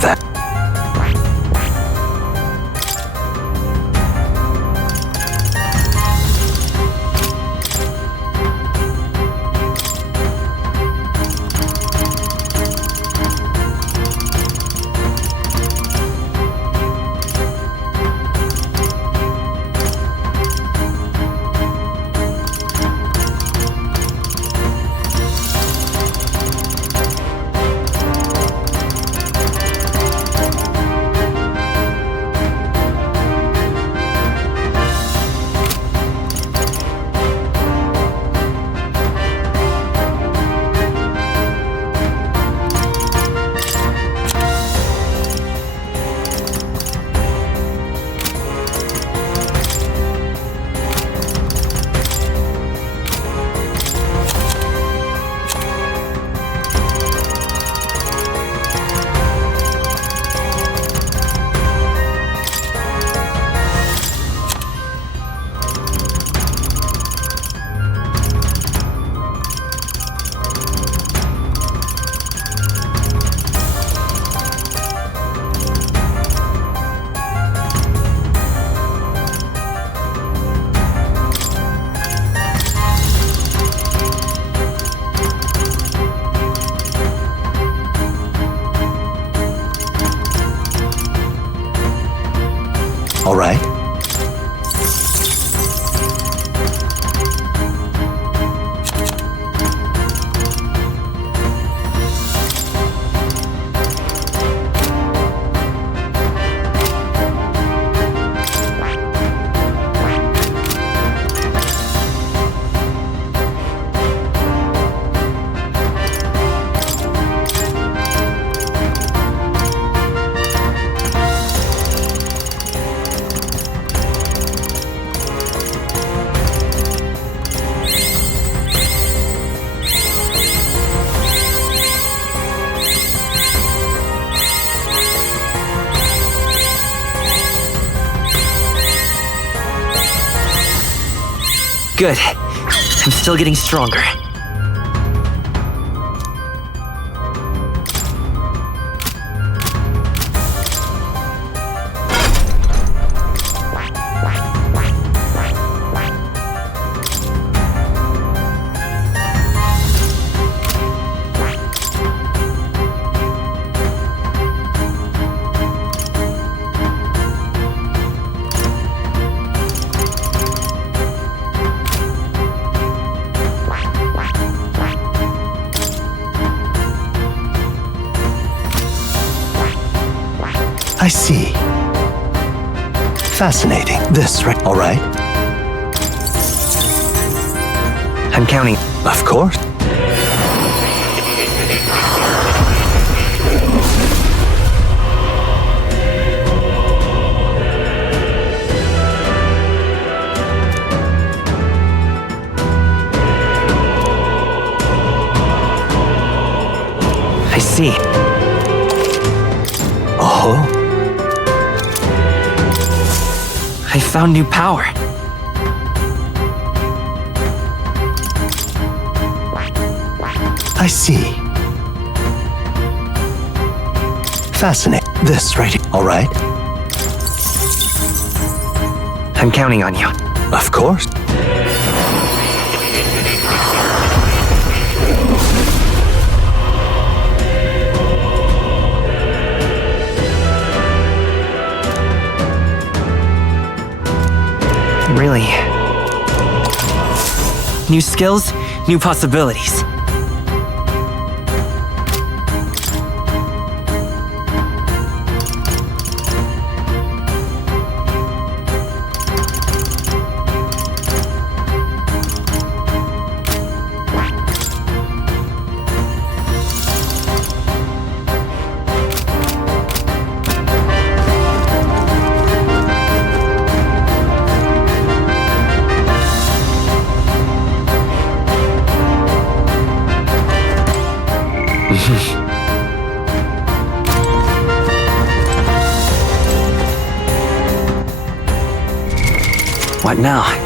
That. all right? Good. I'm still getting stronger. I see. Fascinating. This, right? All right? I'm counting. Of course. I see. Oh? I found new power. I see. Fascinating. This, right? All right? I'm counting on you. Of course. Really. New skills, new possibilities. What now?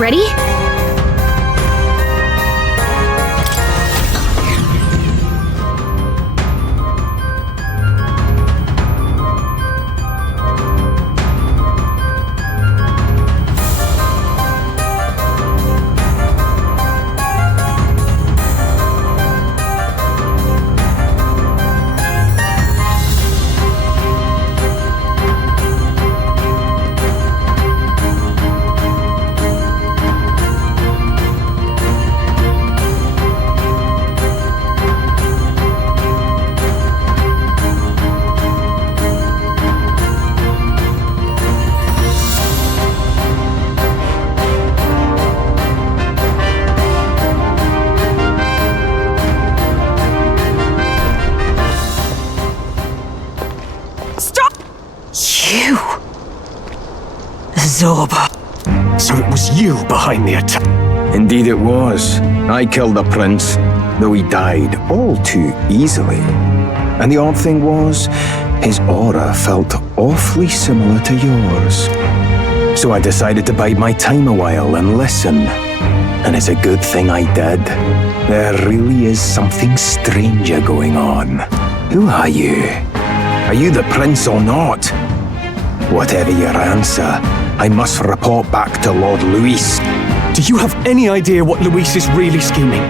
Ready? Zorba. So it was you behind the attack? Indeed it was. I killed the prince, though he died all too easily. And the odd thing was, his aura felt awfully similar to yours. So I decided to bide my time a while and listen. And it's a good thing I did. There really is something stranger going on. Who are you? Are you the prince or not? Whatever your answer, I must report back to Lord Luis. Do you have any idea what Luis is really scheming?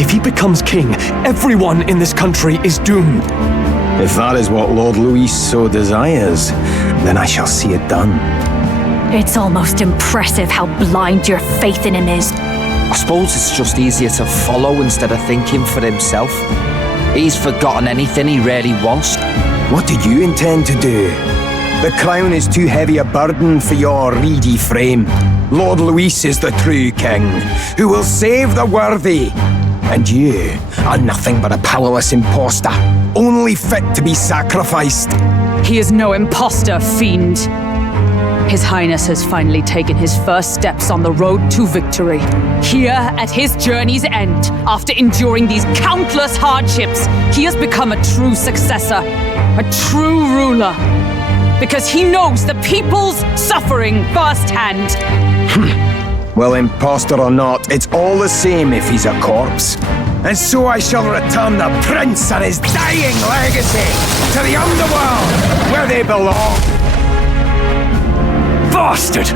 If he becomes king, everyone in this country is doomed. If that is what Lord Luis so desires, then I shall see it done. It's almost impressive how blind your faith in him is. I suppose it's just easier to follow instead of thinking for himself. He's forgotten anything he really wants. What do you intend to do? The crown is too heavy a burden for your reedy frame. Lord Luis is the true king, who will save the worthy. And you are nothing but a powerless impostor, only fit to be sacrificed. He is no imposter, fiend. His Highness has finally taken his first steps on the road to victory. Here, at his journey's end, after enduring these countless hardships, he has become a true successor, a true ruler. Because he knows the people's suffering firsthand. Well, imposter or not, it's all the same if he's a corpse. And so I shall return the prince and his dying legacy to the underworld, where they belong. Bastard!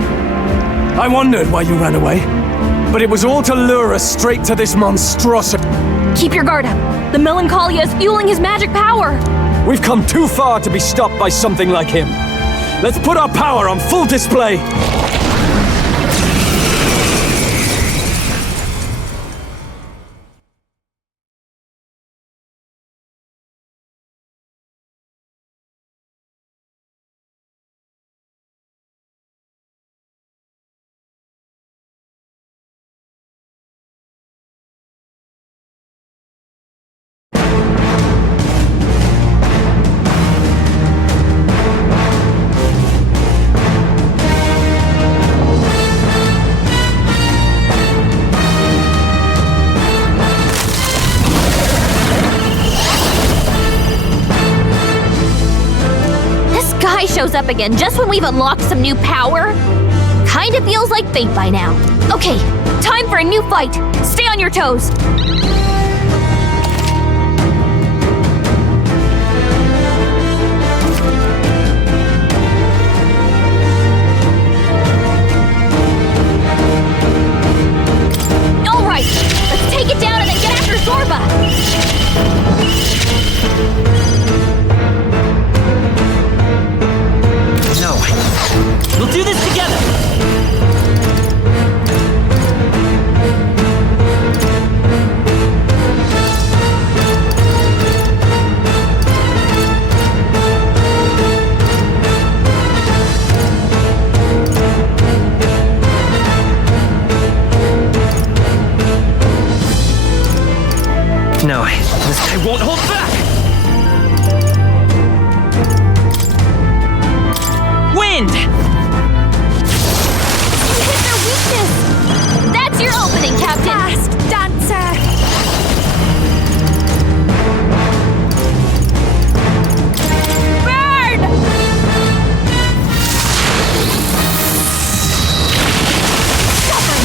I wondered why you ran away, but it was all to lure us straight to this monstrosity. Keep your guard up. The Melancholia is fueling his magic power. We've come too far to be stopped by something like him. Let's put our power on full display. Shows up again just when we've unlocked some new power. Kinda feels like fate by now. Okay, time for a new fight. Stay on your toes. All right, let's take it down and then get after Zorba. We'll do this together! No, this guy won't hold back! Wind! That's your opening, Captain! Fast dancer! Burn! Suffer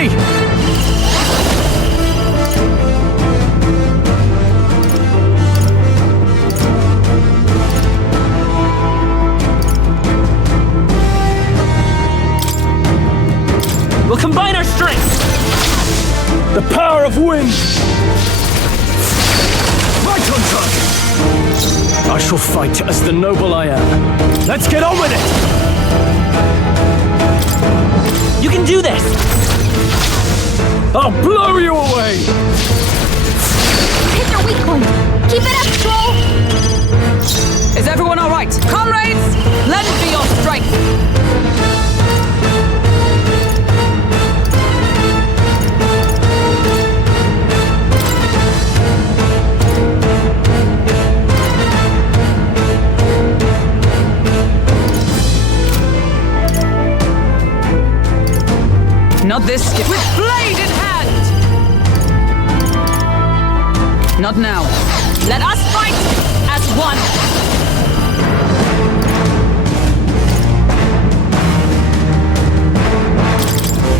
me! We'll combine our strength! The power of wind! Right on target! I shall fight as the noble I am. Let's get on with it! You can do this! I'll blow you away! Hit their weak point! Keep it up, Troll! Is everyone all right? Comrades, lend me your strength! Not this skip with blade in hand! Not now. Let us fight as one!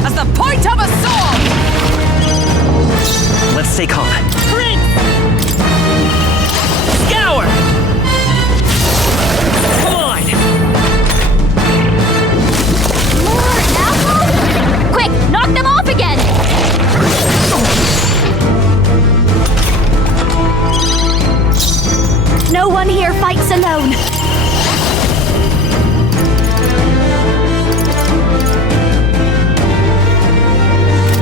As the point of a sword! Let's stay calm. Prince! Scour! Come on! More apples? Quick, knock them off again! No one here fights alone.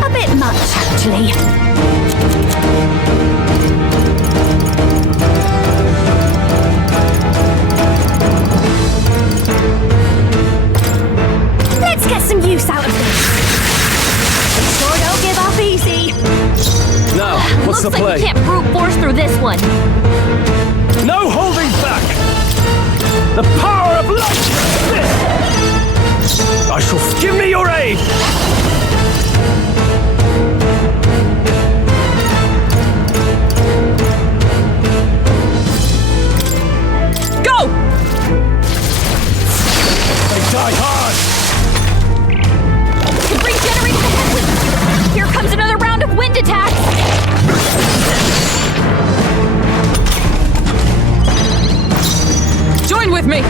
A bit much, actually. Let's get some use out of this. Sure don't give up easy. Now, what's the Looks play? like we can't brute force through this one. No holding back! The power of light! I shall give me your aid! Go! They die hard! It regenerated the headwind. Here comes another round of wind attacks. Join with me!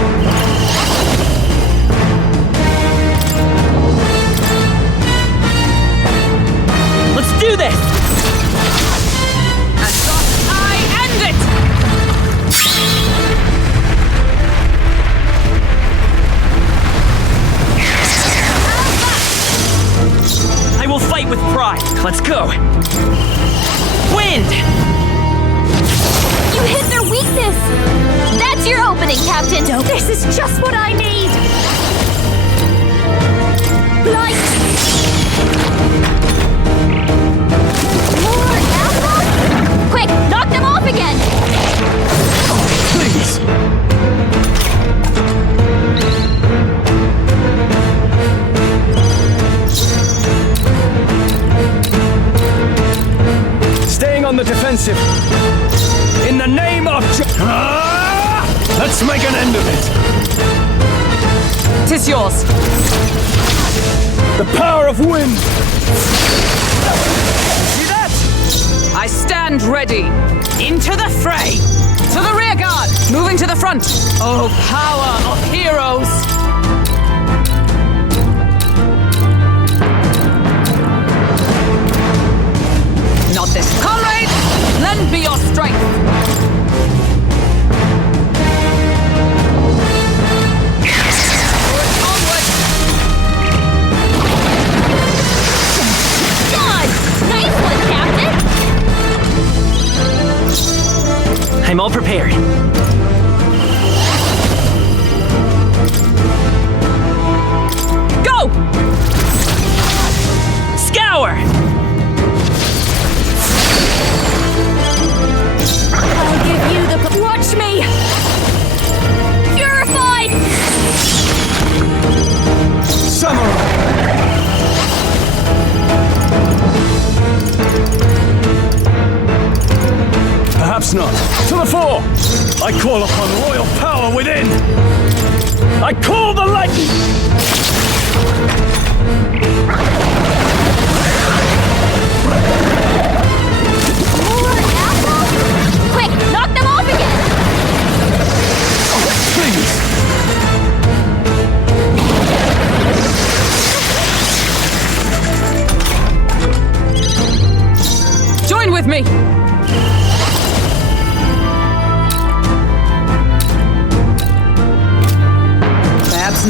Let's do this! And thus I end it! I will fight with pride. Let's go! Wind! You hit their weakness. That's your opening, Captain. This is just what I need. Light. More apples? Quick, knock them off again. Please! Staying on the defensive. In the name of let's make an end of it! 'Tis yours. The power of wind! See that? I stand ready. Into the fray. To the rear guard. Moving to the front. Oh, power of heroes. Not this. Comrade, lend me your strength. Onward. God, nice one, Captain. I'm all prepared. Go! Scour! I'll give you the... Watch me! Purified! Samurai! Perhaps not. To the fore! I call upon royal power within! I call the lightning!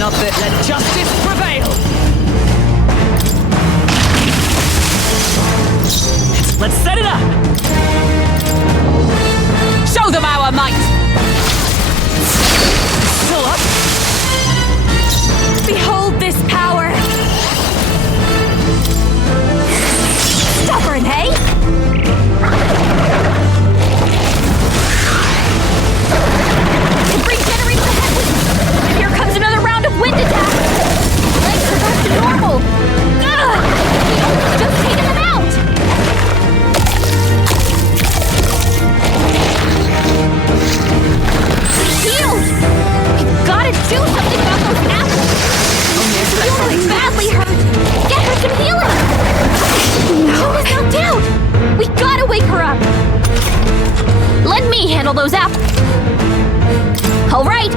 Not this. Let justice prevail! Let's set it up! Show them our might! Still up? Behold this power! Stubborn, hey? It regenerates the headwind! Here comes another round of wind attack! Legs are back to normal! Ugh! We almost just taken them out! Healed! We've gotta do something about those apples! Fiona's badly hurt! Get her some healing! Fiona's knocked out! We gotta wake her up! Let me handle those apples! Alright!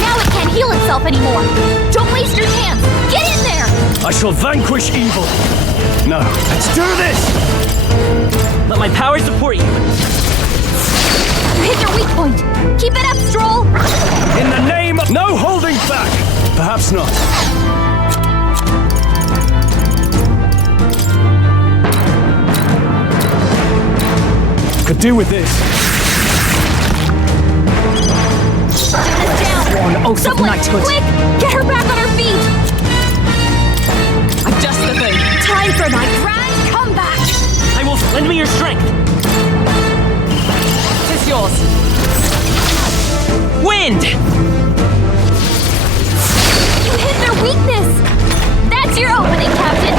Now it can't heal itself anymore! Don't waste your chance! Get in there! I shall vanquish evil! No, let's do this! Let my power support you! You hit your weak point! Keep it up, Stroll! In the name of... No holding back! Perhaps not. Could do with this. Get down! One oath of Someone, knighthood! quick! Get her back on her feet! I'm just the thing! Time for my grand comeback! I will lend me your strength! Tis yours! Wind! You hit their weakness! That's your opening, Captain!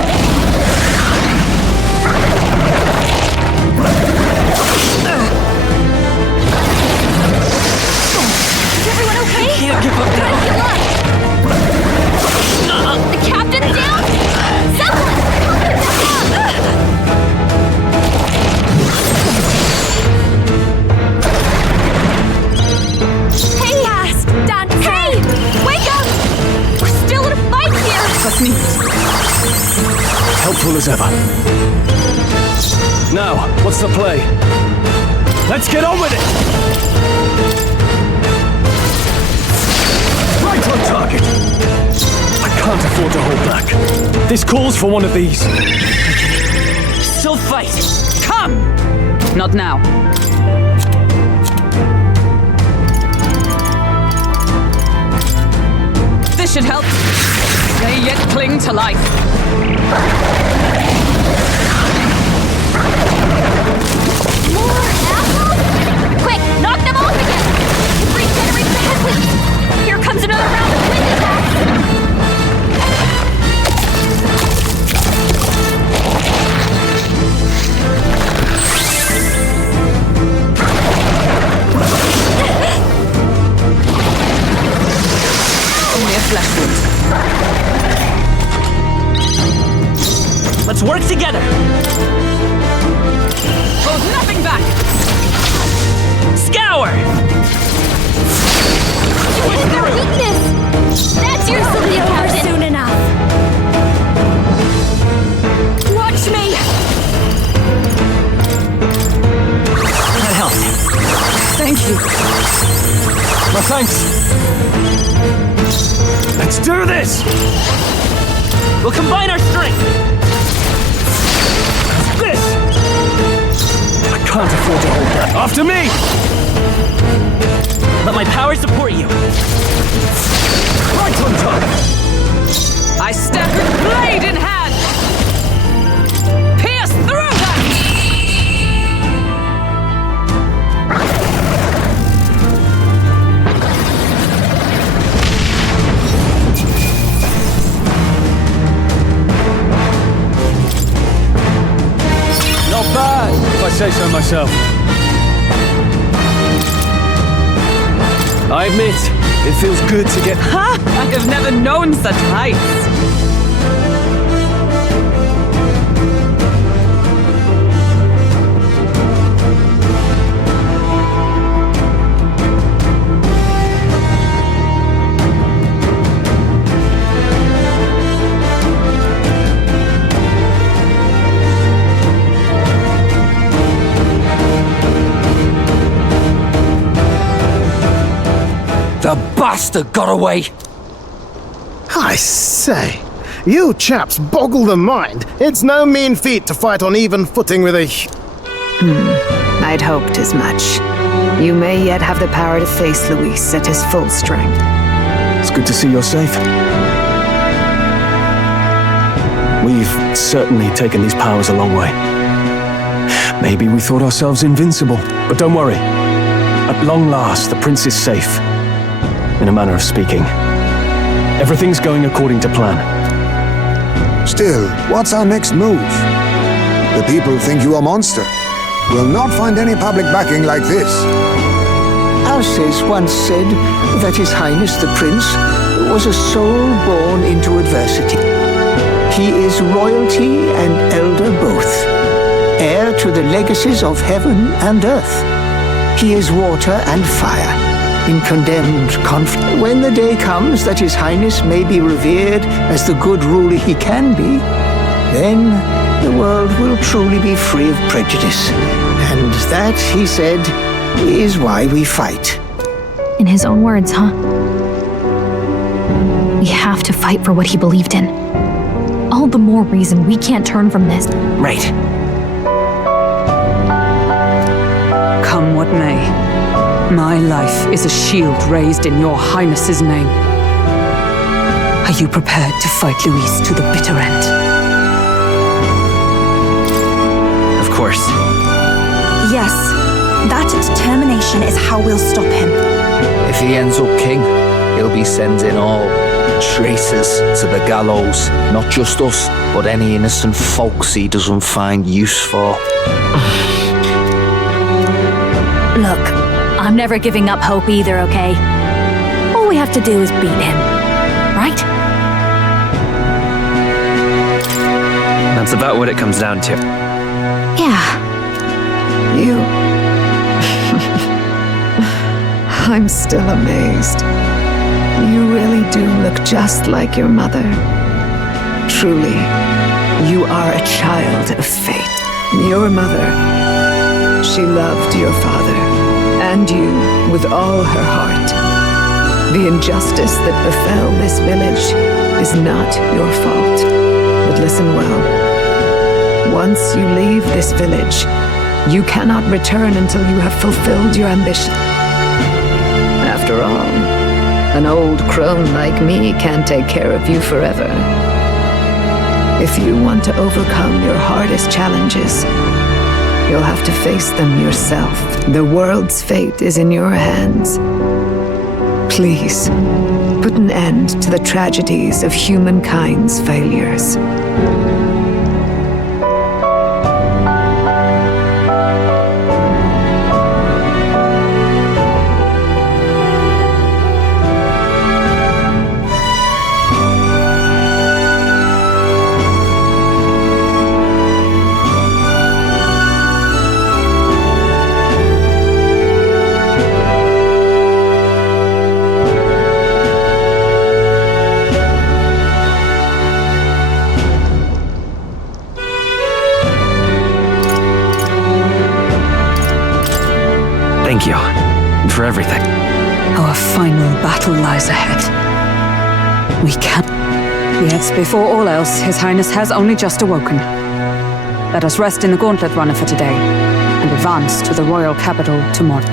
Is everyone okay? I can't give up now! Heal up! The captain's down? Someone! Help him back up! Hey! Fast! Dance! Hey! Wake up! We're still in a fight here! That's neat. Helpful as ever. Now, what's the play? Let's get on with it! Right on target! I can't afford to hold back. This calls for one of these. Still fight! Come! Not now. This should help. They yet cling to life. More apples? Quick, knock them off again! Regenerate the headwind! Here comes another round of wind attacks! Only a flesh wound. Let's work together! Hold nothing back! Scour! It's their weakness! That's your solution, Captain! Soon enough! Watch me! That helped. Thank you. My thanks. Let's do this! We'll combine our strength! This! I can't afford to hold back. After me! Let my power support you! Right on target! I step with blade in hand! Pierce through them! Not bad, if I say so myself. I admit, it feels good to get... Ha! I have never known such heights. bastard got away! I say, you chaps boggle the mind. It's no mean feat to fight on even footing with a... I'd hoped as much. You may yet have the power to face Luis at his full strength. It's good to see you're safe. We've certainly taken these powers a long way. Maybe we thought ourselves invincible, but don't worry. At long last, the prince is safe, in a manner of speaking. Everything's going according to plan. Still, what's our next move? The people think you a monster. We'll not find any public backing like this. Alces once said that His Highness the Prince was a soul born into adversity. He is royalty and elder both, heir to the legacies of heaven and earth. He is water and fire, in condemned conflict. When the day comes that His Highness may be revered as the good ruler he can be, then the world will truly be free of prejudice. And that, he said, is why we fight. In his own words, huh? We have to fight for what he believed in. All the more reason we can't turn from this. Right. Come what may, my life is a shield raised in your Highness's name. Are you prepared to fight Luis to the bitter end? Of course. Yes, that determination is how we'll stop him. If he ends up king, he'll be sending all traitors to the gallows. Not just us, but any innocent folks he doesn't find use for. Look, I'm never giving up hope either, okay? All we have to do is beat him, right? That's about what it comes down to. Yeah. You... I'm still amazed. You really do look just like your mother. Truly, you are a child of fate. Your mother, she loved your father, and you with all her heart. The injustice that befell this village is not your fault. But listen well. Once you leave this village, you cannot return until you have fulfilled your ambition. After all, an old crone like me can't take care of you forever. If you want to overcome your hardest challenges, you'll have to face them yourself. The world's fate is in your hands. Please, put an end to the tragedies of humankind's failures. Thank you for everything. Our final battle lies ahead. We can... Yes, before all else, His Highness has only just awoken. Let us rest in the Gauntlet Runner for today, and advance to the royal capital tomorrow.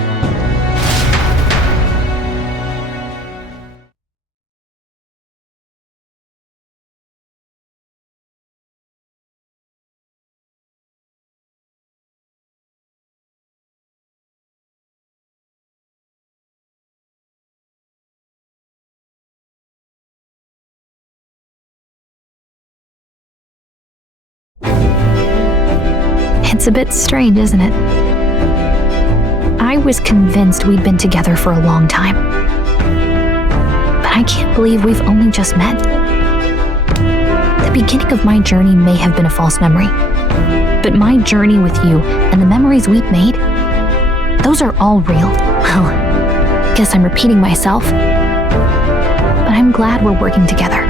It's a bit strange, isn't it? I was convinced we'd been together for a long time. But I can't believe we've only just met. The beginning of my journey may have been a false memory. But my journey with you and the memories we've made, those are all real. Well, guess I'm repeating myself. But I'm glad we're working together.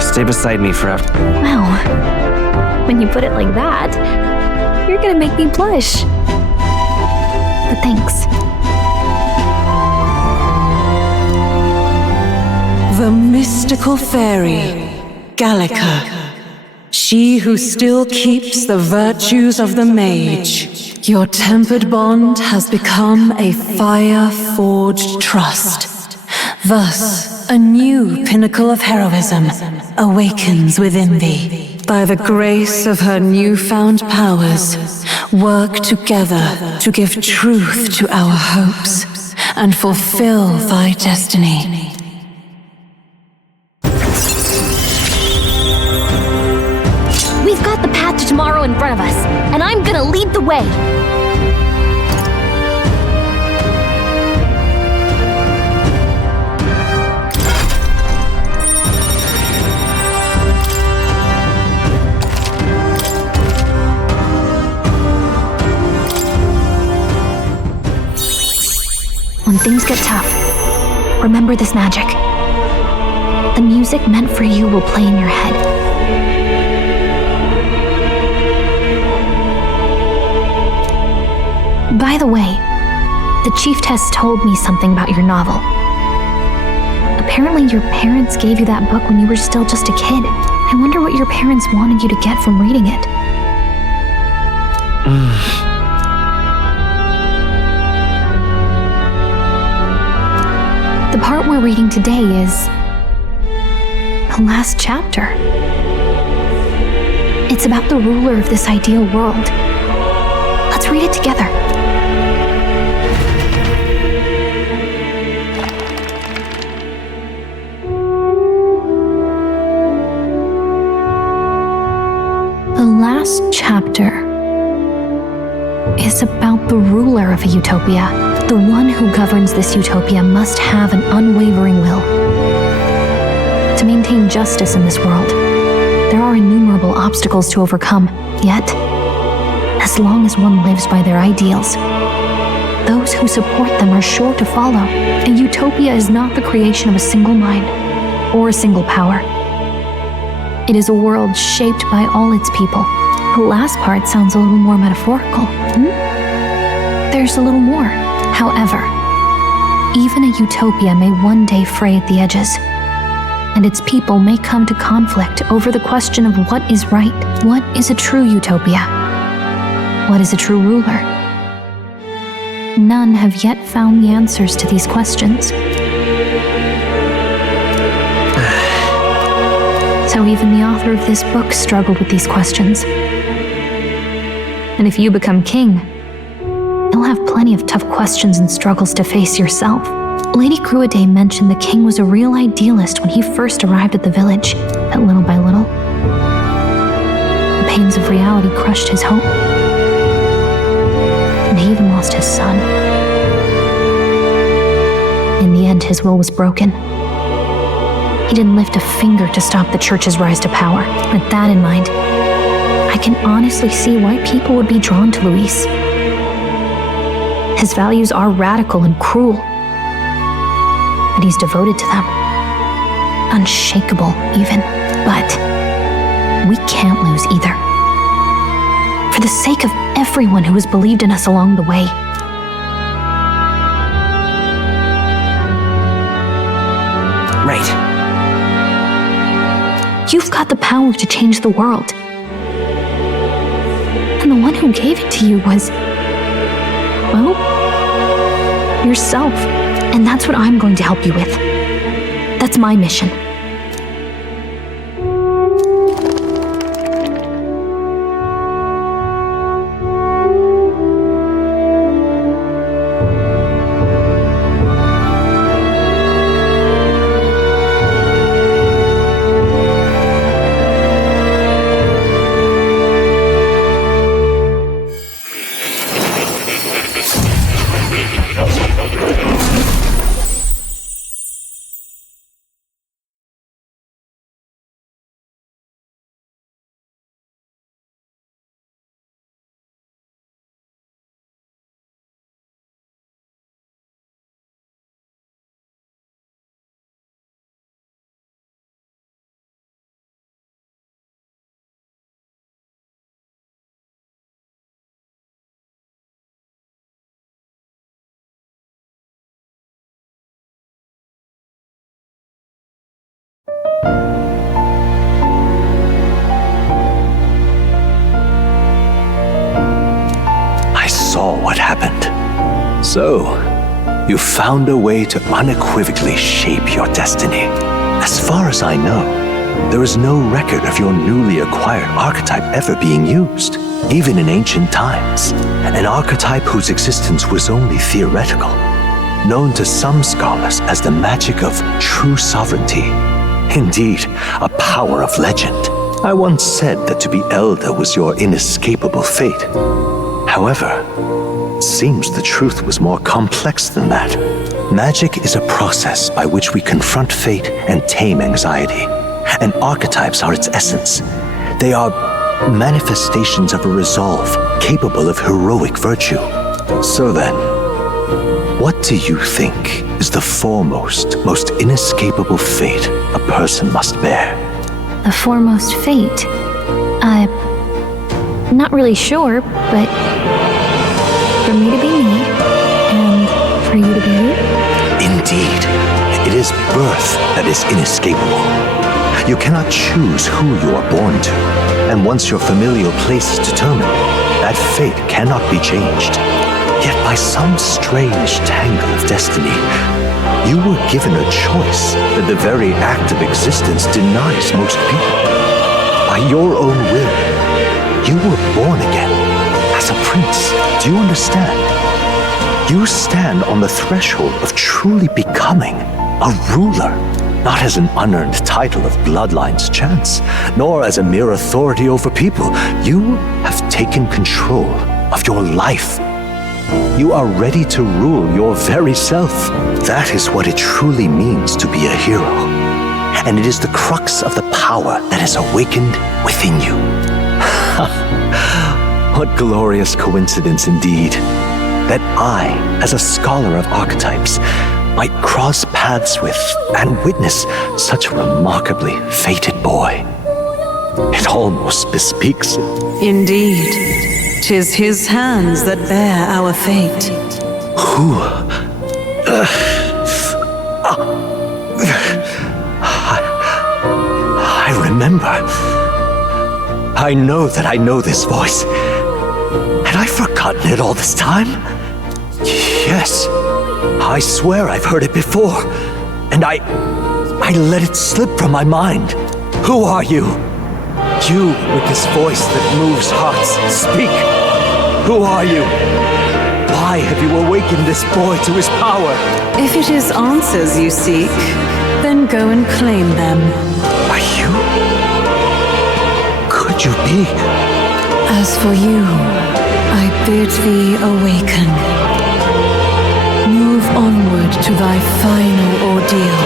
Stay beside me forever. Well, when you put it like that, you're gonna make me blush. But thanks. the mystical fairy, Gallica. She who still keeps the virtues of the mage. Your tempered bond has become a fire-forged trust. Thus, a new pinnacle of heroism awakens within thee. By the grace of her newfound powers, work together to give truth to our hopes and fulfill thy destiny. We've got the path to tomorrow in front of us, and I'm gonna lead the way. When things get tough, remember this magic. The music meant for you will play in your head. By the way, the chiefess told me something about your novel. Apparently your parents gave you that book when you were still just a kid. I wonder what your parents wanted you to get from reading it. The part we're reading today is the last chapter. It's about the ruler of this ideal world. Let's read it together. The last chapter is about the ruler of a utopia. The one who governs this utopia must have an unwavering will. To maintain justice in this world, there are innumerable obstacles to overcome. Yet, as long as one lives by their ideals, those who support them are sure to follow. A utopia is not the creation of a single mind or a single power. It is a world shaped by all its people. The last part sounds a little more metaphorical. There's a little more. However, even a utopia may one day fray at the edges, and its people may come to conflict over the question of what is right. What is a true utopia? What is a true ruler? None have yet found the answers to these questions. So even the author of this book struggled with these questions. And if you become king, you'll have plenty of tough questions and struggles to face yourself. Lady Cruaday mentioned the king was a real idealist when he first arrived at the village, but little by little, the pains of reality crushed his hope. And he even lost his son. In the end, his will was broken. He didn't lift a finger to stop the church's rise to power. With that in mind, I can honestly see why people would be drawn to Luis. His values are radical and cruel, but he's devoted to them. Unshakable, even. But we can't lose either. For the sake of everyone who has believed in us along the way. Right. You've got the power to change the world. And the one who gave it to you was, well, yourself. And that's what I'm going to help you with. That's my mission. So, you found a way to unequivocally shape your destiny. As far as I know, there is no record of your newly acquired archetype ever being used, even in ancient times. An archetype whose existence was only theoretical, known to some scholars as the magic of true sovereignty. Indeed, a power of legend. I once said that to be elder was your inescapable fate. However, it seems the truth was more complex than that. Magic is a process by which we confront fate and tame anxiety. And archetypes are its essence. They are manifestations of a resolve capable of heroic virtue. So then, what do you think is the foremost, most inescapable fate a person must bear? The foremost fate? Not really sure, but for me to be me, and for you to be you? Indeed, it is birth that is inescapable. You cannot choose who you are born to, and once your familial place is determined, that fate cannot be changed. Yet by some strange tangle of destiny, you were given a choice that the very act of existence denies most people. By your own will, you were born again, as a prince. Do you understand? You stand on the threshold of truly becoming a ruler. Not as an unearned title of bloodline's chance, nor as a mere authority over people. You have taken control of your life. You are ready to rule your very self. That is what it truly means to be a hero. And it is the crux of the power that is awakened within you. What glorious coincidence indeed, that I, as a scholar of archetypes, might cross paths with and witness such a remarkably fated boy. It almost bespeaks it. Indeed, 'tis his hands that bear our fate. Who? I remember. I know that I know this voice. Had I forgotten it all this time? Yes. I swear I've heard it before, and I let it slip from my mind. Who are you? You with this voice that moves hearts, speak. Who are you? Why have you awakened this boy to his power? If it is answers you seek, then go and claim them. Are you? Could you be? As for you, I bid thee awaken. Move onward to thy final ordeal.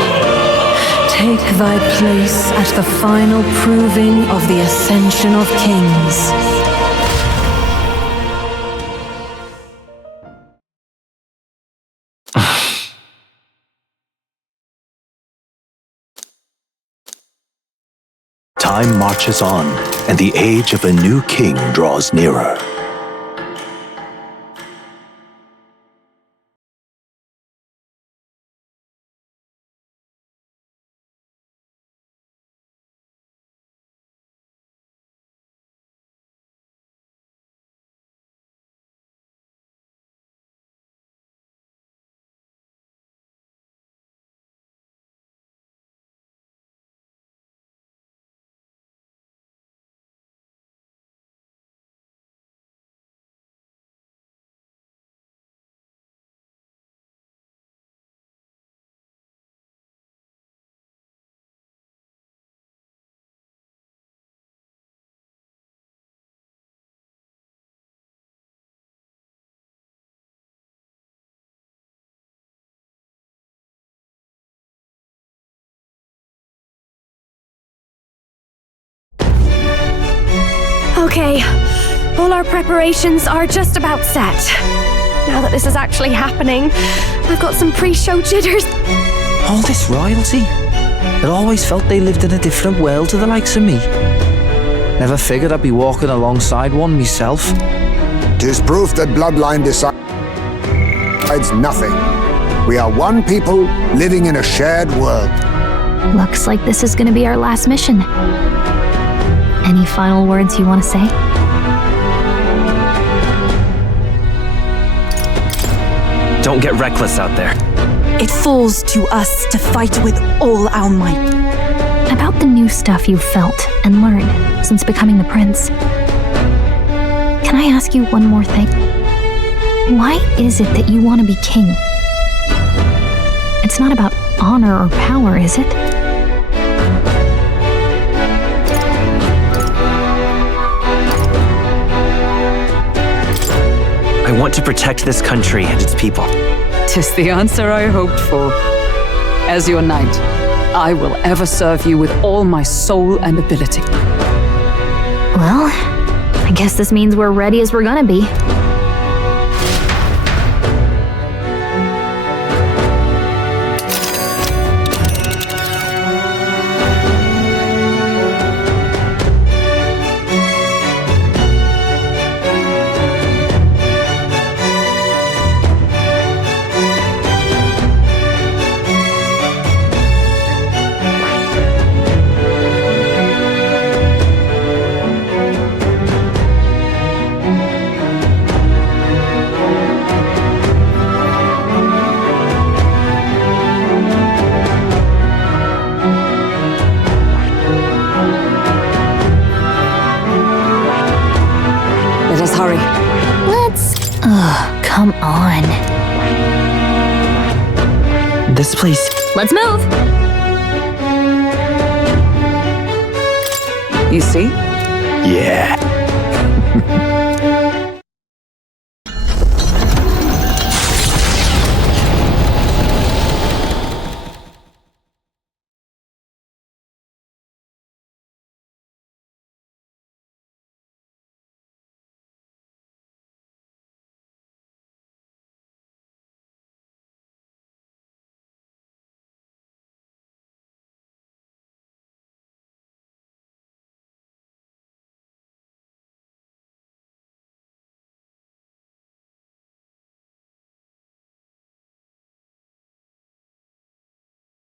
Take thy place at the final proving of the ascension of kings. Time marches on, and the age of a new king draws nearer. Okay, all our preparations are just about set. Now that this is actually happening, I've got some pre-show jitters. All this royalty? It always felt they lived in a different world to the likes of me. Never figured I'd be walking alongside one myself. 'Tis proof that bloodline decides nothing. We are one people living in a shared world. Looks like this is gonna be our last mission. Any final words you want to say? Don't get reckless out there. It falls to us to fight with all our might. About the new stuff you've felt and learned since becoming the prince, can I ask you one more thing? Why is it that you want to be king? It's not about honor or power, is it? I want to protect this country and its people. 'Tis the answer I hoped for. As your knight, I will ever serve you with all my soul and ability. Well, I guess this means we're ready as we're gonna be. Let us hurry. Come on. This place... Let's move! You see? Yeah.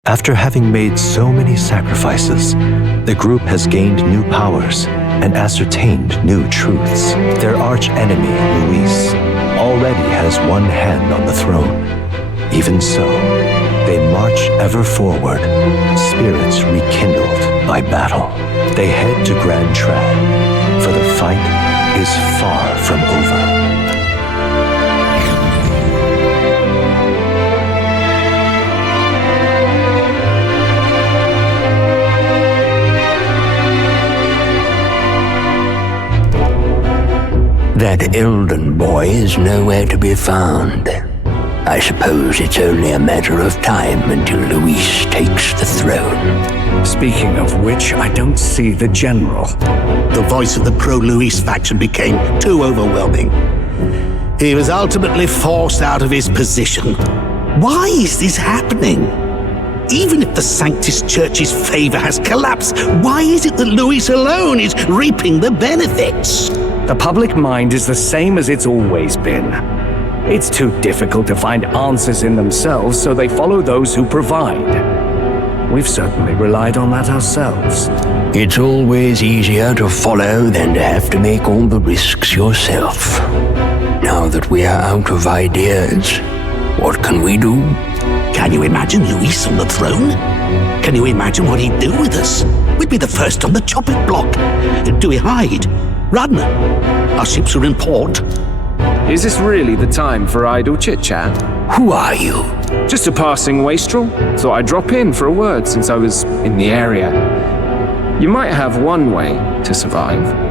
After having made so many sacrifices, the group has gained new powers and ascertained new truths. Their arch-enemy, Luis, already has one hand on the throne. Even so, they march ever forward, spirits rekindled by battle. They head to Grand Trad, for the fight is far from over. That Elden boy is nowhere to be found. I suppose it's only a matter of time until Luis takes the throne. Speaking of which, I don't see the general. The voice of the pro-Luis faction became too overwhelming. He was ultimately forced out of his position. Why is this happening? Even if the Sanctus Church's favor has collapsed, why is it that Luis alone is reaping the benefits? The public mind is the same as it's always been. It's too difficult to find answers in themselves, so they follow those who provide. We've certainly relied on that ourselves. It's always easier to follow than to have to make all the risks yourself. Now that we are out of ideas, what can we do? Can you imagine Luis on the throne? Can you imagine what he'd do with us? We'd be the first on the chopping block. Do we hide? Run? Our ships are in port. Is this really the time for idle chit-chat? Who are you? Just a passing wastrel. Thought I'd drop in for a word since I was in the area. You might have one way to survive.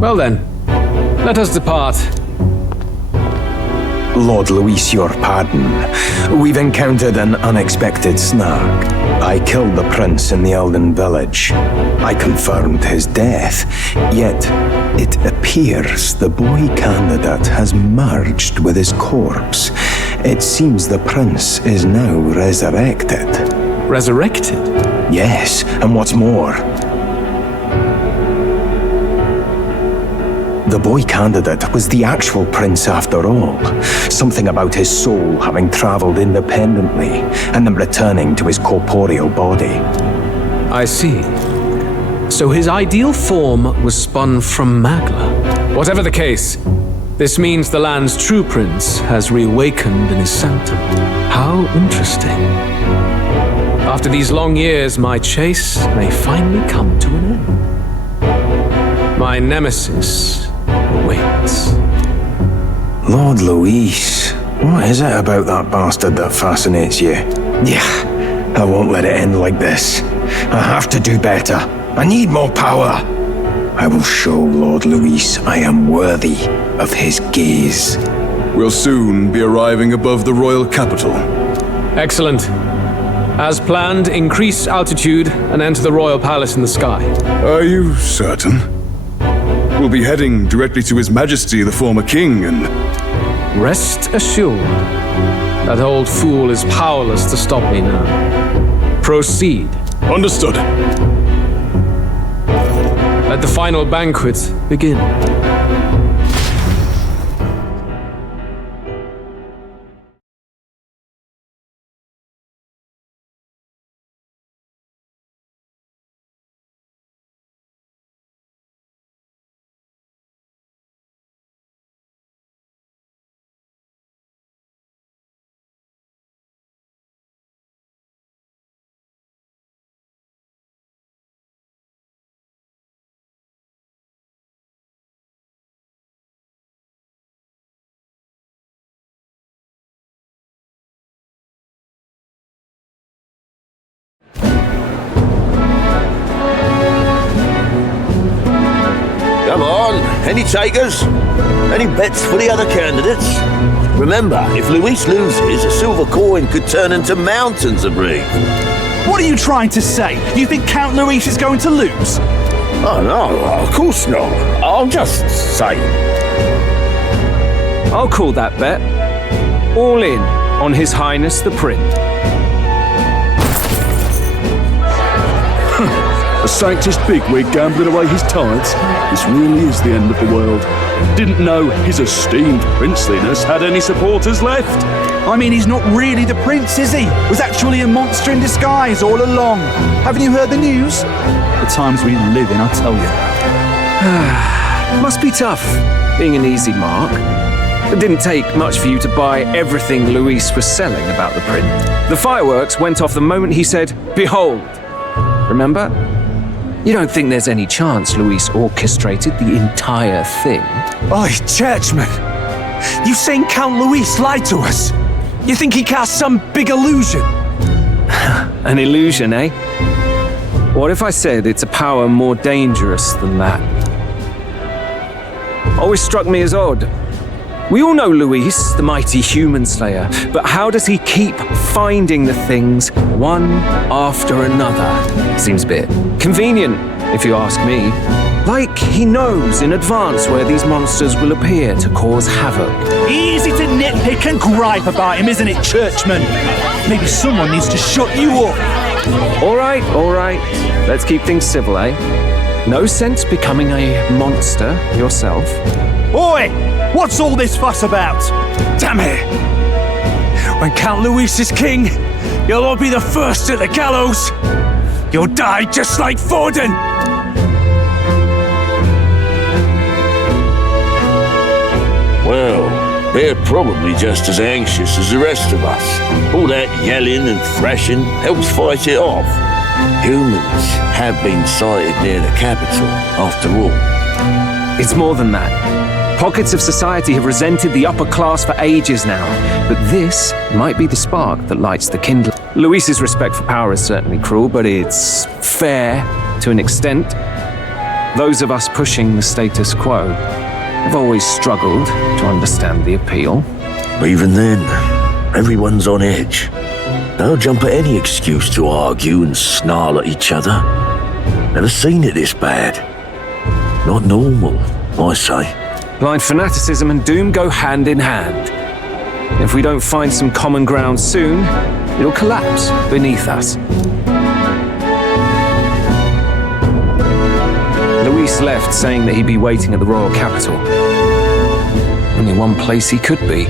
Well then, let us depart. Lord Luis, your pardon. We've encountered an unexpected snag. I killed the prince in the Elden village. I confirmed his death, yet it appears the boy candidate has merged with his corpse. It seems the prince is now resurrected. Resurrected? Yes, and what's more, The boy candidate was the actual prince after all. Something about his soul having traveled independently and then returning to his corporeal body. I see. So his ideal form was spun from Magla. Whatever the case, this means the land's true prince has reawakened in his sanctum. How interesting. After these long years, my chase may finally come to an end. My nemesis awaits. Lord Luis, what is it about that bastard that fascinates you? Yeah, I won't let it end like this. I have to do better. I need more power. I will show Lord Luis I am worthy of his gaze. We'll soon be arriving above the royal capital. Excellent. As planned, increase altitude and enter the royal palace in the sky. Are you certain? We'll be heading directly to His Majesty, the former king, and... Rest assured, that old fool is powerless to stop me now. Proceed. Understood. Let the final banquet begin. Come on, any takers? Any bets for the other candidates? Remember, if Luis loses, a silver coin could turn into mountains of Reeve. What are you trying to say? You think Count Luis is going to lose? Oh no, of course not. I'll just say. I'll call that bet. All in on His Highness the Prince. A Sanctus bigwig gambling away his tides? This really is the end of the world. Didn't know his esteemed princeliness had any supporters left. I mean, he's not really the prince, is he? Was actually a monster in disguise all along. Haven't you heard the news? The times we live in, I tell you. Must be tough, being an easy mark. It didn't take much for you to buy everything Luis was selling about the prince. The fireworks went off the moment he said, "Behold." Remember? You don't think there's any chance Luis orchestrated the entire thing? Oi, churchman! You saying Count Luis lied to us? You think he cast some big illusion? An illusion, eh? What if I said it's a power more dangerous than that? Always struck me as odd. We all know Luis, the mighty human slayer, but how does he keep finding the things one after another? Seems a bit convenient, if you ask me. Like he knows in advance where these monsters will appear to cause havoc. Easy to nitpick and gripe about him, isn't it, churchman? Maybe someone needs to shut you up. All right. Let's keep things civil, eh? No sense becoming a monster yourself. Oi! What's all this fuss about? Damn it! When Count Luis is king, you'll all be the first at the gallows. You'll die just like Forden. Well, they're probably just as anxious as the rest of us. All that yelling and thrashing helps fight it off. Humans have been sighted near the capital, after all. It's more than that. Pockets of society have resented the upper class for ages now, but this might be the spark that lights the kindle. Luis's respect for power is certainly cruel, but it's fair to an extent. Those of us pushing the status quo have always struggled to understand the appeal. Even then, everyone's on edge. They'll jump at any excuse to argue and snarl at each other. Never seen it this bad. Not normal, I say. Blind fanaticism and doom go hand in hand. If we don't find some common ground soon, it'll collapse beneath us. Luis Luis left saying that he'd be waiting at the royal capital. Only one place he could be.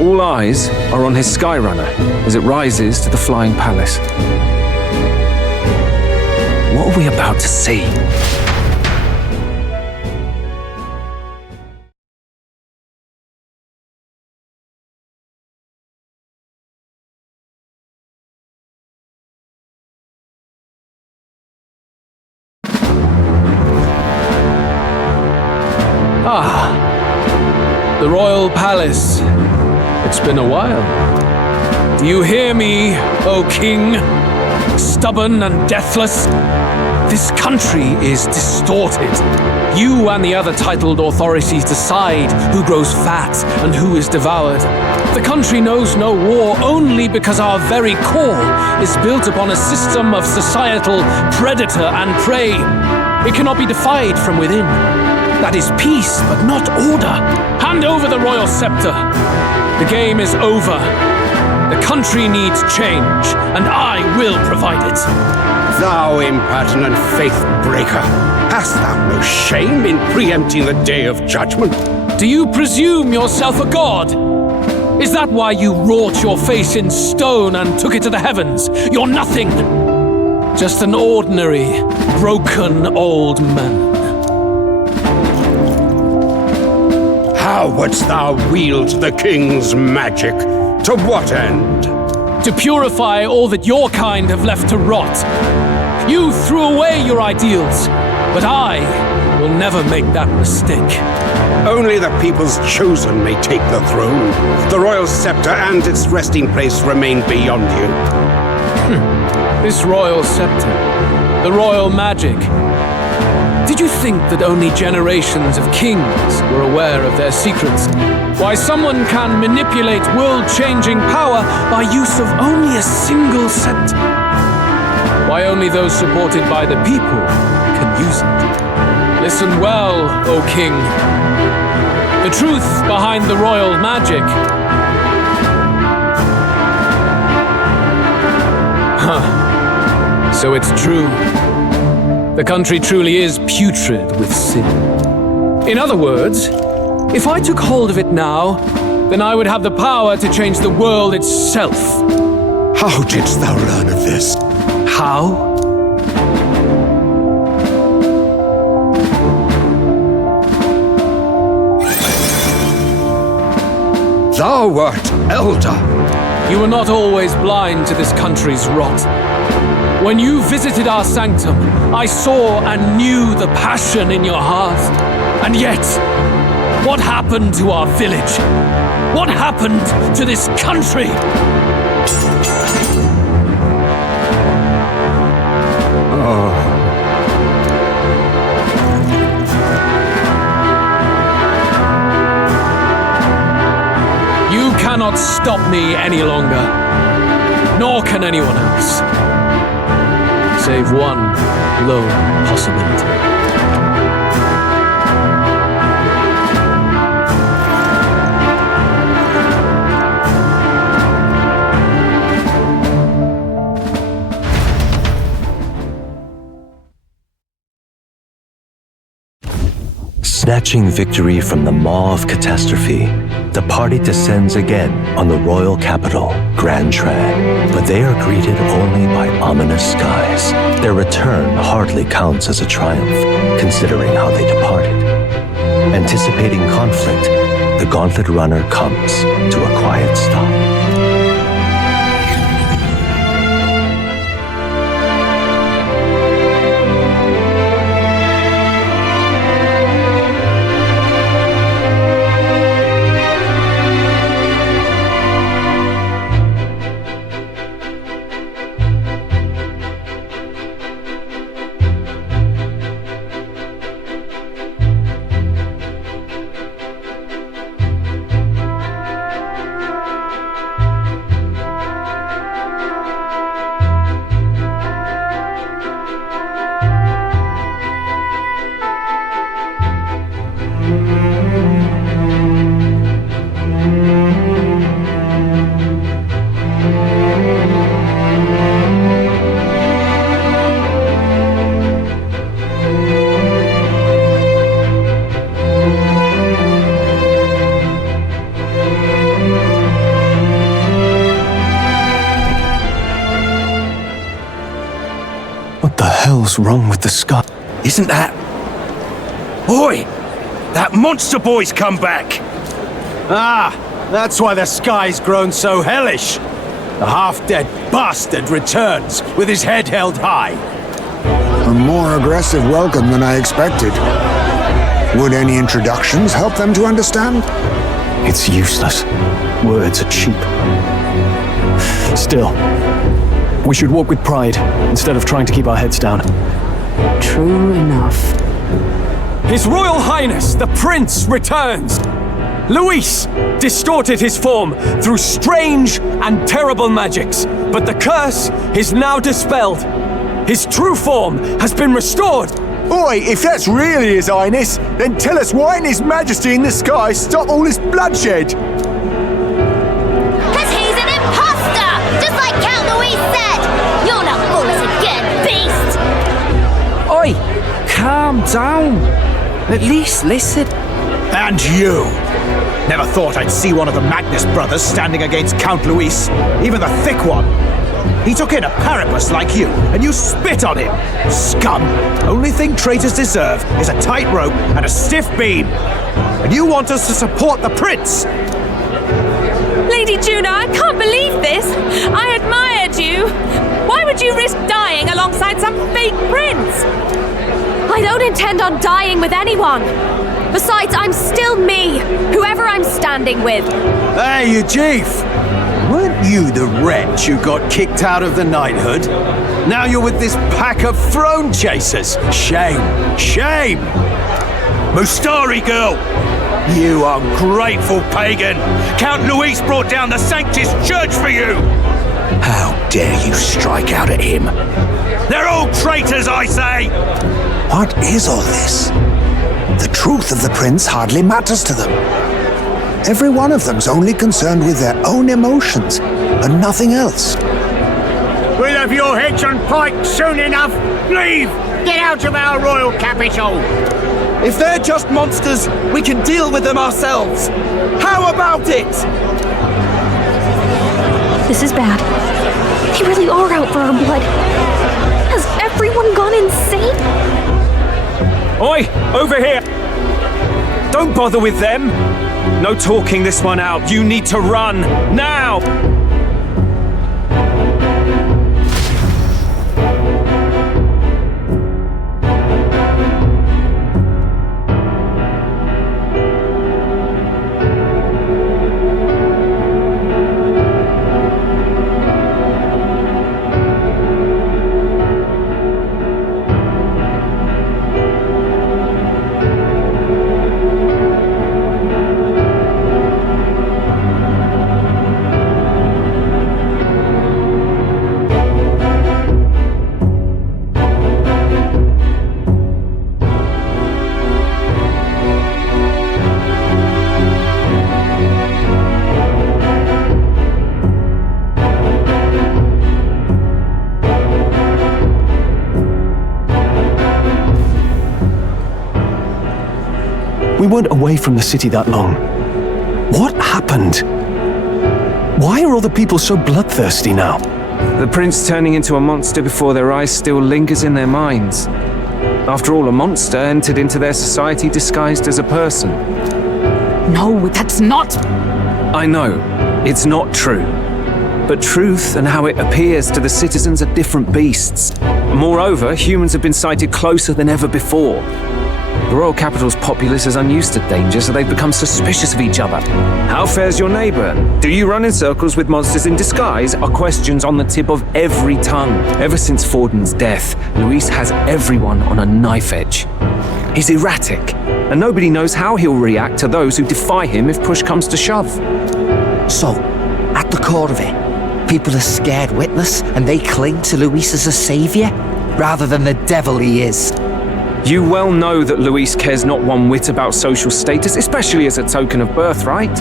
All eyes are on his Skyrunner as it rises to the flying palace. What are we about to see? The royal palace. It's been a while. Do you hear me, O king? Stubborn and deathless? This country is distorted. You and the other titled authorities decide who grows fat and who is devoured. The country knows no war only because our very core is built upon a system of societal predator and prey. It cannot be defied from within. That is peace, but not order. Hand over the royal scepter. The game is over. The country needs change, and I will provide it. Thou impertinent faith breaker, hast thou no shame in preempting the day of judgment? Do you presume yourself a god? Is that why you wrought your face in stone and took it to the heavens? You're nothing. Just an ordinary, broken old man. How wouldst thou wield the king's magic? To what end? To purify all that your kind have left to rot. You threw away your ideals, but I will never make that mistake. Only the people's chosen may take the throne. The royal scepter and its resting place remain beyond you. This royal scepter, the royal magic. Did you think that only generations of kings were aware of their secrets? Why someone can manipulate world-changing power by use of only a single scepter? Why only those supported by the people can use it? Listen well, O king. The truth behind the royal magic. So it's true. The country truly is putrid with sin. In other words, if I took hold of it now, then I would have the power to change the world itself. How didst thou learn of this? How? Thou wert elder. You were not always blind to this country's rot. When you visited our sanctum, I saw and knew the passion in your heart. And yet, what happened to our village? What happened to this country? You cannot stop me any longer, nor can anyone else. Save one lone possibility. Snatching victory from the maw of catastrophe, the party descends again on the royal capital, Grand Trad, but they are greeted only by ominous skies. Their return hardly counts as a triumph, considering how they departed. Anticipating conflict, the Gauntlet Runner comes to a quiet stop. hell's wrong with the sky? Isn't that... Oi! That monster boy's come back! Ah, that's why the sky's grown so hellish. The half-dead bastard returns with his head held high. A more aggressive welcome than I expected. Would any introductions help them to understand? It's useless. Words are cheap. Still, we should walk with pride instead of trying to keep our heads down. True enough. His Royal Highness, the Prince, returns! Luis distorted his form through strange and terrible magics, but the curse is now dispelled. His true form has been restored. Oi, if that's really His Highness, then tell us why in His Majesty in the sky stop all this bloodshed? Because he's an imposter! Just like Count Luis said! You're not fool us again, beast! Oi, calm down. At least listen. And you! Never thought I'd see one of the Magnus brothers standing against Count Luis, even the thick one. He took in a Paribus like you, and you spit on him! Scum! Only thing traitors deserve is a tight rope and a stiff beam. And you want us to support the prince! Lady Juna, I can't believe this! I admired you! Why would you risk dying alongside some fake prince? I don't intend on dying with anyone. Besides, I'm still me, whoever I'm standing with. Hey, you chief! Weren't you the wretch who got kicked out of the knighthood? Now you're with this pack of throne chasers. Shame! Shame! Mustari girl! You ungrateful pagan! Count Luis brought down the Sanctus Church for you! How dare you strike out at him? They're all traitors, I say! What is all this? The truth of the prince hardly matters to them. Every one of them's only concerned with their own emotions and nothing else. We'll have your heads on pike soon enough. Leave! Get out of our royal capital! If they're just monsters, we can deal with them ourselves. How about it? This is bad. They really are out for our blood. Has everyone gone insane? Oi, over here! Don't bother with them! No talking this one out. You need to run, now! We weren't away from the city that long. What happened? Why are all the people so bloodthirsty now? The prince turning into a monster before their eyes still lingers in their minds. After all, a monster entered into their society disguised as a person. No, that's not... I know, it's not true. But truth and how it appears to the citizens are different beasts. Moreover, humans have been sighted closer than ever before. The royal capital's populace is unused to danger, so they've become suspicious of each other. How fares your neighbor? Do you run in circles with monsters in disguise? Are questions on the tip of every tongue. Ever since Forden's death, Luis has everyone on a knife edge. He's erratic, and nobody knows how he'll react to those who defy him if push comes to shove. So, at the core of it, people are scared witless and they cling to Luis as a savior, rather than the devil he is. You well know that Luis cares not one whit about social status, especially as a token of birthright.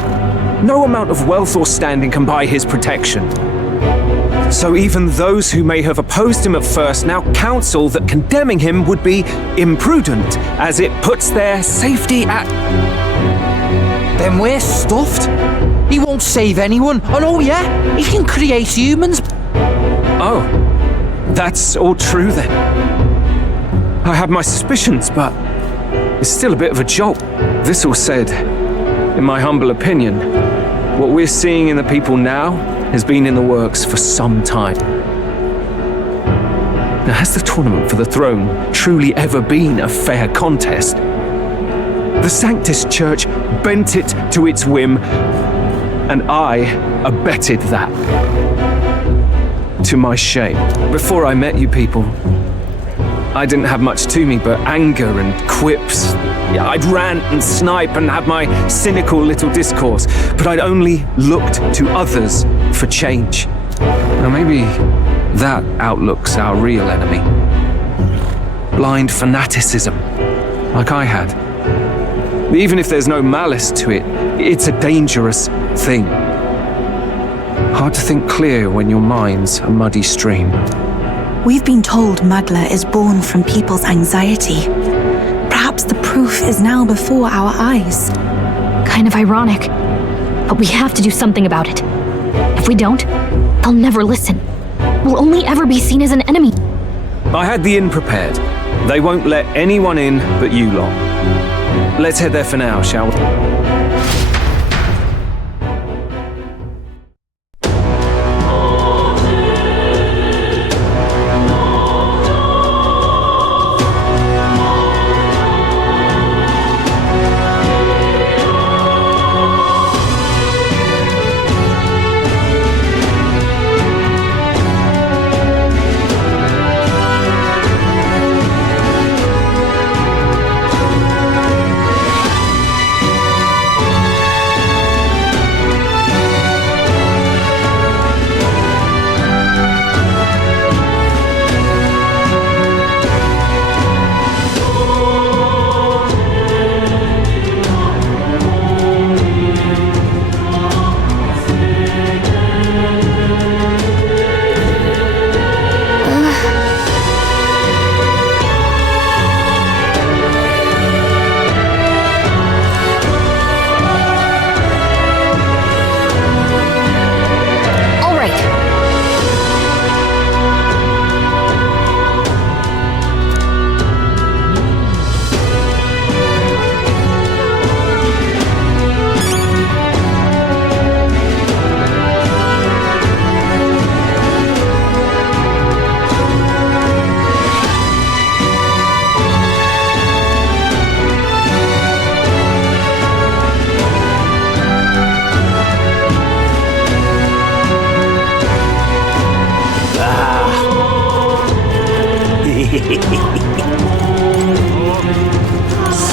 No amount of wealth or standing can buy his protection. So even those who may have opposed him at first now counsel that condemning him would be imprudent, as it puts their safety at... Then we're stuffed. He won't save anyone, and oh yeah, he can create humans. Oh, that's all true then. I had my suspicions, but it's still a bit of a jolt. This all said, in my humble opinion, what we're seeing in the people now has been in the works for some time. Now, has the tournament for the throne truly ever been a fair contest? The Sanctus Church bent it to its whim, and I abetted that. To my shame. Before I met you people, I didn't have much to me but anger and quips. Yeah, I'd rant and snipe and have my cynical little discourse, but I'd only looked to others for change. Now maybe that outlook's our real enemy. Blind fanaticism, like I had. Even if there's no malice to it, it's a dangerous thing. Hard to think clear when your mind's a muddy stream. We've been told Magla is born from people's anxiety. Perhaps the proof is now before our eyes. Kind of ironic, but we have to do something about it. If we don't, they'll never listen. We'll only ever be seen as an enemy. I had the inn prepared. They won't let anyone in but you lot. Let's head there for now, shall we?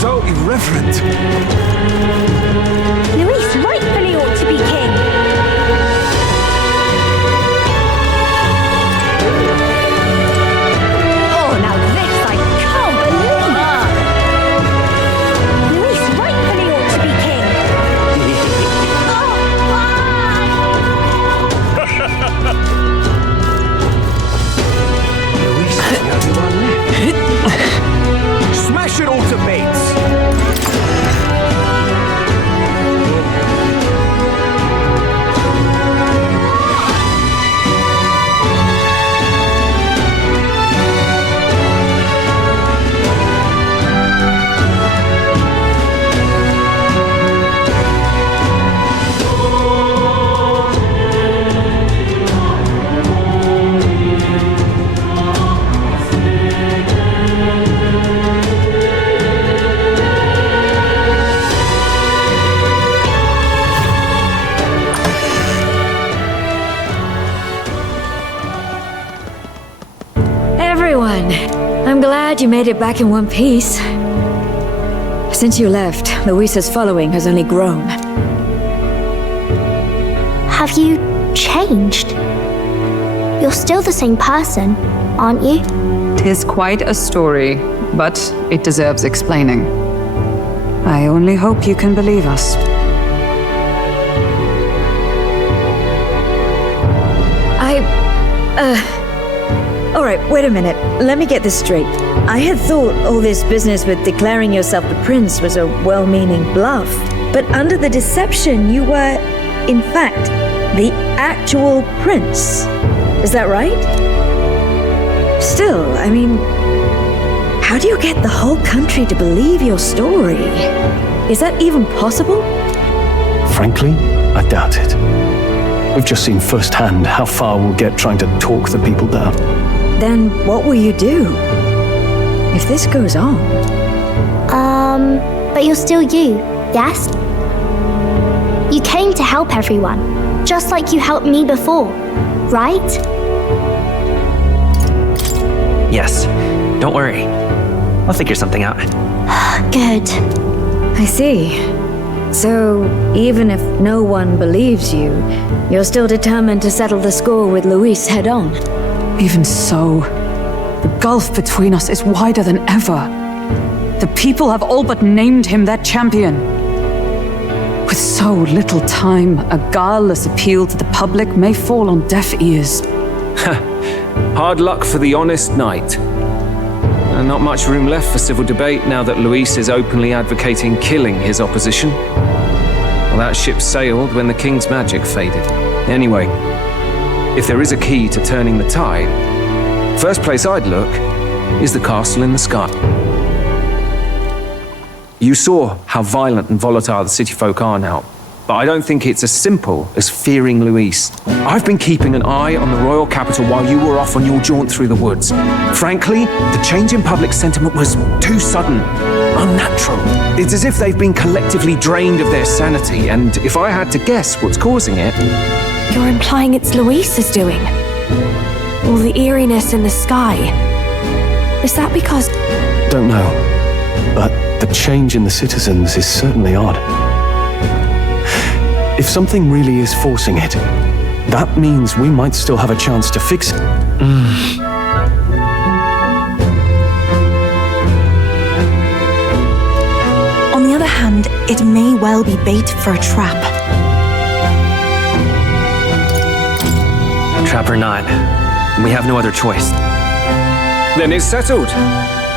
So irreverent. Luis rightfully ought to be king. Oh, now this I can't believe. Luis rightfully ought to be king. Luis is the only one left. Smash it all to bits! Everyone, I'm glad you made it back in one piece. Since you left, Luisa's following has only grown. Have you changed? You're still the same person, aren't you? 'Tis quite a story, but it deserves explaining. I only hope you can believe us. All right, wait a minute. Let me get this straight. I had thought all this business with declaring yourself the prince was a well-meaning bluff. But under the deception, you were, in fact, the actual prince. Is that right? Still, I mean, How do you get the whole country to believe your story? Is that even possible? Frankly, I doubt it. We've just seen firsthand how far we'll get trying to talk the people down. Then what will you do if this goes on? But you're still you, yes? You came to help everyone, just like you helped me before, right? Yes. Don't worry. I'll figure something out. Good. I see. So, even if no one believes you, you're still determined to settle the score with Luis head on? Even so, the gulf between us is wider than ever. The people have all but named him their champion. With so little time, a guileless appeal to the public may fall on deaf ears. Hard luck for the honest knight. And not much room left for civil debate now that Luis is openly advocating killing his opposition. Well, that ship sailed when the king's magic faded. Anyway, if there is a key to turning the tide, first place I'd look is the castle in the sky. You saw how violent and volatile the city folk are now, but I don't think it's as simple as fearing Luis. I've been keeping an eye on the royal capital while you were off on your jaunt through the woods. Frankly, the change in public sentiment was too sudden, unnatural. It's as if they've been collectively drained of their sanity, and if I had to guess what's causing it... You're implying it's Luis's doing? All the eeriness in the sky. Is that because... Don't know, but the change in the citizens is certainly odd. If something really is forcing it, that means we might still have a chance to fix it. On the other hand, it may well be bait for a trap. Trap or not, we have no other choice. Then it's settled.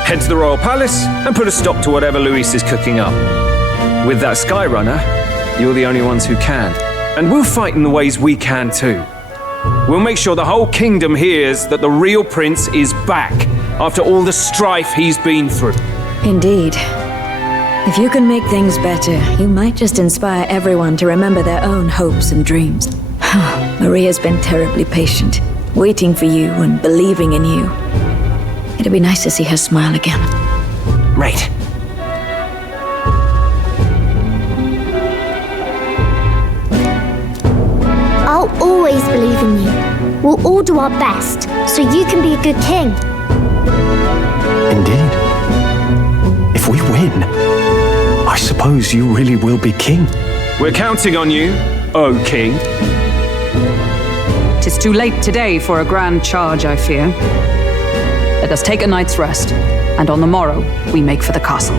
Head to the royal palace and put a stop to whatever Luis is cooking up. With that Skyrunner, you're the only ones who can. And we'll fight in the ways we can too. We'll make sure the whole kingdom hears that the real prince is back after all the strife he's been through. Indeed. If you can make things better, you might just inspire everyone to remember their own hopes and dreams. Maria's been terribly patient, waiting for you and believing in you. It'd be nice to see her smile again. Right. I'll always believe in you. We'll all do our best, so you can be a good king. Indeed. If we win, I suppose you really will be king. We're counting on you, oh king. 'Tis too late today for a grand charge, I fear. Let us take a night's rest, and on the morrow we make for the castle.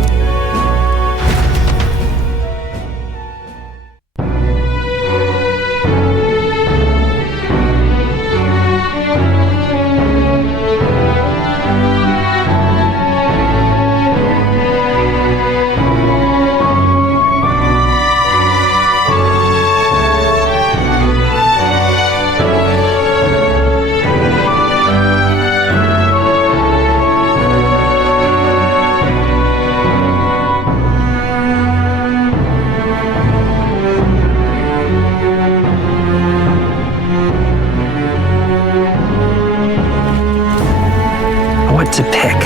What to pick?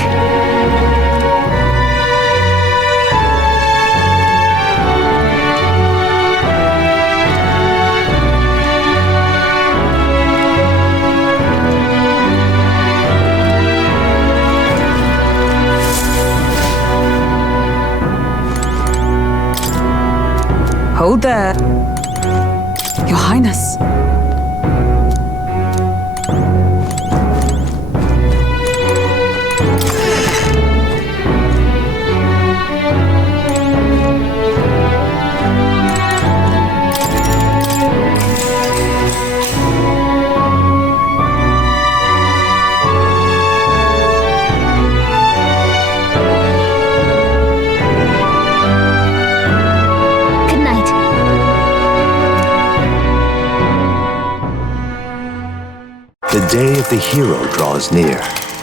Hold there. Your Highness. The day of the hero draws near,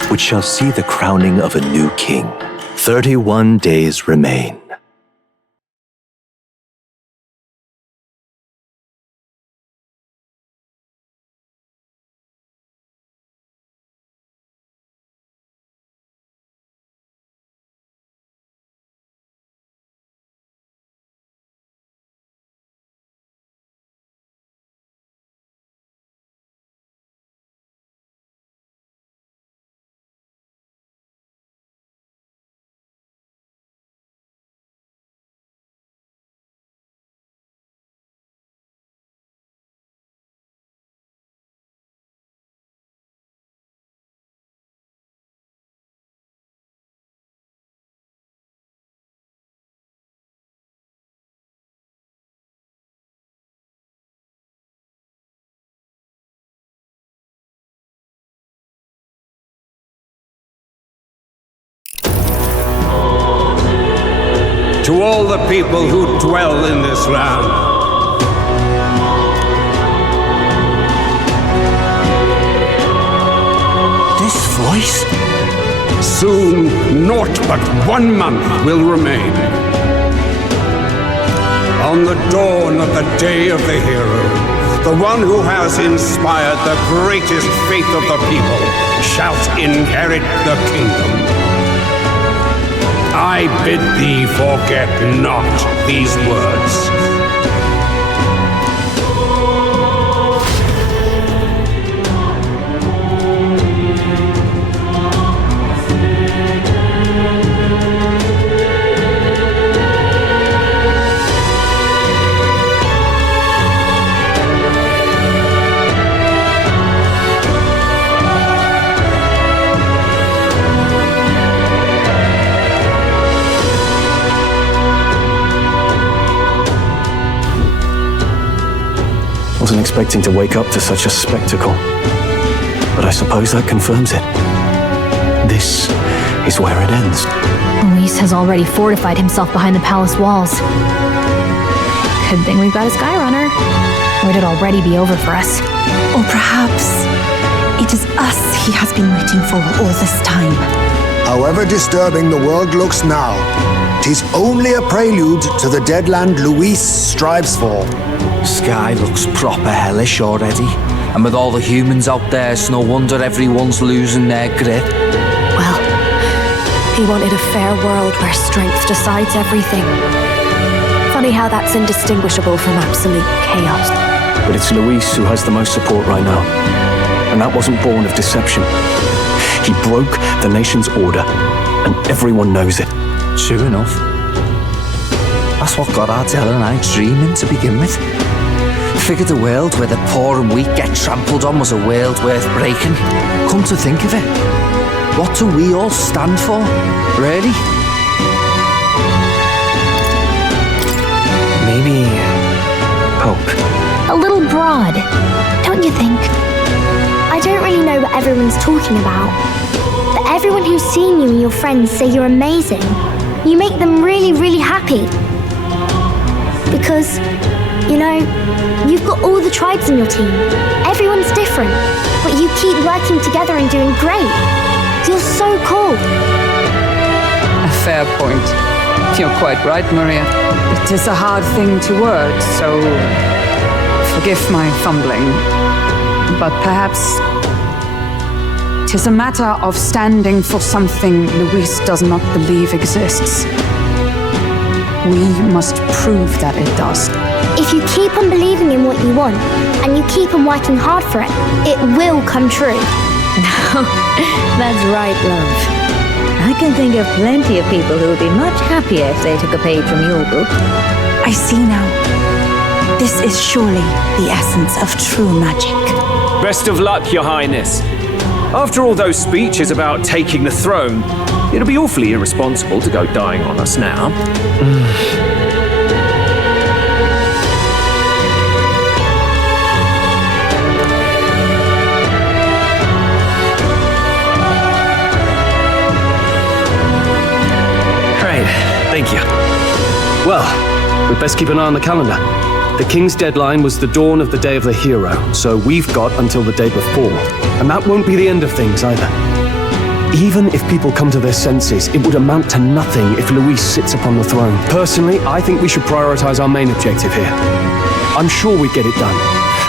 which shall see the crowning of a new king. 31 days remain. To all the people who dwell in this land, this voice? Soon, naught but 1 month will remain. On the dawn of the day of the hero, the one who has inspired the greatest faith of the people shalt inherit the kingdom. I bid thee forget not these words. Wasn't expecting to wake up to such a spectacle, but I suppose that confirms it. This is where it ends. Luis has already fortified himself behind the palace walls. Good thing we've got a Skyrunner, or it'd already be over for us. Or perhaps it is us he has been waiting for all this time. However disturbing the world looks now, 'tis only a prelude to the deadland Luis strives for. Sky looks proper hellish already. And with all the humans out there, it's no wonder everyone's losing their grip. Well, he wanted a fair world where strength decides everything. Funny how that's indistinguishable from absolute chaos. But it's Luis who has the most support right now. And that wasn't born of deception. He broke the nation's order, and everyone knows it. True enough. That's what got Ardell and I dreaming to begin with. Figured a world where the poor and weak get trampled on was a world worth breaking. Come to think of it, what do we all stand for, really? Maybe hope. A little broad, don't you think? I don't really know what everyone's talking about, but everyone who's seen you and your friends say you're amazing. You make them really, really happy. Because, you know, you've got all the tribes in your team. Everyone's different, but you keep working together and doing great. You're so cool. A fair point. You're quite right, Maria. It is a hard thing to word, so forgive my fumbling. But perhaps it is a matter of standing for something Luis does not believe exists. We must prove that it does. If you keep on believing in what you want, and you keep on working hard for it, it will come true. That's right, love. I can think of plenty of people who would be much happier if they took a page from your book. I see now. This is surely the essence of true magic. Best of luck, Your Highness. After all those speeches about taking the throne, it'll be awfully irresponsible to go dying on us now. Right, thank you. Well, we'd best keep an eye on the calendar. The king's deadline was the dawn of the day of the hero, so we've got until the day before. And that won't be the end of things either. Even if people come to their senses, it would amount to nothing if Luis sits upon the throne. Personally, I think we should prioritize our main objective here. I'm sure we'd get it done,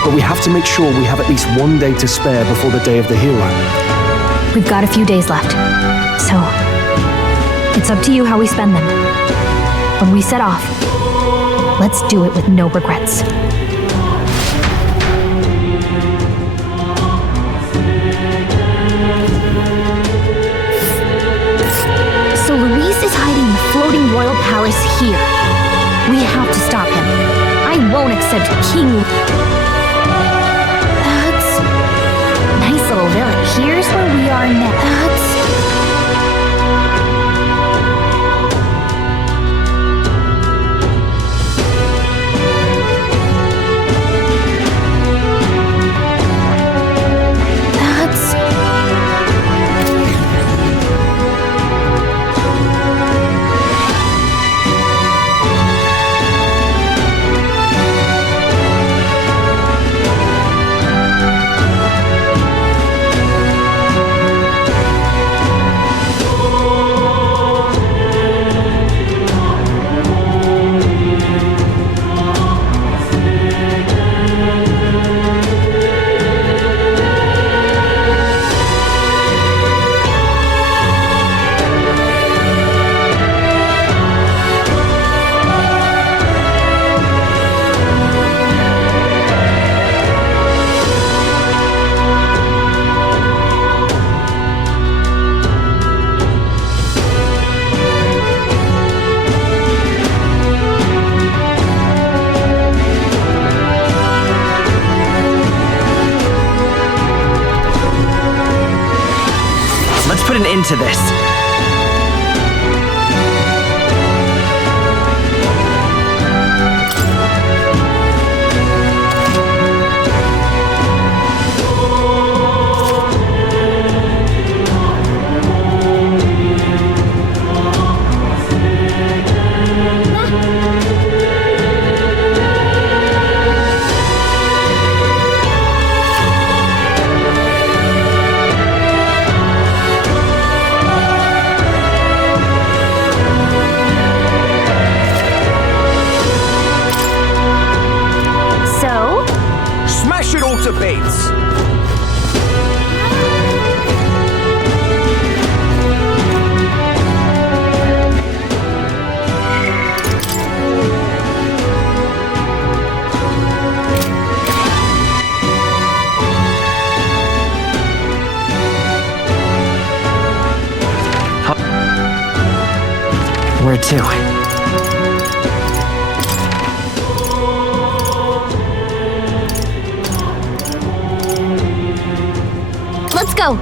but we have to make sure we have at least one day to spare before the day of the hero. We've got a few days left, so it's up to you how we spend them. When we set off, let's do it with no regrets. So Luis is hiding in the floating royal palace here. We have to stop him. I won't accept King... That's... Nice little village. Here's where we are now. Put an end to this. Where to? Let's go!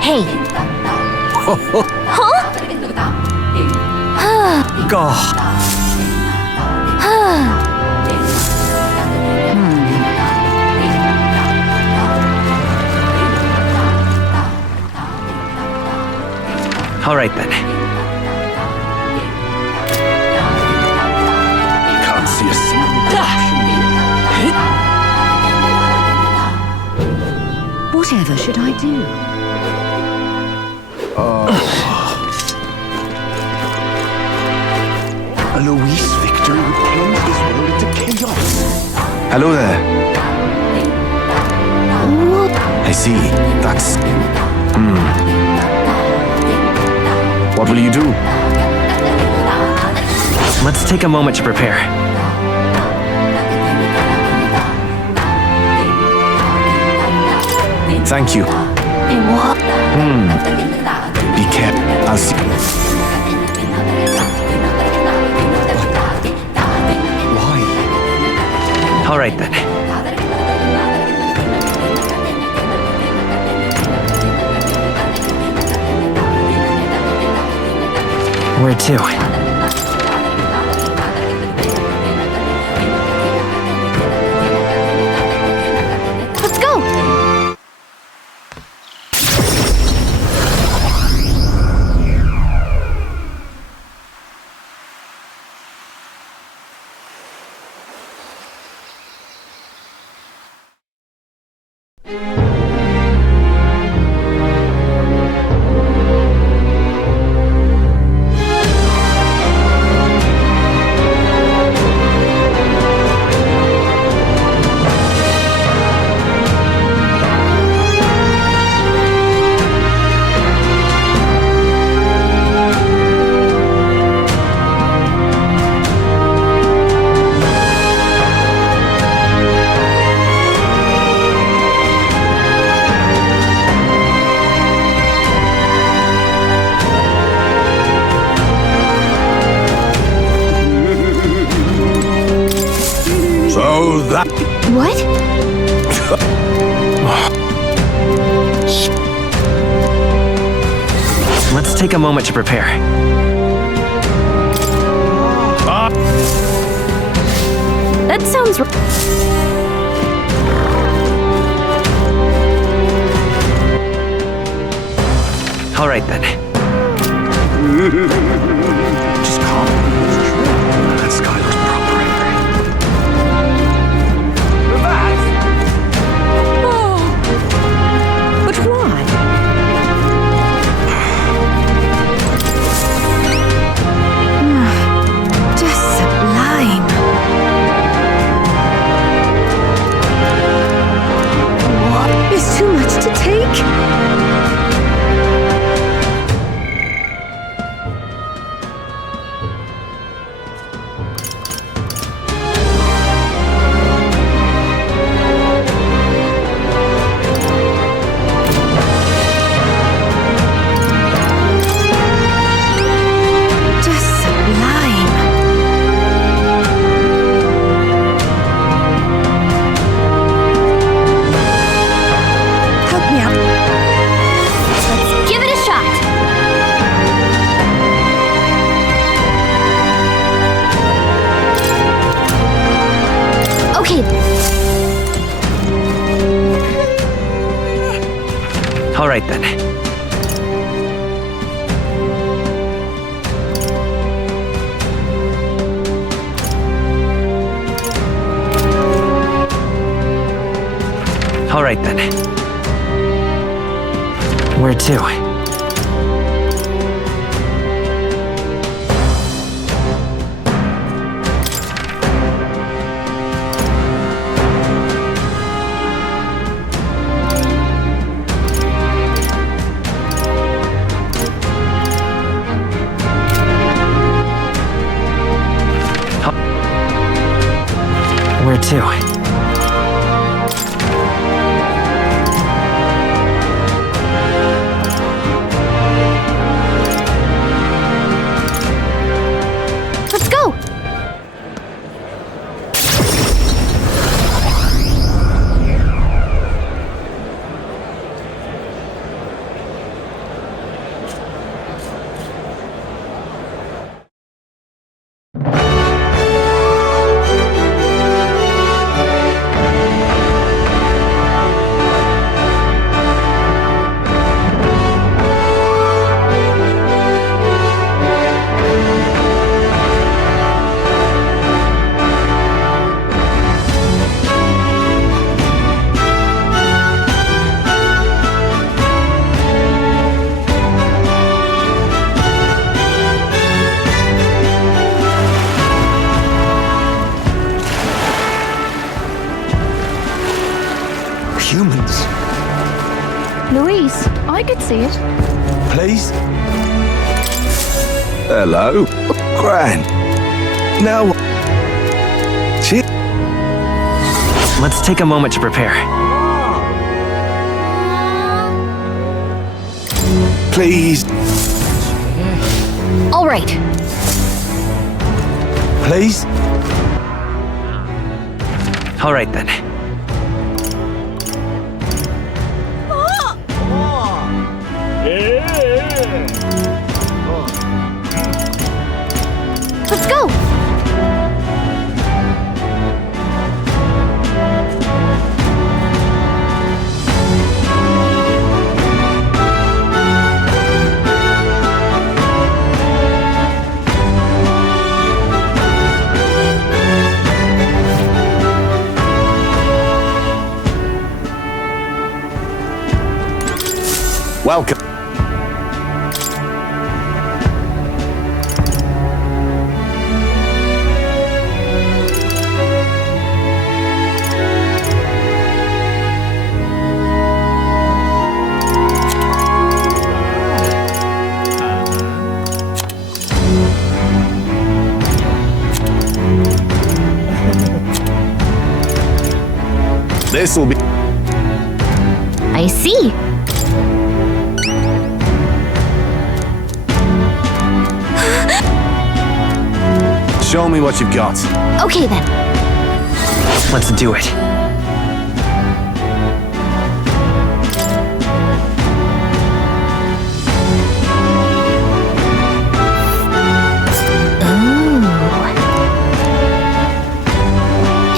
Hey. Huh? God. All right then. Can't see a single Whatever should I do? A Luis victory would plunge this world into chaos. Hello there. I see. That's... What will you do? Let's take a moment to prepare. Thank you. Be careful. I'll see. All right then. Where to? Let's go! So that... What? Let's take a moment to prepare. That sounds... All right then. Just calm. That sky looks proper. But why? Just sublime. What? It's too much to take. Just sublime. Help me out. Let's give it a shot. Okay. All right then. All right then. Where to? Where to? Louise, I could see it. Please? Hello? Gran. Now... Let's take a moment to prepare. Please. All right. Please? All right, then. Let's go! Welcome. This'll be... I see. Show me what you've got. Okay then. Let's do it.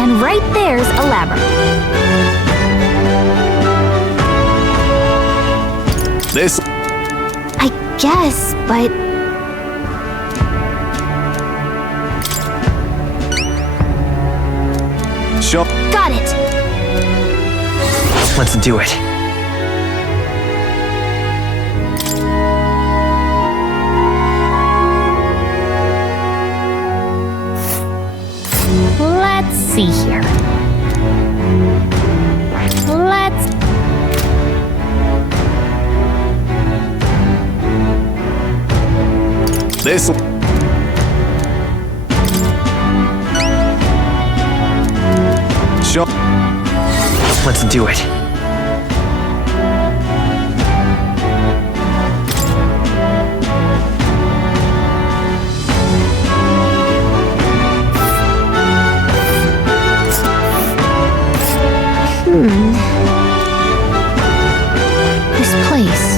And right there's a labyrinth. This... I guess, but... Show... Got it! Let's do it. Let's see here. Let's... This'll... Show... Let's do it. This place...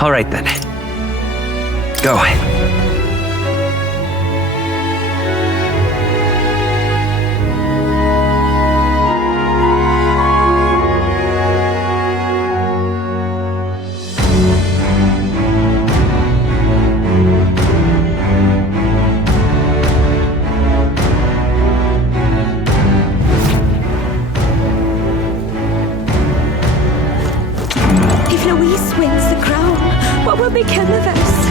All right, then. Go. If Louise wins the crown, what will become of us?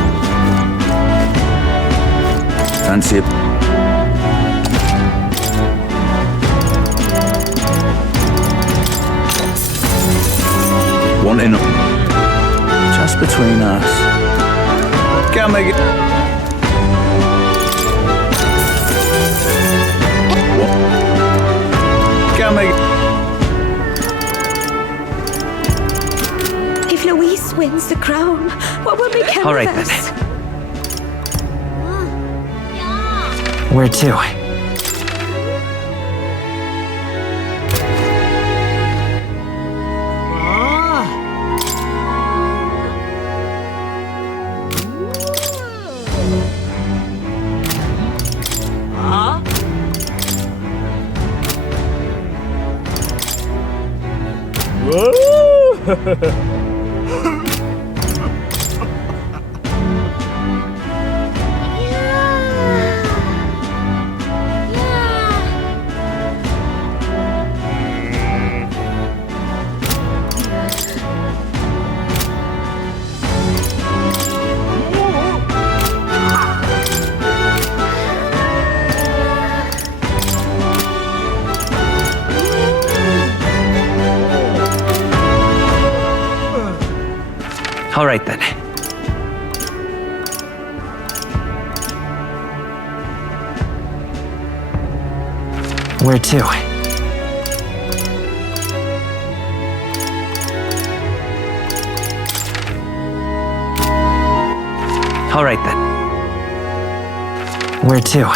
Fancy it. One in... Just between us. Can't make it... Can't make it... If Louise wins the crown, what will become All right, of us? then. Where to? All right then. Where to? All right then. Where to?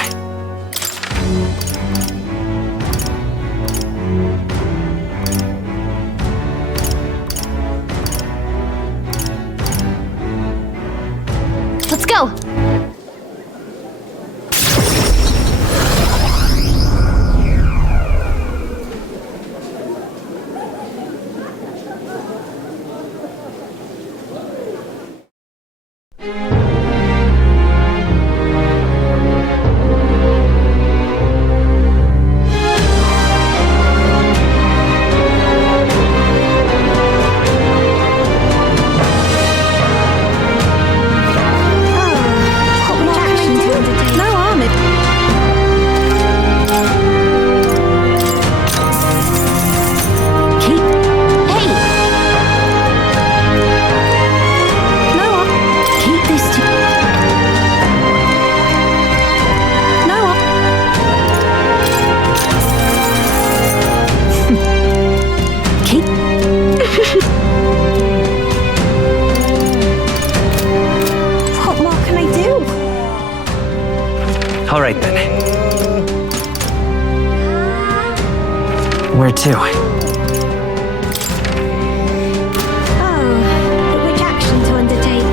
Let's go! All right then. Where to? But which action to undertake?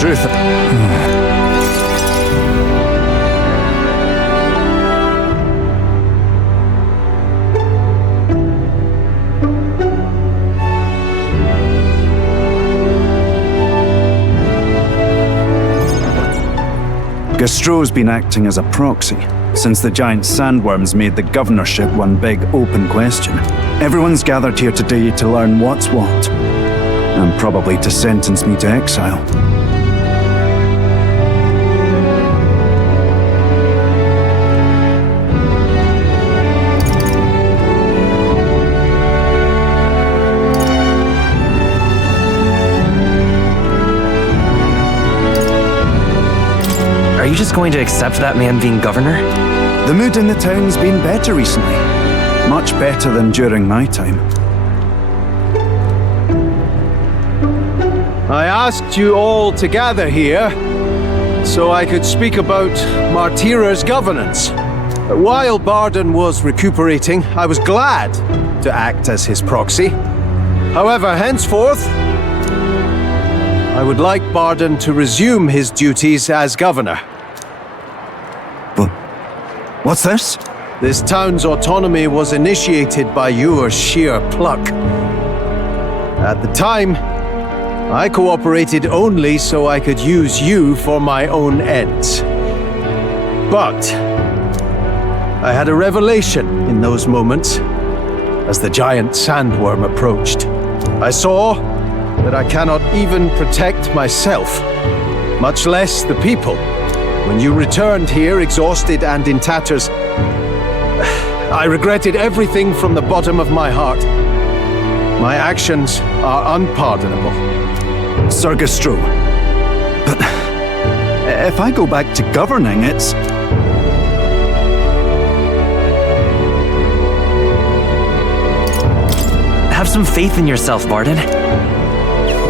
truth. Gastro's been acting as a proxy since the giant sandworms made the governorship one big open question. Everyone's gathered here today to learn what's what, and probably to sentence me to exile. Are you just going to accept that man being governor? The mood in the town's been better recently. Much better than during my time. I asked you all to gather here so I could speak about Martira's governance. While Barden was recuperating, I was glad to act as his proxy. However, henceforth, I would like Barden to resume his duties as governor. What's this? This town's autonomy was initiated by your sheer pluck. At the time, I cooperated only so I could use you for my own ends. But I had a revelation in those moments as the giant sandworm approached. I saw that I cannot even protect myself, much less the people. When you returned here exhausted and in tatters, I regretted everything from the bottom of my heart. My actions are unpardonable. Sir Gastro, but if I go back to governing, Have some faith in yourself, Barden.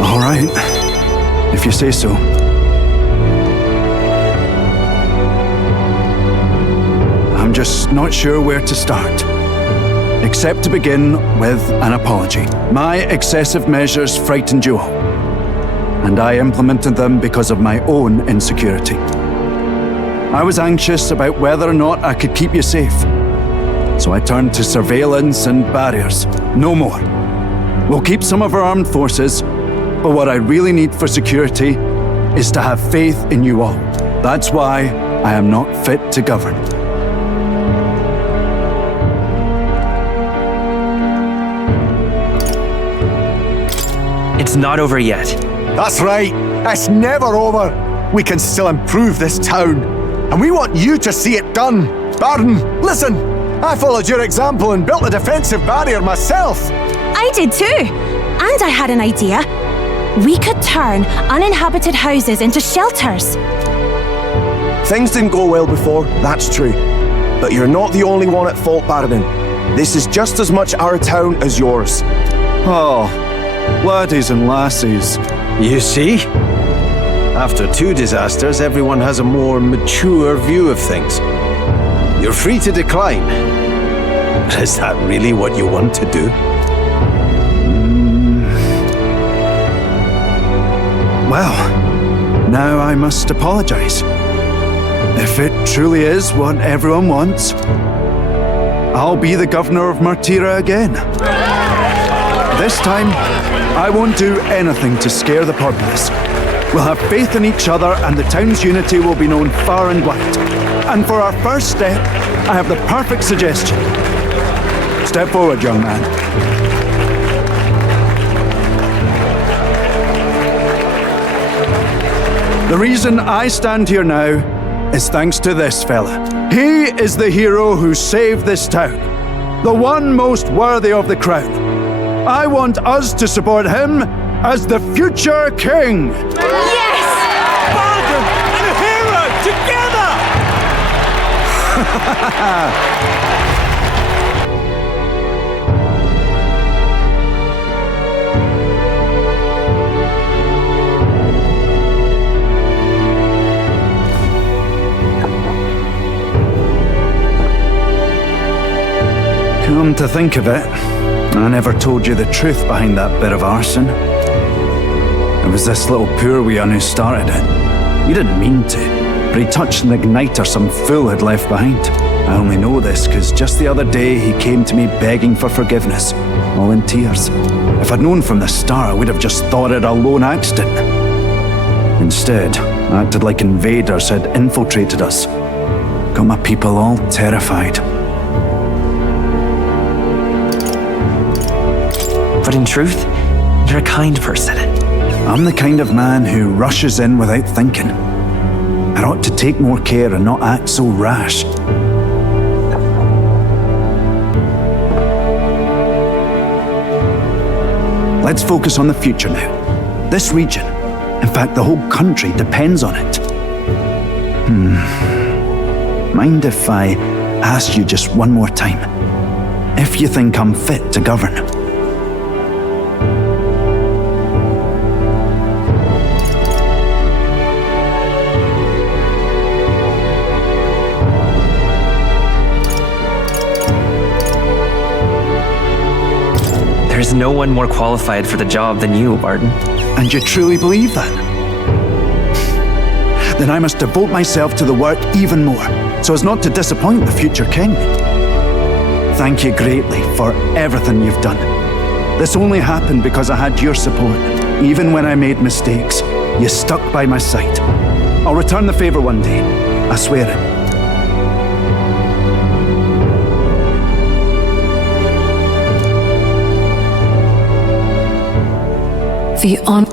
All right, if you say so. I'm just not sure where to start. Except to begin with an apology. My excessive measures frightened you all, and I implemented them because of my own insecurity. I was anxious about whether or not I could keep you safe, so I turned to surveillance and barriers. No more. We'll keep some of our armed forces, but what I really need for security is to have faith in you all. That's why I am not fit to govern. It's not over yet. That's right. It's never over. We can still improve this town. And we want you to see it done. Barden, listen. I followed your example and built a defensive barrier myself. I did too. And I had an idea. We could turn uninhabited houses into shelters. Things didn't go well before, that's true. But you're not the only one at fault, Barden. This is just as much our town as yours. Oh, laddies and lassies. You see? After 2 disasters, everyone has a more mature view of things. You're free to decline. But is that really what you want to do? Well, now I must apologize. If it truly is what everyone wants, I'll be the governor of Martira again. This time, I won't do anything to scare the populace. We'll have faith in each other and the town's unity will be known far and wide. And for our first step, I have the perfect suggestion. Step forward, young man. The reason I stand here now is thanks to this fella. He is the hero who saved this town, the one most worthy of the crown. I want us to support him as the future king. Yes! Barden and Hero together! Come to think of it, I never told you the truth behind that bit of arson. It was this little poor wee un who started it. He didn't mean to, but he touched an igniter some fool had left behind. I only know this because just the other day he came to me begging for forgiveness, all in tears. If I'd known from the start, I would have just thought it a lone accident. Instead, I acted like invaders had infiltrated us. Got my people all terrified. But in truth, you're a kind person. I'm the kind of man who rushes in without thinking. I ought to take more care and not act so rash. Let's focus on the future now. This region, in fact the whole country, depends on it. Mind if I ask you just one more time? If you think I'm fit to govern? There's no one more qualified for the job than you, Barden. And you truly believe that? Then I must devote myself to the work even more, so as not to disappoint the future king. Thank you greatly for everything you've done. This only happened because I had your support. Even when I made mistakes, you stuck by my side. I'll return the favor one day. I swear it.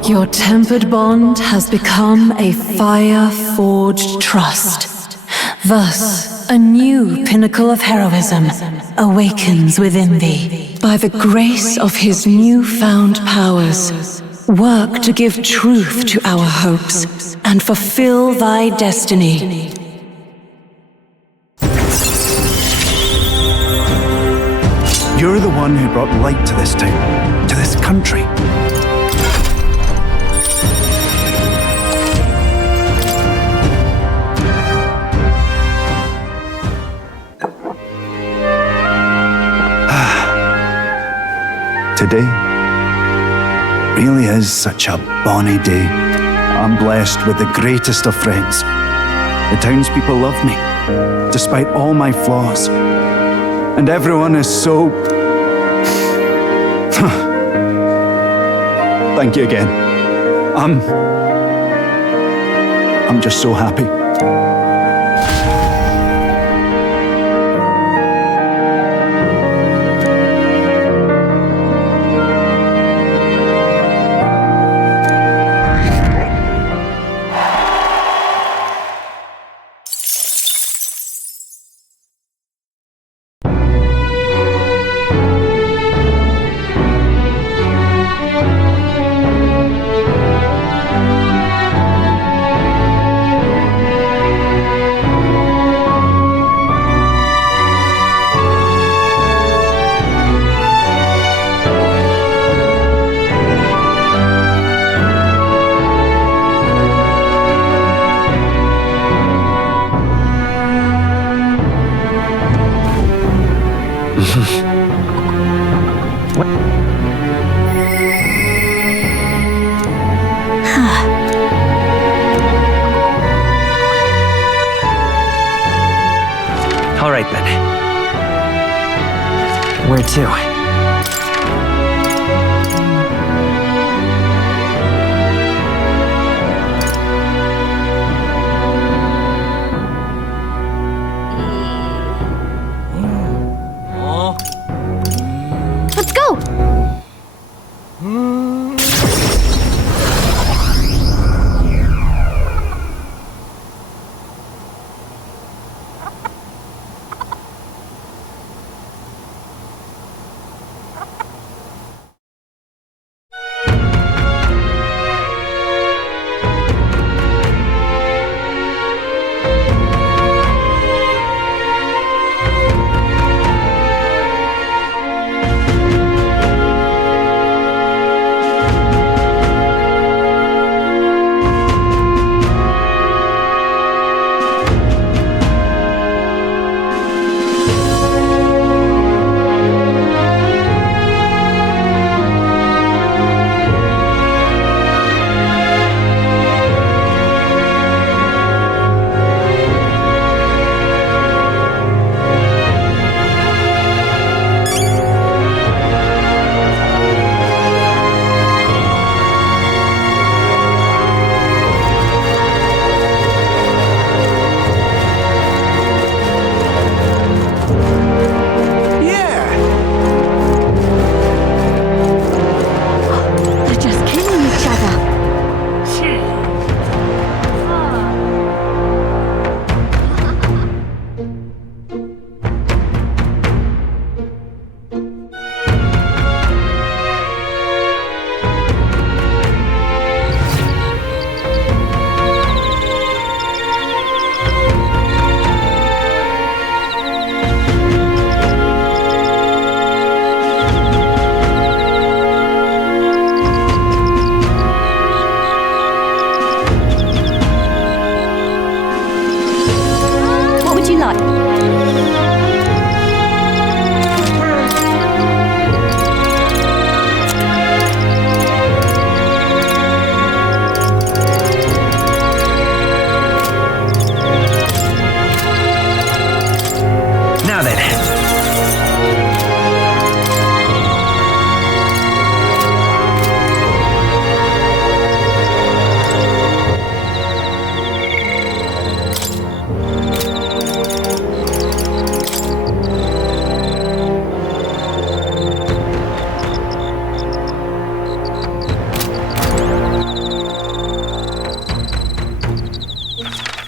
Your tempered bond has become a fire-forged trust. Thus, a new pinnacle of heroism awakens within thee. By the grace of his newfound powers, work to give truth to our hopes and fulfill thy destiny. You're You're the one who brought light to this town, to this country. Today really is such a bonny day. I'm blessed with the greatest of friends. The townspeople love me, despite all my flaws. And everyone is so... Thank you again. I'm just so happy. All right, then. Where to? Let's go!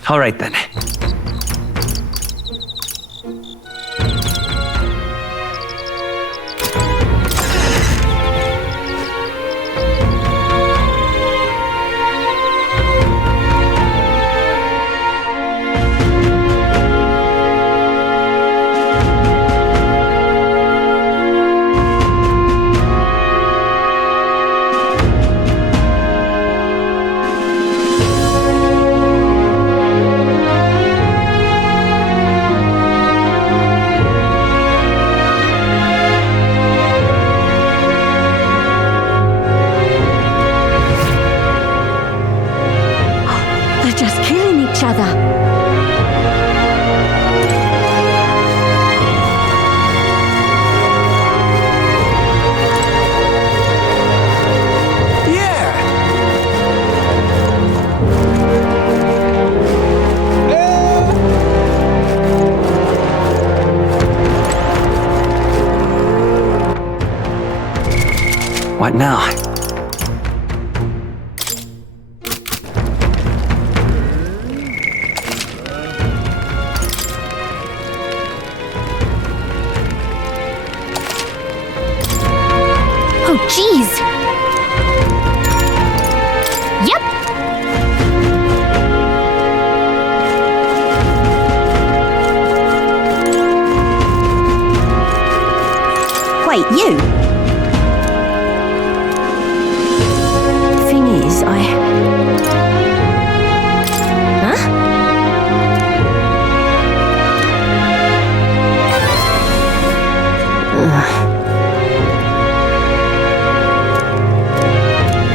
All right, then. What now? Oh, jeez! Yep! Wait, you? Thing is,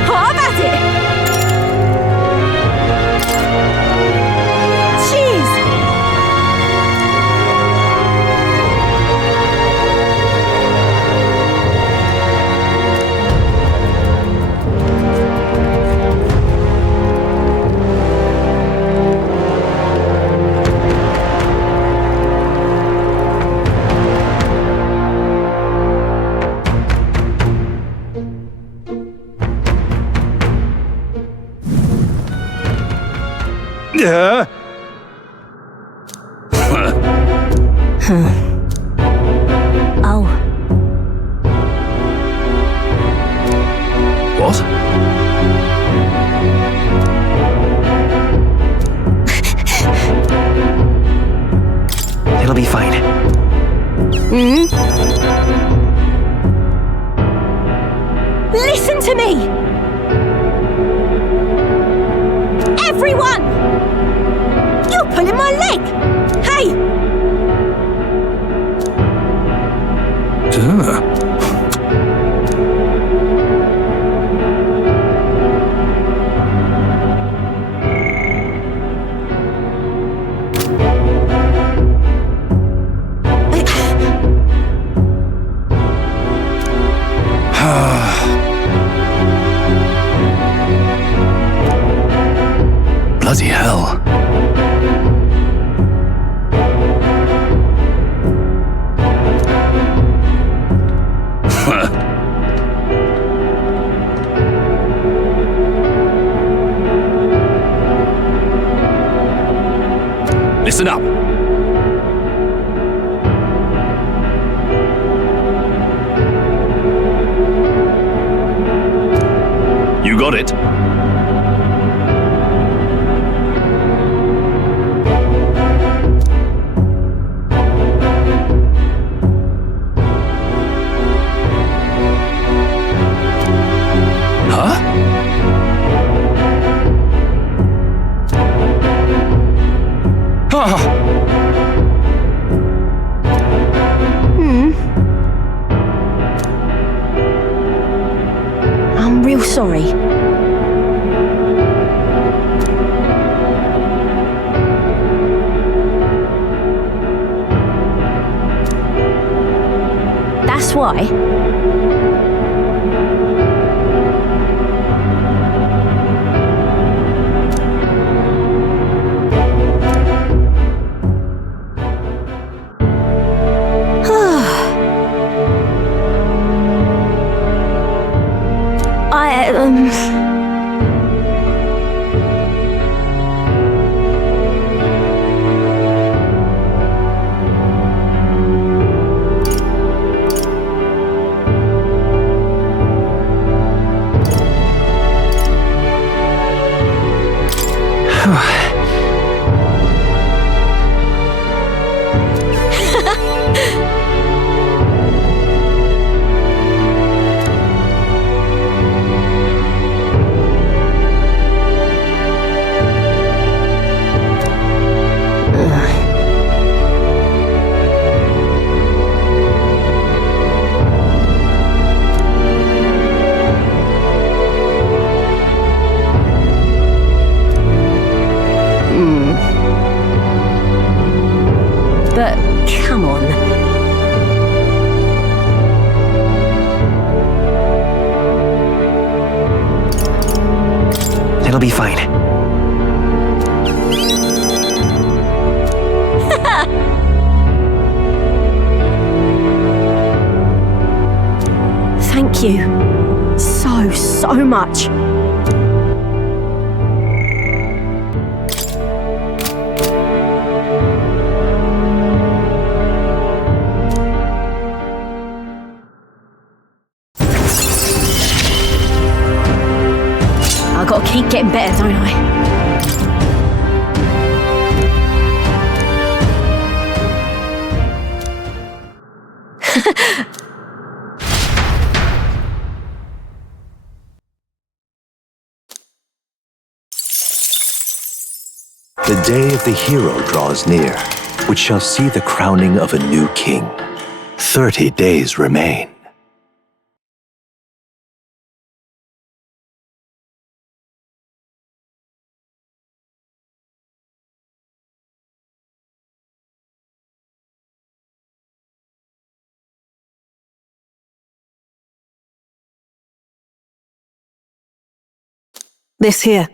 Have at it! Jeez! Oh. What? It'll be fine. Listen to me! Everyone! You're pulling my leg! Hey! Bloody hell. Listen up. You got it. I'm real sorry. That's why. But come on. It'll be fine. Thank you. So much. I've got to keep getting better, don't I? The day of the hero draws near, which shall see the crowning of a new king. 30 days remain. This here.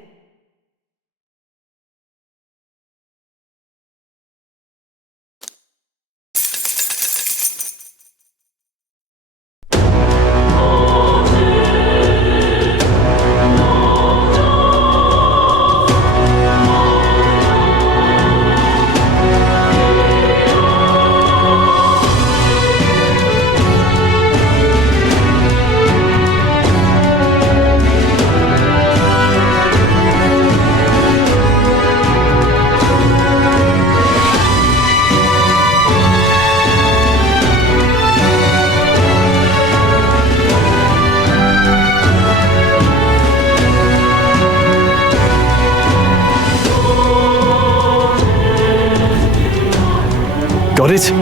Got it?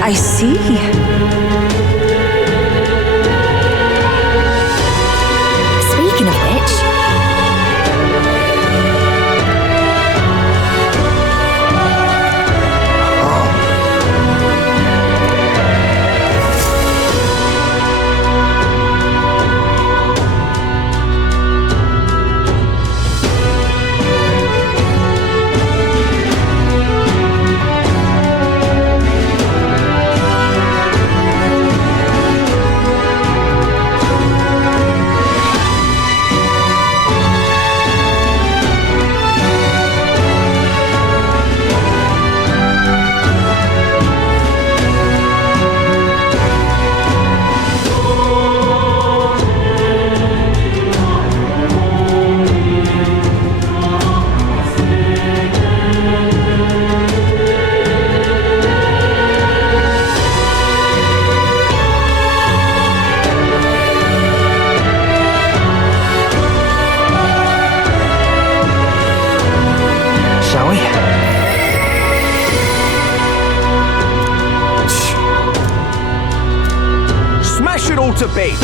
I see. Speaking of which, To base.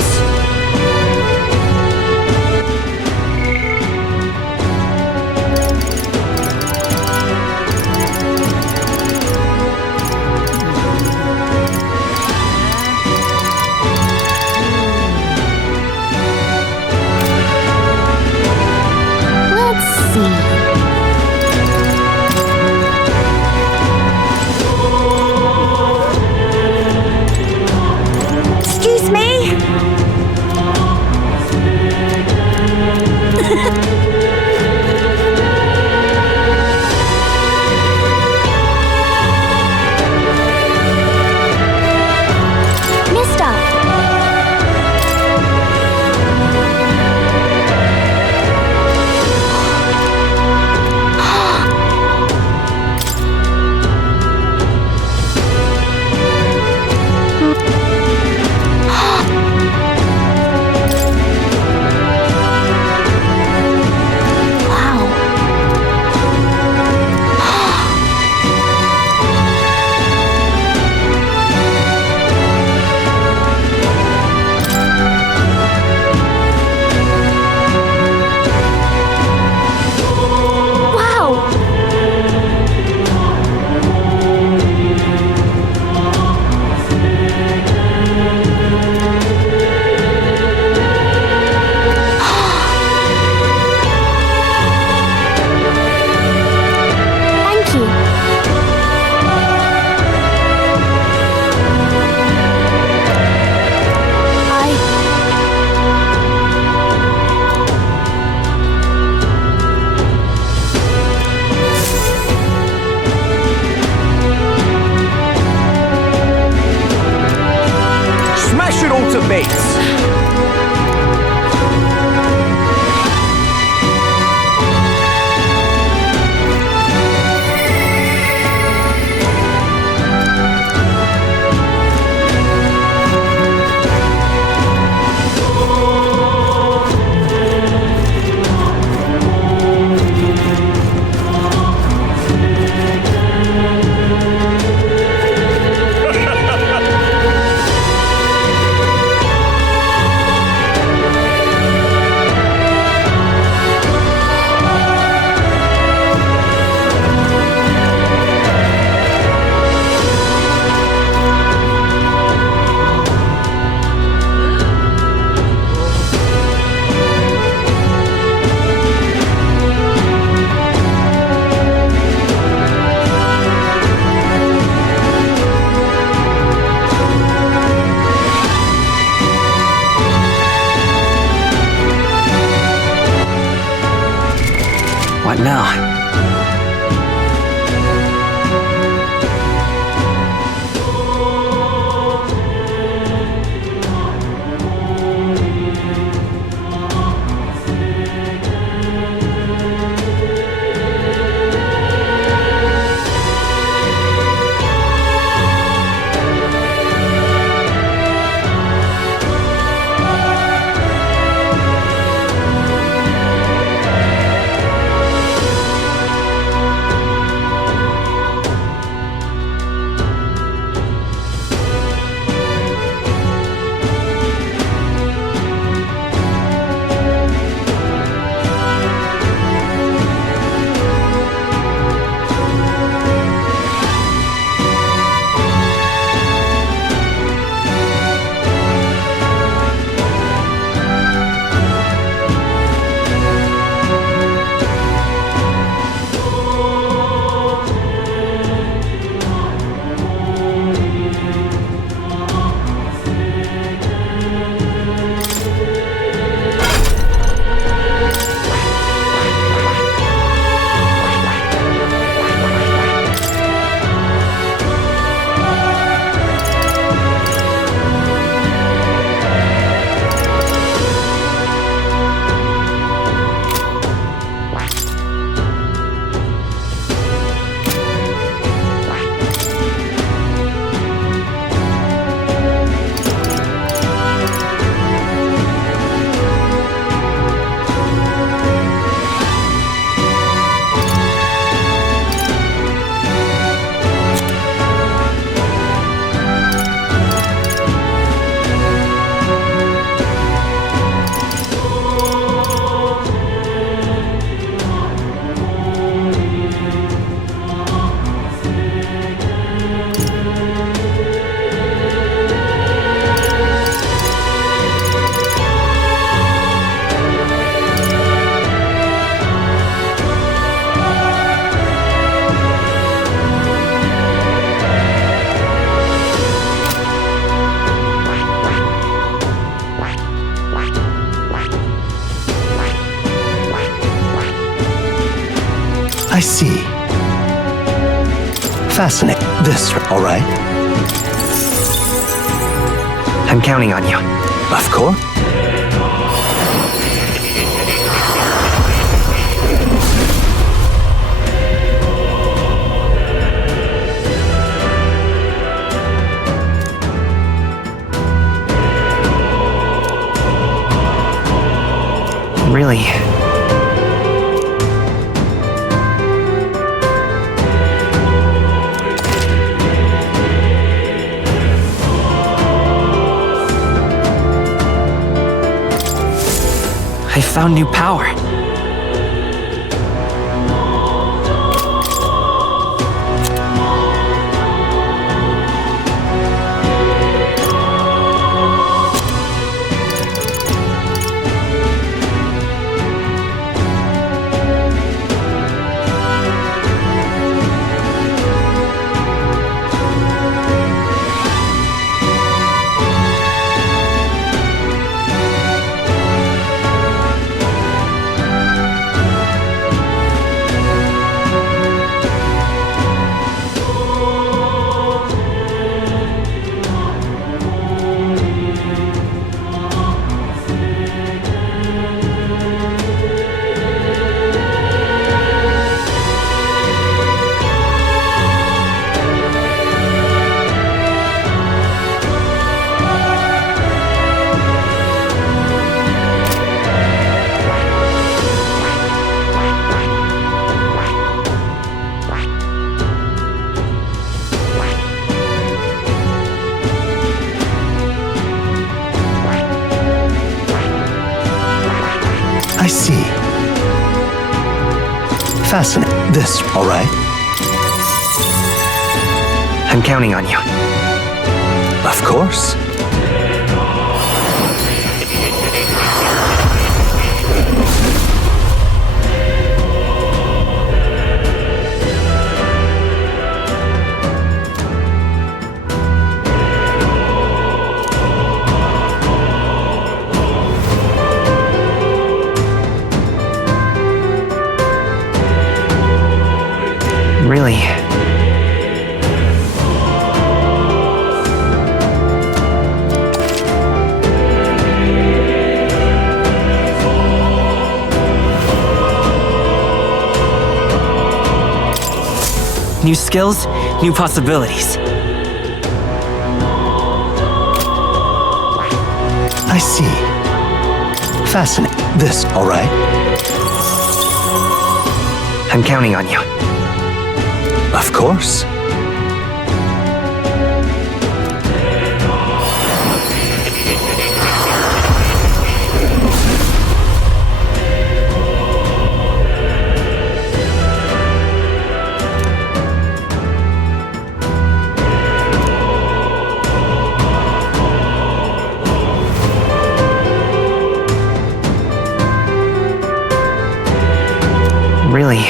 Let's see. Excuse me? abates. What now? I see. Fascinating. This, all right? I'm counting on you. Of course. Really? I found new power. Fascinating. This, all right? I'm counting on you. Of course. Really? New skills, new possibilities. I see. Fascinating. This, all right? I'm counting on you. Of course. Really?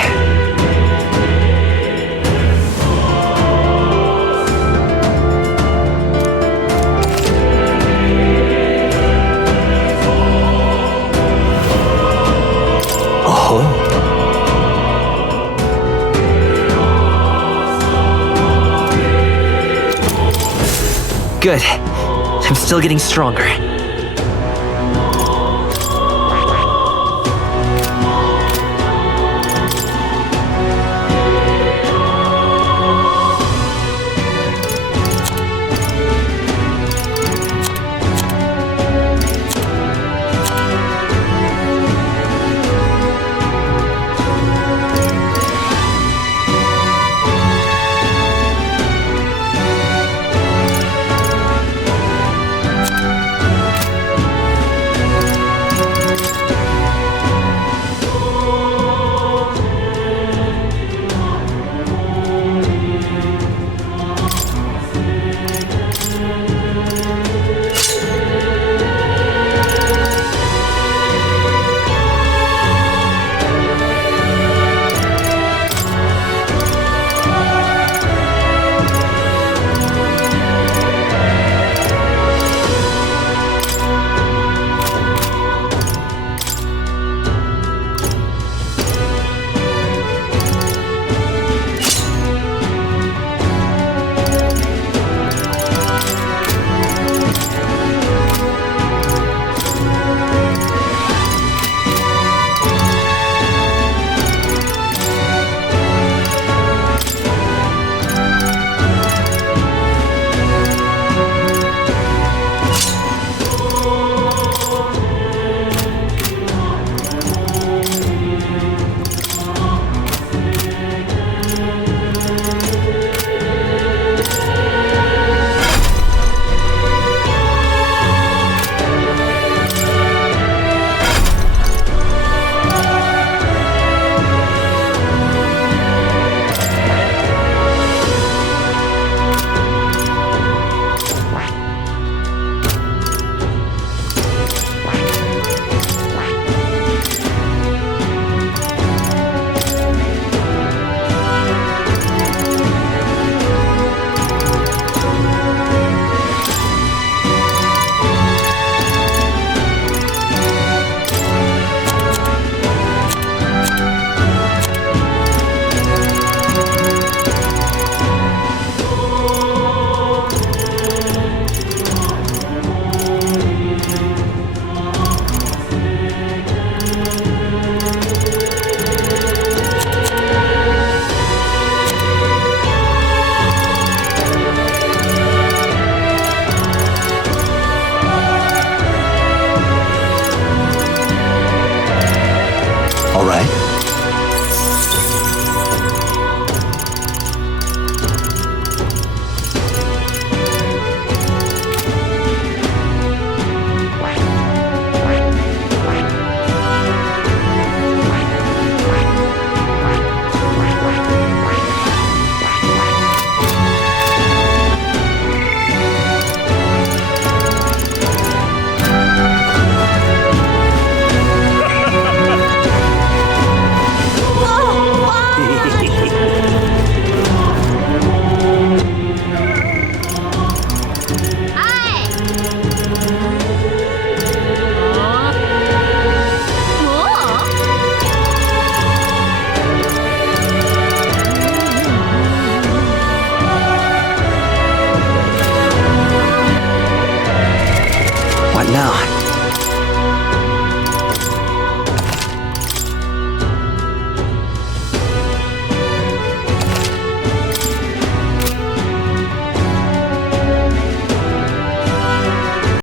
Good. I'm still getting stronger. All right? now.